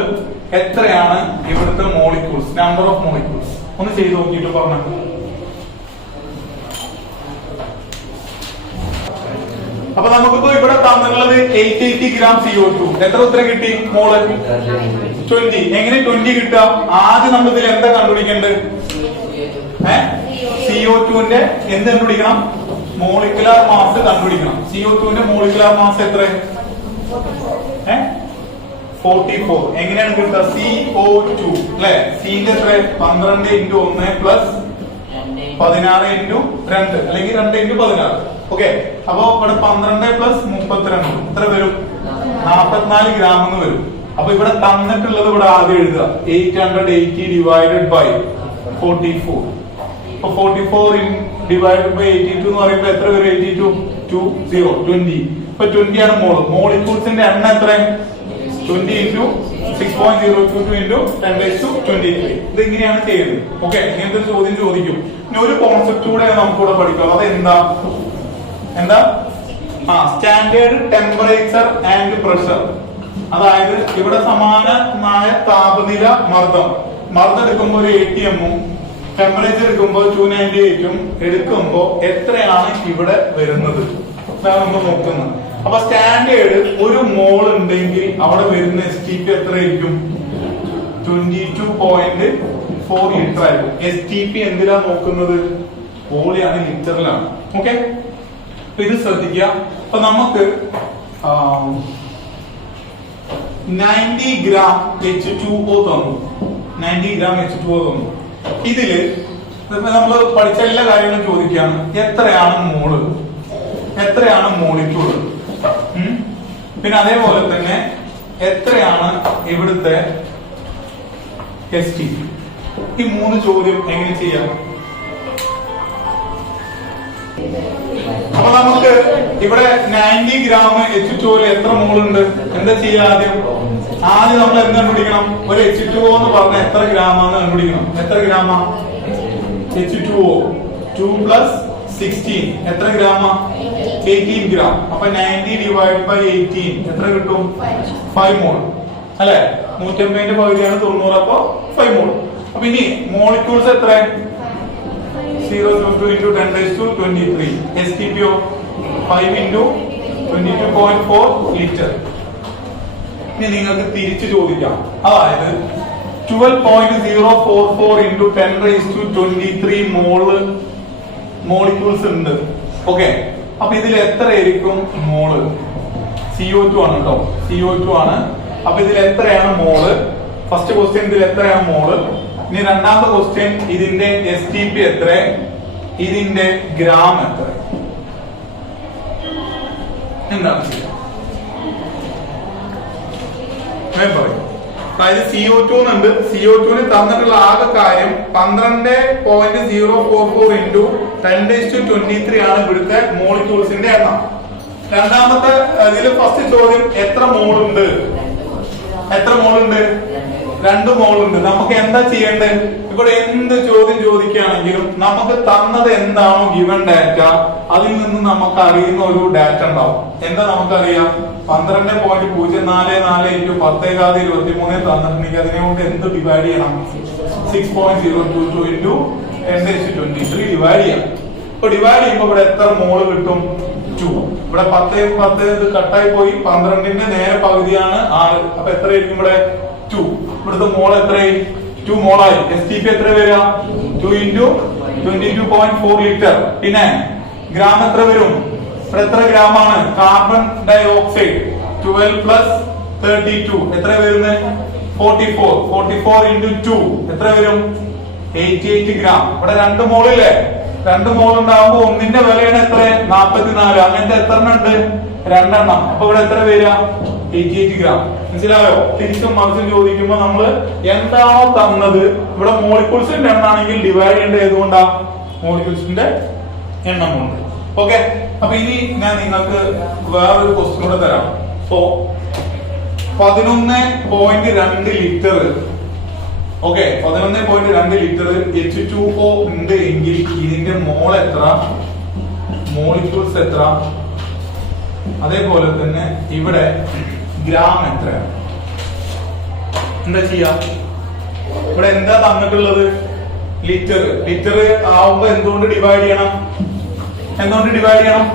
എത്രയാണ് ഇവിടുത്തെ മോളിക്യൂൾസ്, നമ്പർ ഓഫ് മോളിക്യൂൾസ് ഒന്ന് ചെയ്ത് നോക്കിയിട്ട് പറഞ്ഞു. അപ്പൊ നമുക്കിപ്പോ ഇവിടെ തന്നിട്ടുള്ളത് 880 ഗ്രാം CO2. എത്ര ഉത്തരം കിട്ടി? മോള് 20. എങ്ങനെ 20 കിട്ടുക? ആദ്യം നമ്മൾ ഇതിൽ എന്താ കണ്ടുപിടിക്കേണ്ടത്? CO2ന്റെ എന്ത് കണ്ടുപിടിക്കണം? മോളിക്കുലാർ മാസ് കണ്ടുപിടിക്കണം. CO2ന്റെ മോളിക്കുലാർ മാസ് എത്ര? 44. എങ്ങനെയാണ് കിട്ടുക? CO2 അല്ലെ? സിന്റെ എത്ര? 12 × 1 പ്ലസ് 16 × 2 അല്ലെങ്കിൽ 2 × 16. ഓക്കെ. അപ്പൊ ഇവിടെ 12 പ്ലസ് 32 എത്ര വരും? 44 ഗ്രാം എന്ന് വരും. അപ്പൊ ഇവിടെ തന്നിട്ടുള്ളത് ഇവിടെ ആദ്യം എഴുതുക. 880 ഡിവൈഡഡ് ബൈ 44. അപ്പൊ 44 ഡിവൈഡഡ് ബൈ 82 എന്ന് പറയുമ്പോ എത്ര വരും? 82 20. ഇപ്പൊ 20 ആണ് മോള്. മോളിക്യൂൾസിന്റെ എണ്ണം എത്ര? 20 × 6.022 × 10⁻23. ഇതെങ്ങനെയാണ് ചെയ്യുന്നത്? ഓക്കെ, ഇങ്ങനത്തെ ചോദ്യം ചോദിക്കും. ഇനി ഒരു കോൺസെപ്റ്റ് കൂടെ നമുക്കിവിടെ പഠിക്കാം. അത് എന്താ? Standard temperature and pressure. അതായത് ഇവിടെ സമാനമായ താപനില, മർദ്ദം എടുക്കുമ്പോൾ ഒരു ATM-ഉം ടെമ്പറേച്ചർ എടുക്കുമ്പോൾ 298-ഉം എടുക്കുമ്പോൾ എത്രയാണ് ഇവിടെ വരുന്നത് ഇതാണ് നമ്മൾ നോക്കുന്നത്. അപ്പൊ സ്റ്റാൻഡേർഡ് ഒരു മോൾ ഉണ്ടെങ്കിൽ അവിടെ വരുന്ന STP എത്രയായിരിക്കും? 22.4 ലിറ്റർ ആയിരിക്കും. STP എന്തിനാ നോക്കുന്നത്? വോളിയാണ്, ലിറ്ററിലാണ്. ഓക്കെ, അപ്പൊ ഇത് ശ്രദ്ധിക്കുക. അപ്പൊ നമുക്ക് 90 ഗ്രാം H2O തന്നു. 90 ഗ്രാം H2O തന്നു. ഇതില് നമ്മൾ പഠിച്ച എല്ലാ കാര്യങ്ങളും ചോദിക്കുകയാണ്. എത്രയാണ് മോള്, എത്രയാണ് മോളിക്യൂൾ, പിന്നെ അതേപോലെ തന്നെ എത്രയാണ് ഇവിടുത്തെ STP. ഈ 3 ചോദ്യം എങ്ങനെ ചെയ്യാം? അപ്പൊ നമുക്ക് ഇവിടെ 90 ഗ്രാം H2O എത്ര മോളുണ്ട്? എന്താ ചെയ്യാ? ആദ്യം നമ്മൾ എന്ത് കണ്ടുപിടിക്കണം? ഒരു H2O എന്ന് പറഞ്ഞ എത്ര ഗ്രാമാന്ന് കണ്ടുപിടിക്കണം. എത്ര ഗ്രാമാ? H2O 2 പ്ലസ് 16 എത്ര ഗ്രാമാ? 18 ഗ്രാം. അപ്പൊ 90 ഡിവൈഡ് ബൈ 18 എത്ര കിട്ടും? 5 മോൾ അല്ലെ? 150ന്റെ പകുതിയാണ് 90. അപ്പൊ 5 മോൾ. അപ്പൊ ഇനി മോളിക്യൂൾസ് എത്ര? 0.2 × 10⁻23. STPO 5 × 22.4 litre. ഇനി നിങ്ങൾക്ക് തിരിച്ചു ചോദിക്കാം. അതായത് 12.044 × 10⁻23 മോളിക്യൂൾസ് ഉണ്ട്. ഓക്കെ, അപ്പൊ ഇതിൽ എത്ര ആയിരിക്കും മോള്? CO2 ആണ് കേട്ടോ, CO2 ആണ്. അപ്പൊ ഇതിൽ എത്രയാണ് മോള്? ഫസ്റ്റ് ക്വസ്റ്റ്യൻ ഇതിൽ എത്രയാണ് മോള്. ഇനി രണ്ടാമത്തെ ക്വസ്റ്റ്യൻ ഇതിന്റെ STP എത്ര, ഇതിന്റെ ഗ്രാം എത്ര. എന്താണ് ചെയ്യുക? പറയും. അതായത് CO2 എന്നുണ്ട്. CO2 തന്നിട്ടുള്ള ആകെ കാര്യം 12.044 ഇൻറ്റു 10⁻23 ആണ് ഇവിടുത്തെ മോളിക്യൂൾസിന്റെ എണ്ണം. രണ്ടാമത്തെ ഇതില് ഫസ്റ്റ് ചോദ്യം എത്ര മോളുണ്ട്? എത്ര മോളുണ്ട്? 2 മോളുണ്ട്. നമുക്ക് എന്താ ചെയ്യേണ്ടത്? ഇവിടെ എന്ത് ചോദ്യം ചോദിക്കുകയാണെങ്കിലും നമുക്ക് തന്നത് എന്താണോ ഗിവൺ ഡാറ്റ, അതിൽ നിന്ന് നമുക്ക് അറിയുന്ന ഒരു ഡാറ്റ ഉണ്ടാവും. എന്താ നമുക്കറിയാം? 12.044 ഇൻറ്റു 10⁻23 തന്നിട്ടുണ്ടെങ്കിൽ അതിനെ കൊണ്ട് എന്ത് ഡിവൈഡ് ചെയ്യണം? 6.022 ഇൻറ്റു 10⁻23 ഡിവൈഡ് ചെയ്യണം. ഇപ്പൊ ഡിവൈഡ് ചെയ്യുമ്പോൾ ഇവിടെ എത്ര മോള് കിട്ടും? 2. ഇവിടെ 10 ഇത് കട്ടായി പോയി. 12ന്റെ നേരെ പകുതിയാണ് 6. അപ്പൊ എത്രയായിരിക്കും ഇവിടെ? 2. ഇവിടുത്തെ മോൾ എത്രയായി? 2 മോളായി. STP എത്ര വരിക? 2 ഇൻറ്റു 22.4 ലിറ്റർ. പിന്നെ ഗ്രാം എത്ര വരും? ഇവിടെ എത്ര ഗ്രാമാണ്? കാർബൺ ഡൈ ഓക്സൈഡ് 12 പ്ലസ് 32 എത്ര വരുന്നത്? 44. 44 ഇൻറ്റു 2 എത്ര വരും? 88 ഗ്രാം. ഇവിടെ 2 മോളില്ലേ? 2 മോൾ ഉണ്ടാവുമ്പോ ഒന്നിന്റെ വിലയാണ് എത്ര? 44. അങ്ങനത്തെ എത്ര ഉണ്ട്? 2 എണ്ണം. അപ്പൊ ഇവിടെ എത്ര വരിക? 88 ഗ്രാം. മനസ്സിലായോ? തിരിച്ചും മറിച്ചും ചോദിക്കുമ്പോ നമ്മള് എന്താണോ തന്നത്, ഇവിടെ മോളിക്യൂൾസിന്റെ എണ്ണാണെങ്കിൽ ഡിവൈഡ് ചെയ്യേണ്ടത് ഏതുകൊണ്ടാ? മോളിക്യൂൾസിന്റെ എണ്ണം കൊണ്ട്. ഓക്കെ, അപ്പൊ ഇനി ഞാൻ നിങ്ങൾക്ക് വേറൊരു ക്വസ്റ്റ്യൻ കൂടെ തരാം. So 11.2 litre, okay, 11.2 litre H2O ഉണ്ട് എങ്കിൽ ഇതിന്റെ മോൾ എത്ര, മോളിക്യൂൾസ് എത്ര, അതേപോലെ തന്നെ ഇവിടെ ഗ്രാം എത്രയാണ്? എന്താ ചെയ്യാ? ഇവിടെ എന്താ തന്നിട്ടുള്ളത്? ലിറ്റർ. ലിറ്റർ ആവുമ്പോ എന്തുകൊണ്ട് ഡിവൈഡ് ചെയ്യണം? എന്തുകൊണ്ട് ഡിവൈഡ് ചെയ്യണം?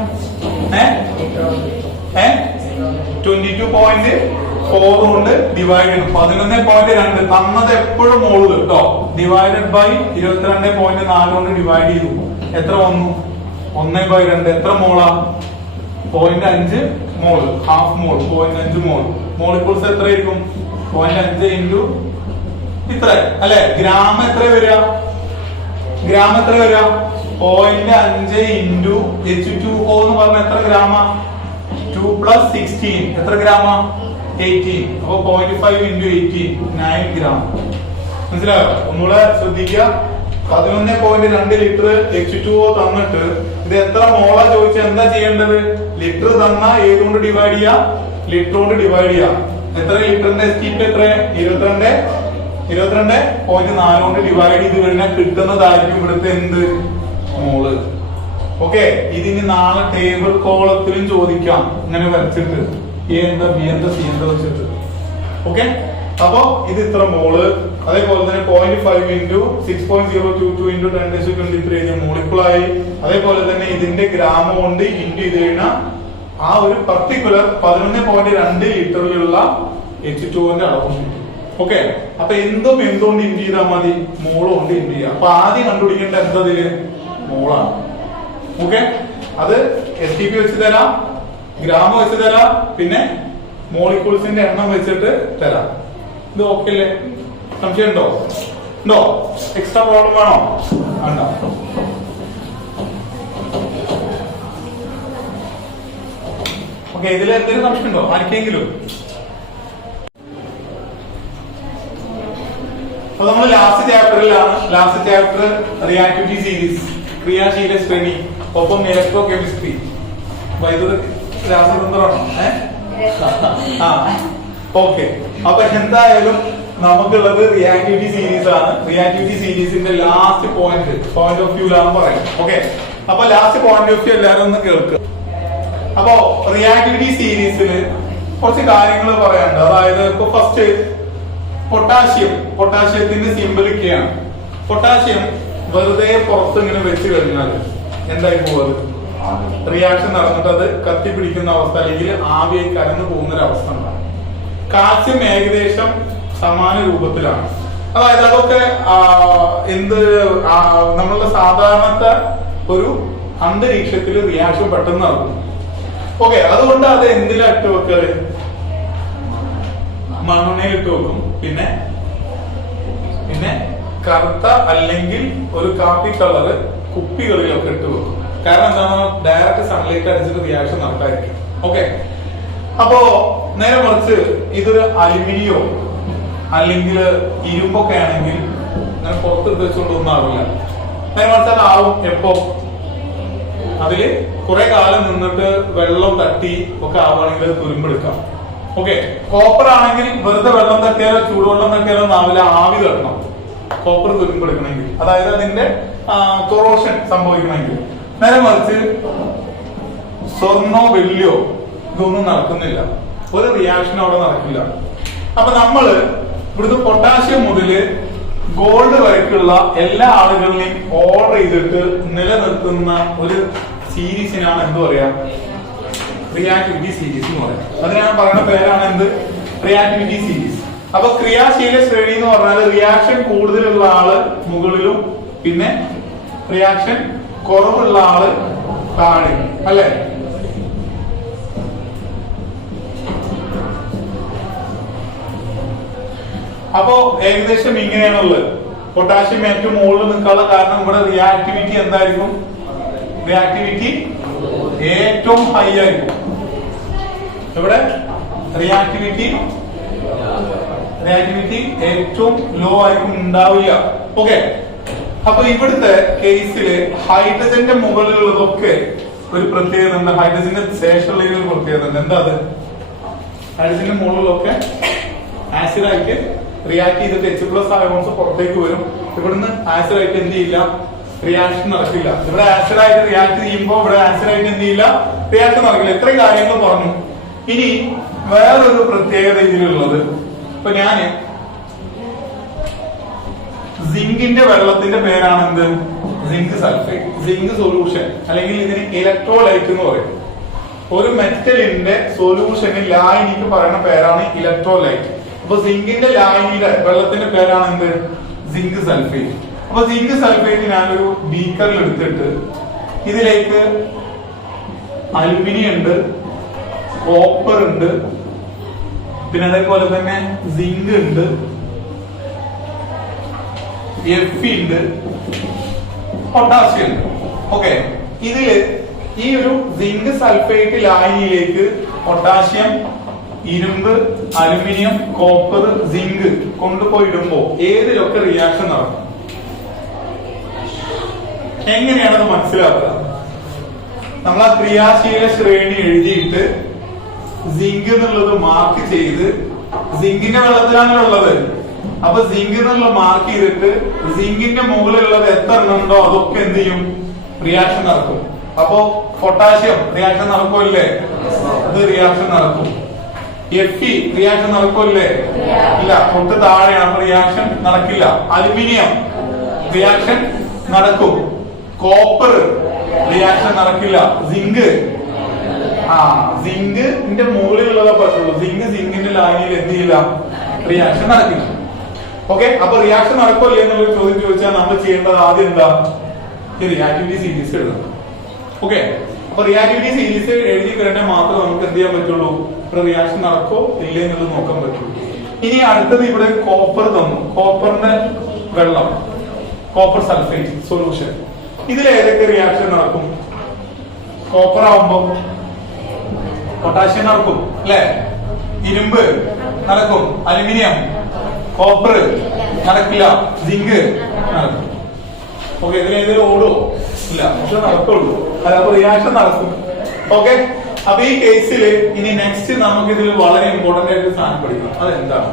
22.4 കൊണ്ട് ഡിവൈഡ് ചെയ്യണം. 11.2 തന്നത് എപ്പോഴും മോള് കേട്ടോ. ഡിവൈഡഡ് ബൈ 22.4 കൊണ്ട് ഡിവൈഡ് ചെയ്തു. എത്ര വന്നു? 1/2. എത്ര മോളാ? 0.5 മോൾ, ഹാഫ് മോൾ, 0.5 മോൾ. മോളിക്യൂൾസ് എത്രയായിരിക്കും? 0.5 ഇൻറ്റു ഇത്ര അല്ലെ? ഗ്രാം എത്ര വരിക? ഗ്രാം എത്ര വരിക? 0.5 ഇൻറ്റു H2O എന്ന് പറഞ്ഞ എത്ര ഗ്രാമാ? 2 പ്ലസ് 16 എത്ര ഗ്രാമാ? 18. അപ്പൊ 0.5 ഇൻറ്റു 18 9 ഗ്രാം. മനസ്സിലായോ? ഒന്നുകൂടെ ശ്രദ്ധിക്കുക. 11.2 ലിറ്റർ H2O തന്നിട്ട് ഇത് എത്ര മോളാ ചോദിച്ചാൽ എന്താ ചെയ്യേണ്ടത്? ലിറ്റർ തന്നാ ഏതുകൊണ്ട് ഡിവൈഡ് ചെയ്യാം? ലിറ്റർ കൊണ്ട് ഡിവൈഡ് ചെയ്യാം. എത്ര ലിറ്ററിന്റെ STP എത്ര? 22.4 കൊണ്ട് ഡിവൈഡ് ചെയ്ത് കഴിഞ്ഞാൽ കിട്ടുന്നതായിരിക്കും ഇവിടുത്തെ എന്ത്? മോള്. ഓക്കെ, ഇതിന് നാളെ ടേബിൾ കോളത്തിലും ചോദിക്കാം ഇങ്ങനെ വരച്ചിട്ട് A എന്താ B എന്താ C എന്താ വെച്ചിട്ട്. ഓക്കെ, അപ്പൊ ഇത് ഇത്ര മോള്. അതേപോലെ തന്നെ 0.5 ഇൻറ്റു 6.022 ഇൻറ്റു 10⁻23 മോളിക്കുളായി. അതേപോലെ തന്നെ ഇതിന്റെ ഗ്രാം കൊണ്ട് ഇൻറ്റു ചെയ്ത് കഴിഞ്ഞാൽ ആ ഒരു പർട്ടിക്കുലർ 11.2 ലിറ്ററിലുള്ള H2O-ന്റെ അളവ്. ഓക്കെ, അപ്പൊ എന്തുകൊണ്ട് ഇൻറ്റു ചെയ്താൽ മതി? മോള് കൊണ്ട് ഇൻറ്റു ചെയ്യാം. അപ്പൊ ആദ്യം കണ്ടുപിടിക്കേണ്ട എന്തതില്? മോളാണ്. ഓക്കെ, അത് STP വെച്ച് തരാം, ഗ്രാം വെച്ച് തരാം, പിന്നെ മോളിക്യൂൾസിന്റെ എണ്ണം വെച്ചിട്ട് തരാം. ഇത് ഓക്കെ അല്ലേ? സംശയം ഉണ്ടോ? എക്സ്ട്രാ പ്രോബ്ലം വേണോ? വേണ്ട. ഓക്കെ, ഇതിൽ എന്തെങ്കിലും സംശയം ഉണ്ടോ ആർക്കെങ്കിലും? അപ്പൊ നമ്മൾ ലാസ്റ്റ് ചാപ്റ്ററിലാണ്. ലാസ്റ്റ് ചാപ്റ്റർ റിയാക്ടിവിറ്റി സീരീസ്, ക്രിയാശീല ശ്രേണി, ഒപ്പം ഇലക്ട്രോ കെമിസ്ട്രി. വൈദ്യുത രാസതന്ത്രമാണോ? ഓക്കെ, അപ്പൊ എന്തായാലും നമുക്കുള്ളത് റിയാക്ടിവിറ്റി സീരീസ് ആണ്. റിയാക്ടിവിറ്റി സീരീസിന്റെ ലാസ്റ്റ് പോയിന്റ് ഓഫ് വ്യൂലാണ് പറയുന്നത്. ഓക്കെ, അപ്പൊ ലാസ്റ്റ് പോയിന്റ് ഓഫ് വ്യൂ എല്ലാവരും ഒന്ന് കേൾക്കുക. അപ്പോ റിയാക്ടിവിറ്റി സീരീസിൽ കുറച്ച് കാര്യങ്ങൾ പറയാനുണ്ട്. അതായത് ഇപ്പൊ ഫസ്റ്റ് പൊട്ടാഷ്യത്തിന്റെ സിമ്പിൾ K ആണ്. പൊട്ടാഷ്യം വെറുതെ പുറത്ത് ഇങ്ങനെ വെച്ച് കഴിഞ്ഞാൽ എന്തായി പോവത്? റിയാക്ഷൻ നടന്നിട്ട് അത് കത്തിപ്പിടിക്കുന്ന അവസ്ഥ അല്ലെങ്കിൽ ആവിയായി കലർന്നു പോകുന്ന ഒരു അവസ്ഥ ഉണ്ടാകും. കാൽസ്യം ഏകദേശം സമാന രൂപത്തിലാണ്. അതായത് അതൊക്കെ നമ്മളുടെ സാധാരണത്തെ ഒരു അന്തരീക്ഷത്തിൽ റിയാക്ഷൻ പെട്ടെന്ന് നടക്കും. ഓക്കെ, അതുകൊണ്ട് അത് എന്തിലിട്ട് വെക്കല്? മണ്ണെണ്ണയിൽ ഇട്ട് വെക്കും. പിന്നെ കറുത്ത അല്ലെങ്കിൽ ഒരു കാപ്പി കളറ് കുപ്പികളിലൊക്കെ ഇട്ട് വെക്കും. കാരണം എന്താണ്? ഡയറക്റ്റ് സൺലൈറ്റ് അടിച്ചിട്ട് റിയാക്ഷൻ നടക്കാതിരിക്കും. ഓക്കെ, അപ്പോ നേരെ മറിച്ച് ഇതൊരു അലുമിനിയോ അല്ലെങ്കിൽ ഇരുമ്പൊക്കെ ആണെങ്കിൽ അങ്ങനെ പുറത്തെടുത്ത് വെച്ചുകൊണ്ടൊന്നും ആവില്ല. നേരെ മറിച്ചാൽ ആവും എപ്പോ അതില് കുറെ കാലം നിന്നിട്ട് വെള്ളം തട്ടി ഒക്കെ ആവുകയാണെങ്കിൽ അത് തുരുമ്പെടുക്കാം. ഓക്കെ, കോപ്പർ ആണെങ്കിൽ വെറുതെ വെള്ളം തട്ടിയാലോ ചൂടുവെള്ളം തട്ടിയാലോ ആവില്ല, ആവി തട്ടണം കോപ്പർ തുരുമ്പെടുക്കണമെങ്കിൽ, അതായത് അതിന്റെ കൊറോഷൻ സംഭവിക്കണമെങ്കിൽ. നേരെ മറിച്ച് സ്വർണ്ണോ വെള്ളിയോ ഇതൊന്നും നടക്കുന്നില്ല, ഒരു റിയാക്ഷൻ അവിടെ നടക്കില്ല. അപ്പൊ നമ്മള് ഇവിടുത്തെ പൊട്ടാഷ്യം മുതല് ഗോൾഡ് വരയ്ക്കുള്ള എല്ലാ ആളുകളെയും ഓർഡർ ചെയ്തിട്ട് നിലനിർത്തുന്ന ഒരു സീരീസിനാണ് എന്ത് പറയാ, റിയാക്ടിവിറ്റി സീരീസ് എന്ന് പറയാം. അത് ഞാൻ പറയുന്ന പേരാണ് എന്ത്, റിയാക്ടിവിറ്റി സീരീസ്. അപ്പൊ ക്രിയാശീല ശ്രേണി എന്ന് പറഞ്ഞാൽ റിയാക്ഷൻ കൂടുതലുള്ള ആള് മുകളിലും പിന്നെ റിയാക്ഷൻ കുറവുള്ള ആള് താഴെ, അല്ലെ? അപ്പോ ഏകദേശം ഇങ്ങനെയാണുള്ളത്. പൊട്ടാഷ്യം ഏറ്റവും മുകളിൽ നിൽക്കാനുള്ള കാരണം ഇവിടെ റിയാക്ടിവിറ്റി എന്തായിരിക്കും, റിയാക്ടിവിറ്റി ഏറ്റവും ഹൈ ആയിരിക്കും. ഇവിടെ റിയാക്ടിവിറ്റി ഏറ്റവും ലോ ആയിരിക്കും, ഉണ്ടാവില്ല. ഓക്കെ, അപ്പൊ ഇവിടുത്തെ കേസില് ഹൈഡ്രജന്റെ മുകളിലുള്ളതൊക്കെ ഒരു പ്രത്യേകത ഉണ്ട്, ഹൈഡ്രജന്റെ ശേഷമുള്ള ഒരു പ്രത്യേകത ഉണ്ട്. എന്താ അത്? ഹൈഡ്രജന്റെ മുകളിലൊക്കെ ആസിഡായിട്ട് റിയാക്ട് ചെയ്തിട്ട് H+ അയോൺസ് പുറത്തേക്ക് വരും. ഇവിടുന്ന് ആസിഡായിട്ട് എന്ത് ചെയ്യില്ല, റിയാക്ഷൻ നടക്കില്ല. ഇവിടെ ആസിഡായിട്ട് റിയാക്ട് ചെയ്യുമ്പോൾ ഇവിടെ ആസിഡായിട്ട് എന്ത് ചെയ്യില്ല, റിയാക്ഷൻ നടക്കില്ല. ഇത്രയും കാര്യങ്ങൾ പറഞ്ഞു. ഇനി വേറൊരു പ്രത്യേകത ഇതിലുള്ളത്, ഇപ്പൊ ഞാന് സിങ്കിന്റെ വെള്ളത്തിന്റെ പേരാണ് എന്ത്, സിങ്ക് സൾഫേറ്റ്, സിങ്ക് സൊല്യൂഷൻ, അല്ലെങ്കിൽ ഇതിന് ഇലക്ട്രോലൈറ്റ് എന്ന് പറയും. ഒരു മെറ്റലിന്റെ സൊല്യൂഷന് ലായനിക്ക് പറയുന്ന പേരാണ് ഇലക്ട്രോലൈറ്റ്. അപ്പൊ സിങ്കിന്റെ ലായനിയുടെ വെള്ളത്തിന്റെ പേരാണ് എന്ത്, സിങ്ക് സൾഫേറ്റ്. അപ്പൊ സിങ്ക് സൾഫേറ്റ് ഞാനൊരു ബീക്കറിൽ എടുത്തിട്ട് ഇതിലേക്ക് അലുമിനിയം ഉണ്ട്, കോപ്പർ ഉണ്ട്, പിന്നെ അതേപോലെ തന്നെ സിങ്ക് ഉണ്ട്, Fe ഉണ്ട്, പൊട്ടാസ്യം ഉണ്ട്. ഓക്കെ, ഇതില് ഈ ഒരു സിങ്ക് സൾഫേറ്റ് ലായനിയിലേക്ക് പൊട്ടാസ്യം, ഇരുമ്പ്, അലുമിനിയം, കോപ്പർ, സിങ്ക് കൊണ്ടുപോയിടുമ്പോ ഏതിലൊക്കെ റിയാക്ഷൻ നടക്കും? എങ്ങനെയാണത് മനസ്സിലാക്കുക? നമ്മൾ ആ ക്രിയാശീല ശ്രേണി എഴുതിയിട്ട് സിങ്ക് എന്നുള്ളത് മാർക്ക് ചെയ്ത്, സിങ്കിന്റെ വെള്ളത്തിലാണല്ലോ ഉള്ളത്, അപ്പൊ സിങ്ക് എന്നുള്ള മാർക്ക് ചെയ്തിട്ട് സിങ്കിന്റെ മുകളിലുള്ളത് എത്ര എണ്ണുണ്ടോ അതൊക്കെ എന്ത് ചെയ്യും, റിയാക്ഷൻ നടക്കും. അപ്പോ പൊട്ടാസ്യം റിയാക്ഷൻ നടക്കുമല്ലേ, അത് റിയാക്ഷൻ നടക്കും. Fe റിയാക്ഷൻ നടക്കുമല്ലേ, ഇല്ല, തൊട്ട് താഴെയാണ്, അപ്പൊ റിയാക്ഷൻ നടക്കില്ല. അലുമിനിയം റിയാക്ഷൻ നടക്കും, കോപ്പർ റിയാക്ഷൻ നടക്കില്ല, സിങ്ക് സിങ്കിന്റെ മുകളിലുള്ളതേ പറ്റുള്ളൂ. സിങ്കിന്റെ ലായനിയിൽ എന്ത് ചെയ്യില്ല, റിയാക്ഷൻ നടക്കില്ല. ഓക്കെ, അപ്പൊ റിയാക്ഷൻ നടക്കുമല്ലേ എന്നുള്ള ചോദ്യം ചോദിച്ചാൽ നമ്മൾ ചെയ്യേണ്ടത് ആദ്യം എന്താ, ഈ റിയാക്ടിവിറ്റി സീരീസ് എഴുതണം. ഓക്കെ, അപ്പൊ റിയാക്ടിവിറ്റി സീരീസ് എഴുതി കഴിഞ്ഞാൽ മാത്രമേ നമുക്ക് എന്ത് ചെയ്യാൻ പറ്റുള്ളൂ, ഇവിടെ റിയാക്ഷൻ നടക്കോ ഇല്ലേ എന്നുള്ളത് നോക്കാൻ പറ്റുള്ളൂ. ഇനി അടുത്തത് ഇവിടെ കോപ്പർ തന്നു, കോപ്പറിന്റെ വെള്ളം, കോപ്പർ സൾഫേറ്റ് സൊല്യൂഷൻ. ഇതിൽ ഏതൊക്കെ റിയാക്ഷൻ നടക്കും? കോപ്പർ ആവുമ്പോ പൊട്ടാഷ്യം നടക്കും അല്ലെ, ഇരുമ്പ് നടക്കും, അലുമിനിയം, കോപ്പർ നടക്കില്ല, സിങ്ക് നടക്കും. ഓക്കെ, ഇതിലേതൊരു ഓടോ ഇല്ല, പക്ഷെ നടക്കുള്ളൂ, അതായത് റിയാക്ഷൻ നടക്കും. ഓക്കെ, അപ്പൊ ഈ കേസിൽ ഇനി നെക്സ്റ്റ് നമുക്ക് ഇതിൽ വളരെ ഇമ്പോർട്ടന്റ് ആയിട്ട് സാധനം പഠിക്കണം. അതെന്താണ്?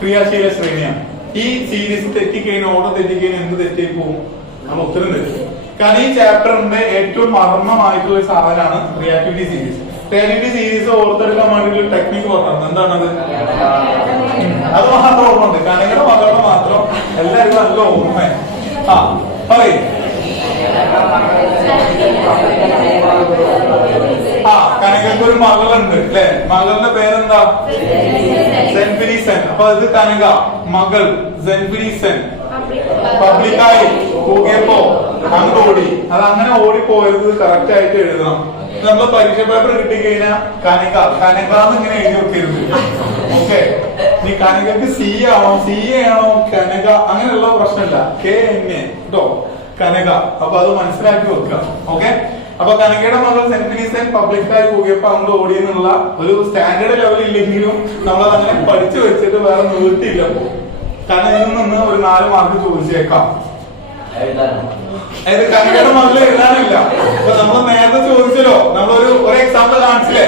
ക്രിയാശീല ശ്രേണിയാണ്. ഈ സീരീസ് തെറ്റിക്കഴിഞ്ഞാൽ, ഓർഡർ തെറ്റിക്കഴിഞ്ഞാൽ എന്ത് തെറ്റി പോകും, നമ്മൾ ഉത്തരം തെറ്റും. കാരണം ഈ ചാപ്റ്ററിന്റെ ഏറ്റവും മർമ്മമായിട്ടുള്ള ഒരു സാധനമാണ് റിയാക്ടിവിറ്റി സീരീസ്. റിയാക്ടിവിറ്റി സീരീസ് ഓർത്തെടുക്കാൻ വേണ്ടി ഒരു ടെക്നിക്ക് പറഞ്ഞത് എന്താണത്, അത് മാത്രം ഓർമ്മയുണ്ട്. കനകയുടെ മകളുടെ മാത്രം എല്ലാവർക്കും നല്ല ഓർമ്മ. പറയും കനകക്ക് ഒരു മകളുണ്ട് അല്ലെ, മകളുടെ പേരെന്താ, സെൻഫിരിസൻ. അപ്പൊ ഇത് കനക, മകൾ സെൻഫിരിസൻ, പബ്ലിക്കായി കൂകിയപ്പോ അങ്ങ് ഓടി. അത് അങ്ങനെ ഓടിപ്പോയത് കറക്റ്റ് ആയിട്ട് എഴുതണം. നമ്മള് പരീക്ഷ പേപ്പർ കിട്ടിക്കഴിഞ്ഞാൽ കനക കനകാന്ന് ഇങ്ങനെ എഴുതി വെക്കരുത്. ഓക്കെ, നീ കനകക്ക് സി ആണോ കനക അങ്ങനെയുള്ള പ്രശ്നമില്ല, KNA കേട്ടോ, കനക. അപ്പൊ അത് മനസ്സിലാക്കി വെക്കുക. ഓക്കെ, അപ്പൊ കനകയുടെ മകൾ സെന്റ് വിൻസെന്റ് പബ്ലിക്കായി പോകിയപ്പോ അങ്ങോട്ട് ഓടിയെന്നുള്ള ഒരു സ്റ്റാൻഡേർഡ് ലെവൽ ഇല്ലെങ്കിലും നമ്മളത് അങ്ങനെ പഠിച്ചു വെച്ചിട്ട് വേറെ നിവൃത്തിയില്ല. കാരണം ഇതിൽ നിന്ന് ഒരു 4 മാർക്ക് ചോദിച്ചേക്കാം. അതായത് കനകയുടെ മകൾ എഴുതാനില്ല. അപ്പൊ നമ്മൾ നേരത്തെ ചോദിച്ചല്ലോ, നമ്മളൊരു എക്സാമ്പിൾ കാണിച്ചില്ലേ?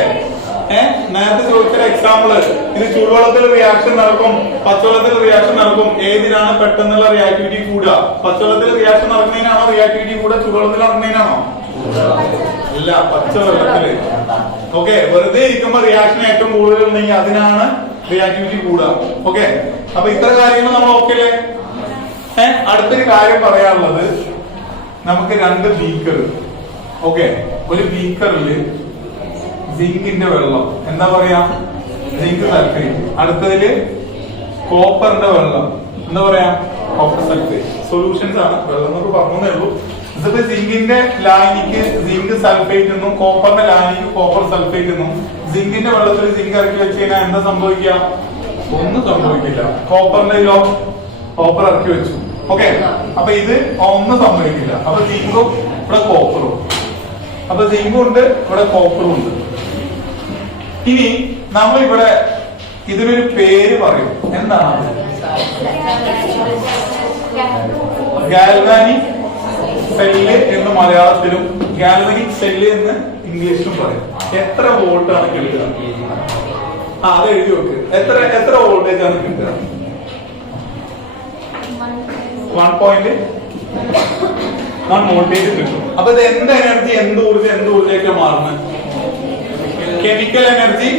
നേരത്തെ ചോദിച്ച എക്സാമ്പിള്, ഇത് ചൂടുവെള്ളത്തിൽ റിയാക്ഷൻ നടക്കും, പച്ചവെള്ളത്തിൽ റിയാക്ഷൻ നടക്കും, ഏതിനാണ് പെട്ടെന്നുള്ള റിയാക്ടിവിറ്റി കൂടുക? പച്ചവെള്ളത്തിൽ റിയാക്ഷൻ നടക്കുന്നതിനാണോ റിയാക്ടിവിറ്റി കൂടുക, ചൂടുവെള്ളത്തിൽ നടക്കുന്നതിനാണോ? ഇല്ല, പച്ചവെള്ളത്തില്. ഓക്കെ, വെറുതെ ഇരിക്കുമ്പോ റിയാക്ഷൻ ഏറ്റവും കൂടുതൽ ഉണ്ടെങ്കിൽ അതിനാണ് റിയാക്ടിവിറ്റി കൂടുക. ഓക്കെ, അപ്പൊ ഇത്ര കാര്യങ്ങൾ നമ്മൾ ഓക്കെ അല്ലേ? അടുത്തൊരു കാര്യം പറയാനുള്ളത്, നമുക്ക് 2 ബീക്കർ. ഓക്കെ, ഒരു ബീക്കറില് സിങ്കിന്റെ വെള്ളം, എന്താ പറയാ, സിങ്ക് സൾഫേറ്റ്. അടുത്തതില് കോപ്പറിന്റെ വെള്ളം, എന്താ പറയാ, കോപ്പർ സൾഫേറ്റ്. സൊല്യൂഷൻസ് ആണ്, വെള്ളം എന്നൊക്കെ പറഞ്ഞേ ഉള്ളൂ. ഇതിപ്പോ സിങ്കിന്റെ ലായനിക്ക് സിങ്ക് സൾഫേറ്റ് എന്നും കോപ്പറിന്റെ ലായനിക്ക് കോപ്പർ സൾഫേറ്റ് എന്നും. സിങ്കിന്റെ വെള്ളത്തിൽ സിങ്ക് ഇറക്കി വെച്ച് കഴിഞ്ഞാൽ എന്താ സംഭവിക്കുക? ഒന്നും സംഭവിക്കില്ല. കോപ്പറിന്റെയിലോ കോപ്പർ ഇറക്കി വെച്ചു. ഓക്കെ, അപ്പൊ ഇത് ഒന്നും സംഭവിക്കില്ല. അപ്പൊ സിങ്കും ഇവിടെ കോപ്പറും, അപ്പൊ സിങ്കും ഉണ്ട്, ഇവിടെ കോപ്പറും ഉണ്ട്. ഇനി നമ്മൾ ഇവിടെ ഇതിനൊരു പേര് പറയും. എന്താണ്? ഗാൽവാനിക് സെല്ല് എന്ന് മലയാളത്തിലും ഗാൽവാനിക് സെല്ല് എന്ന് ഇംഗ്ലീഷിലും പറയും. എത്ര വോൾട്ട് ആണ് കിട്ടുക? അത് എഴുതി വെക്ക്. എത്ര വോൾട്ടേജ് ആണ് കിട്ടുക? 1.1 വോൾട്ടേജ് കിട്ടും. അപ്പൊ ഇത് എന്ത് എനർജി, എന്ത് ഊർജ്ജമൊക്കെ മാറുന്നത്? കെമിക്കൽ എനർജി,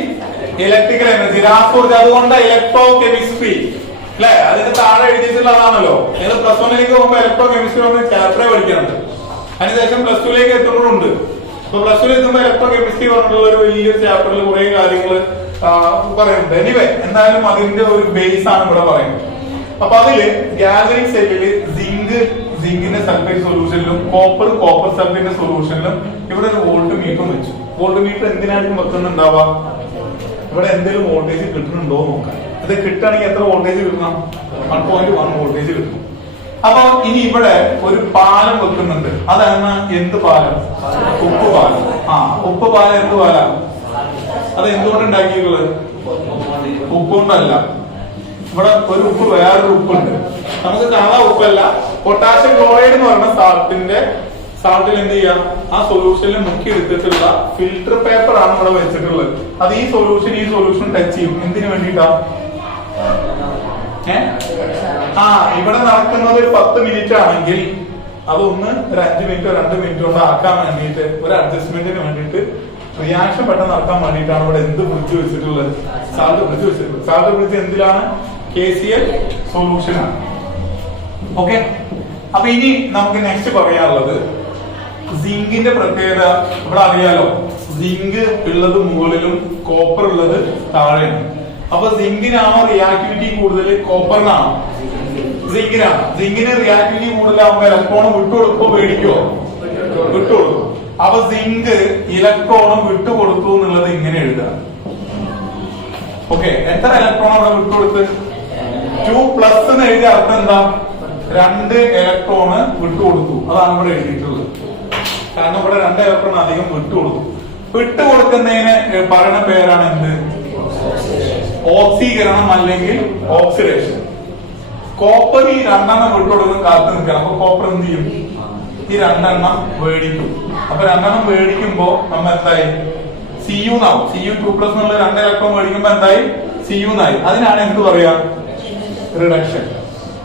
ഇലക്ട്രിക്കൽ എനർജി, രാസോർജം. അതുകൊണ്ട് ഇലക്ട്രോ കെമിസ്ട്രി അല്ലെ, അതിന്റെ താഴെ എഴുതിയിട്ടുള്ളതാണല്ലോ. നിങ്ങൾ പ്ലസ് 1ലേക്ക് പോകുമ്പോ ഇലക്ട്രോ കെമിസ്ട്രി ഒന്ന് ചാപ്റ്ററെ പഠിക്കാനുണ്ട്. അതിനുശേഷം പ്ലസ് 2ലേക്ക് എത്തുമ്പോഴുണ്ട്. അപ്പൊ പ്ലസ് 2 എത്തുമ്പോൾ ഇലക്ട്രോ കെമിസ്ട്രി പറഞ്ഞിട്ടുള്ള ഒരു വലിയൊരു ചാപ്റ്ററിൽ കുറെ കാര്യങ്ങൾ പറയുന്നുണ്ട്. എനിവേ, എന്തായാലും അതിന്റെ ഒരു ബേസ് ആണ് ഇവിടെ പറയുന്നത്. അപ്പൊ അതില് ഗാൽവാനിക് സെല്ലില് സിങ്കിന്റെ സൾഫേറ്റ് സൊല്യൂഷനിലും കോപ്പർ സൾഫേറ്റിന്റെ സൊല്യൂഷനിലും ഇവിടെ ഒരു വോൾട്ട് മീറ്റർ വെച്ചു. വോൾട്ട് മീറ്റർ എന്തിനായിരിക്കും വെക്കുന്നുണ്ടാവുക? ഇവിടെ എന്തെങ്കിലും വോൾട്ടേജ് കിട്ടുന്നുണ്ടോ നോക്കാൻ. അത് കിട്ടുകയാണെങ്കിൽ എത്ര വോൾട്ടേജ് കിട്ടണം? 1.1 വോൾട്ടേജ് കിട്ടും. അപ്പൊ ഇനി ഇവിടെ ഒരു പാലം വെക്കുന്നുണ്ട്. അതാണ് എന്ത് പാലം? ഉപ്പ് പാലം. ഉപ്പ് പാലം എന്ത് പാലം? അത് എന്തുകൊണ്ട് ഉണ്ടാക്കിയിട്ടുള്ളത്? ഉപ്പ് കൊണ്ടല്ല. ഇവിടെ ഒരു ഉപ്പ്, വേറൊരു ഉപ്പുണ്ട്. നമുക്ക് സാധാ ഉപ്പല്ല, പൊട്ടാസ്യം ക്ലോറൈഡ് എന്ന് പറയുന്ന സാൾട്ടിൽ എന്ത് ചെയ്യാം? ആ സൊല്യൂഷനിൽ മുക്കി എടുത്തിട്ടുള്ള ഫിൽട്ടർ പേപ്പർ ആണ് ഇവിടെ വെച്ചിട്ടുള്ളത്. അത് ഈ സൊല്യൂഷൻ ടച്ച് ചെയ്യും. എന്തിനു വേണ്ടിട്ടാ? ഇവിടെ നടക്കുന്നത് ഒരു 10 മിനിറ്റ് ആണെങ്കിൽ അതൊന്ന് ഒരു 5 മിനിറ്റോ 2 മിനിറ്റോ കൊണ്ട് ആക്കാൻ വേണ്ടിയിട്ട്, ഒരു അഡ്ജസ്റ്റ്മെന്റിന് വേണ്ടിയിട്ട്, റിയാക്ഷൻ പെട്ടെന്ന് നടക്കാൻ വേണ്ടിയിട്ടാണ് ഇവിടെ എന്ത് ബ്രിഡ്ജ് വെച്ചിട്ടുള്ളത്? സാൾട്ട് ബ്രിഡ്ജ് വെച്ചിട്ടുള്ളത്. സാൾട്ട് ബ്രിഡ്ജ് എന്തിലാണ്? KCl സൊല്യൂഷൻ ആണ്. ഓക്കെ, അപ്പൊ ഇനി നമുക്ക് നെക്സ്റ്റ് പറയാനുള്ളത് സിങ്കിന്റെ പ്രത്യേകത. ഇവിടെ അറിയാലോ, സിങ്ക് ഉള്ളത് മുകളിലും കോപ്പർ ഉള്ളത് താഴെയാണ്. അപ്പൊ സിങ്കിനാണോ റിയാക്ടിവിറ്റി കൂടുതൽ, കോപ്പറിനാണോ? സിങ്കിനാണ്. സിങ്കിന് റിയാക്ടിവിറ്റി കൂടുതലാകുമ്പോ ഇലക്ട്രോൺ വിട്ടുകൊടുക്കോ മേടിക്കോ? വിട്ടുകൊടുക്കും. അപ്പൊ സിങ്ക് ഇലക്ട്രോണും വിട്ടുകൊടുത്തു എന്നുള്ളത് ഇങ്ങനെ എഴുതാം. ഓക്കെ, എത്ര ഇലക്ട്രോൺ അവിടെ വിട്ടുകൊടുത്ത്? 2+ എന്ന് എഴുതിയ അർത്ഥം എന്താ? 2 ഇലക്ട്രോണ് വിട്ടുകൊടുത്തു. അതാണ് ഇവിടെ എഴുതിയിട്ടുള്ളത്. കാരണം ഇവിടെ 2 ഇലക്ട്രോൺ അധികം വിട്ടുകൊടുത്തു. വിട്ടുകൊടുക്കുന്നതിന് പറയുന്ന പേരാണ് എന്ത്? ഓക്സീകരണം അല്ലെങ്കിൽ ഓക്സിഡേഷൻ. കോപ്പർ ഈ 2 എണ്ണം വിട്ടുകൊടുക്കുന്ന കാത്തു നിൽക്കണം. അപ്പൊ കോപ്പർ എന്ത് ചെയ്യും? ഈ 2 എണ്ണം മേടിക്കും. അപ്പൊ 2 എണ്ണം മേടിക്കുമ്പോ നമ്മൾ എന്തായി? Cu എന്നാവും. Cu2+ എന്നുള്ള 2 ഇലക്ട്രോൺ മേടിക്കുമ്പോ എന്തായി? Cu എന്നായി. അതിനാണ് എന്ത് പറയാ? റിഡക്ഷൻ.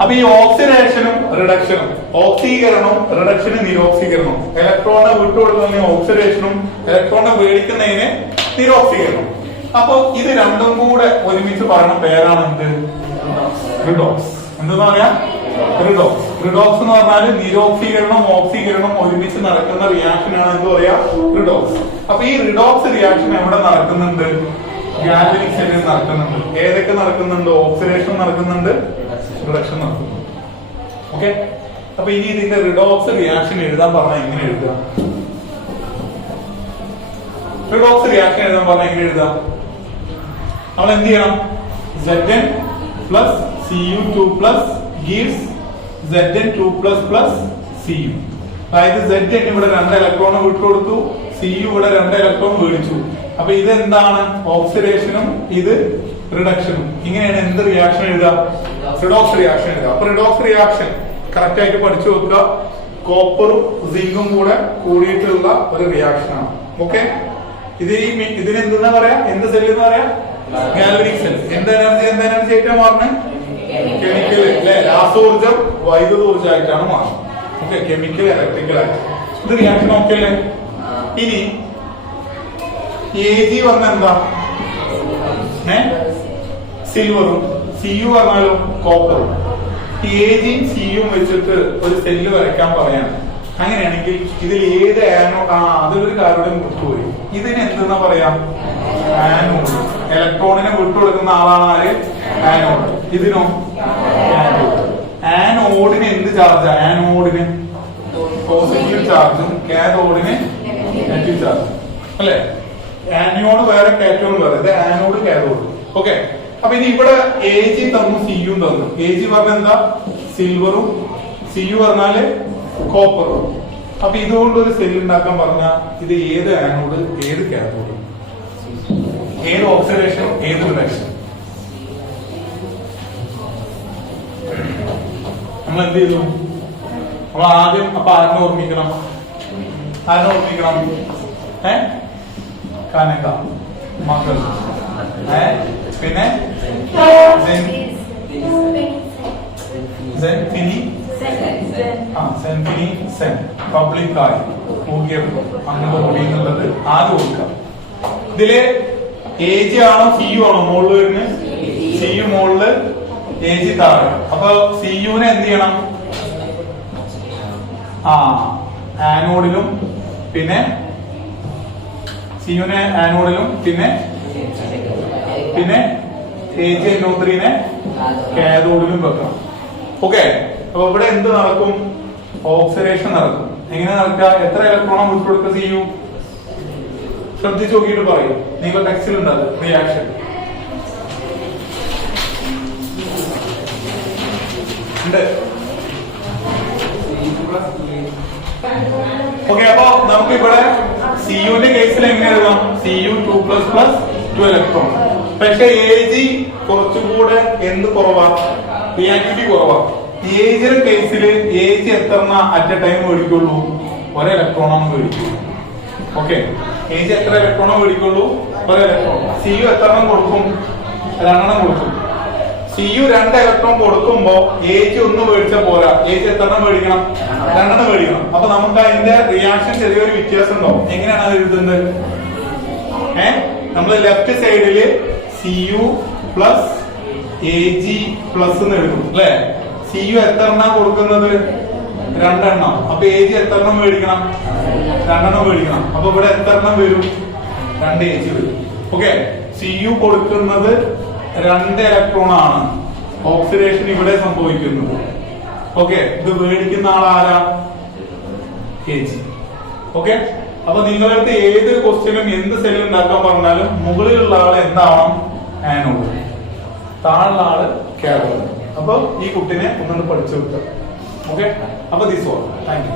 അപ്പൊ ഈ ഓക്സിഡേഷനും റിഡക്ഷനും, ഓക്സീകരണവും റിഡക്ഷനും നിരോക്സീകരണവും, ഇലക്ട്രോണെ വിട്ടുകൊടുക്കുന്നതിന് ഓക്സിഡേഷനും ഇലക്ട്രോണെ മേടിക്കുന്നതിന് നിരോക്സീകരണം. അപ്പൊ ഇത് രണ്ടും കൂടെ ഒരുമിച്ച് പറയുന്ന പേരാണ് എന്ത്? റിഡോക്സ്. എന്തെന്ന് പറയാ? റിഡോക്സ്. റിഡോക്സ് എന്ന് പറഞ്ഞാൽ നിരോക്സീകരണം ഓക്സീകരണം ഒരുമിച്ച് നടക്കുന്ന റിയാക്ഷനാണ് എന്ത് പറയാ? റിഡോക്സ്. അപ്പൊ ഈ റിഡോക്സ് റിയാക്ഷൻ എവിടെ നടക്കുന്നുണ്ട്? ഗാൽവാനിക് സെല്ലിൽ നടക്കുന്നുണ്ട്. ഏതൊക്കെ നടക്കുന്നുണ്ട്? ഓക്സിഡേഷൻ നടക്കുന്നുണ്ട്, റിഡക്ഷൻ നടക്കുന്നുണ്ട്. ഓക്കെ, അപ്പൊ ഇനി ഇതിന്റെ റിഡോക്സ് റിയാക്ഷൻ എഴുതാൻ പറഞ്ഞാൽ എങ്ങനെ എഴുതാം? റിഡോക്സ് റിയാക്ഷൻ എഴുതാൻ പറഞ്ഞാൽ എങ്ങനെ എഴുതാം? നമ്മൾ എന്ത് ചെയ്യണം? Zn plus Cu2+ gives Zn2+ plus Cu. അതായത് Z ഇവിടെ 2 ഇലക്ട്രോൺ വിട്ടുകൊടുത്തു, Cu ഇവിടെ 2 ഇലക്ട്രോൺ മേടിച്ചു. അപ്പൊ ഇതെന്താണ്? ഓക്സിഡേഷനും ഇത് റിഡക്ഷനും. ഇങ്ങനെയാണ് എന്ത് റിയാക്ഷൻ എഴുതുക? റിഡോക്സ് റിയാക്ഷൻ എഴുതുക. അപ്പൊ റിഡോക്സ് റിയാക്ഷൻ കറക്റ്റ് ആയിട്ട് പഠിച്ചു വെക്കുക. കോപ്പറും സിങ്കും കൂടെ കൂടിയിട്ടുള്ള ഒരു റിയാക്ഷൻ ആണ്. ഓക്കെ, ഇതിന് എന്തെന്നാ പറയാ? എന്ത് സെൽ എന്ന് പറയാ? Galvanic cell. എന്ത് എനർജി ആയിട്ടാണ് മാറുന്നത്? കെമിക്കൽ അല്ലെ? രാസോർജം വൈദ്യുത ഊർജ്ജമായിട്ടാണ് മാറുന്നത്. ഓക്കെ, കെമിക്കൽ ഇലക്ട്രിക്കൽ ആയിട്ട് ഇത് റിയാക്ഷൻ ഓക്കെ അല്ലേ? ഇനി Ag പറഞ്ഞ എന്താ? സിൽവറും. Cu പറഞ്ഞാലും കോപ്പറും. Ag Cu വെച്ചിട്ട് ഒരു സെല്ല് വരയ്ക്കാൻ പറയാണ്. അങ്ങനെയാണെങ്കിൽ ഇതിൽ ഏത് അതിലൊരു കാര്യം വിട്ടുപോയി. ഇതിന് എന്തെന്നാ പറയാ? ആനോഡ്. ഇലക്ട്രോണിനെ വിട്ടുകൊടുക്കുന്ന ആളാണ് ആര്? ആനോഡ്. ഇതിനോ? ആനോഡിന് എന്ത് ചാർജ്? ആനോഡിന് പോസിറ്റീവ് ചാർജും കാഥോഡിന് നെഗറ്റീവ് ചാർജും അല്ലെ? ആനോഡ് വേറെ കാറ്റോൺ വേറെ. ഇത് ആനോഡ് കാഥോഡ്. ഓക്കെ, അപ്പൊ ഇനി ഇവിടെ Ag തന്നു, Cu തന്നു. Ag പറഞ്ഞ എന്താ? സിൽവറും, Cu പറഞ്ഞാല് കോപ്പറും. അപ്പൊ ഇതുകൊണ്ട് ഒരു സെൽ ഉണ്ടാക്കാൻ പറഞ്ഞ ഇത് ഏത് ആനോഡ്, ഏത് കാഥോഡ്, ഏത് ഓക്സിഡേഷൻ, ഏത് റിഡക്ഷൻ? നമ്മൾ എന്ത് ചെയ്തു? നമ്മൾ ആദ്യം അപ്പൊ ആരിനെ ഓർമ്മിക്കണം? കനക മകൾ. പിന്നെ പബ്ലിക് ആയി അങ്ങനെ ഓടിയെന്നുള്ളത് ആദ്യം കൊടുക്കാം. ഇതില് Ag ആണോ Cu ആണോ മുകളിൽ വരുന്നത്? Cu മുകളില്, Ag താഴെ. അപ്പൊ Cuനെ എന്ത് ചെയ്യണം? ആനോഡിലും പിന്നെ Cuനെ ആനോഡിലും പിന്നെ Ag-NO3നെ കാഥോഡിലും വെക്കണം. ഓക്കെ, അപ്പൊ ഇവിടെ എന്ത് നടക്കും? ഓക്സിഡേഷൻ നടക്കും. എങ്ങനെ നടക്കുക? എത്ര ഇലക്ട്രോണാണ് വിട്ടുകൊടുക്കുക Cu? ശ്രദ്ധിച്ച് നോക്കിയിട്ട് പറയും. നിങ്ങൾ ടെക്സ്റ്റിൽ ഉണ്ട് അത് റിയാക്ഷൻ. ഓക്കെ, അപ്പൊ നമുക്ക് ഇവിടെ Cuന്റെ കേസിൽ എങ്ങനെ എഴുതാം? Cu2++2 electron. പക്ഷെ Ag കുറച്ചുകൂടെ എന്ത് കുറവാ? റിയാക്ടിവിറ്റി കുറവാ. Ag കേസിൽ Ag എത്ര അറ്റ് എ ടൈം മേടിക്കുള്ളൂ? ഒരു ഇലക്ട്രോണാണ് മേടിക്കുള്ളൂ. ഓക്കെ, Ag എത്ര ഇലക്ട്രോണോ മേടിക്കുള്ളൂ? ഒരു ഇലക്ട്രോൺ. Cu എത്ര കൊടുക്കും? 2 കൊടുക്കും. Cu 2 ഇലക്ട്രോൺ കൊടുക്കുമ്പോ Ag 1 മേടിച്ചാൽ പോരാ. Ag എത്ര മേടിക്കണം? 2 മേടിക്കണം. അപ്പൊ നമുക്ക് അതിന്റെ റിയാക്ഷൻ ചെറിയൊരു വ്യത്യാസം ഉണ്ടാവും. എങ്ങനെയാണ് അത് എഴുതുന്നത്? നമ്മള് ലെഫ്റ്റ് സൈഡില് Cu+Ag+ എന്ന് എഴുതും അല്ലെ? Cu എത്ര കൊടുക്കുന്നത്? 2. അപ്പൊ Ag എത്ര മേടിക്കണം? 2 മേടിക്കണം. അപ്പൊ ഇവിടെ എത്ര വരും? 2 Ag വരും. ഓക്കെ, Cu കൊടുക്കുന്നത് 2 ഇലക്ട്രോൺ ആണ്. ഓക്സിഡേഷൻ ഇവിടെ സംഭവിക്കുന്നത്. ഓക്കെ, ഇത് മേടിക്കുന്ന ആളാരാ? Ag. ഓക്കെ, അപ്പൊ നിങ്ങളടുത്ത് ഏത് ക്വസ്റ്റ്യനും എന്ത് സെൽ ഉണ്ടാക്കാൻ പറഞ്ഞാലും മുകളിലുള്ള ആള് എന്താവണം? ആനോഡ്. താഴെയുള്ള ആള് കാഥോഡ്. അപ്പൊ ഈ കുട്ടിനെ ഒന്നുകൊണ്ട് പഠിച്ചു കൊടുക്കുക. ഓക്കെ, അപ്പൊ ദിസ് ഓൾ. Thank you.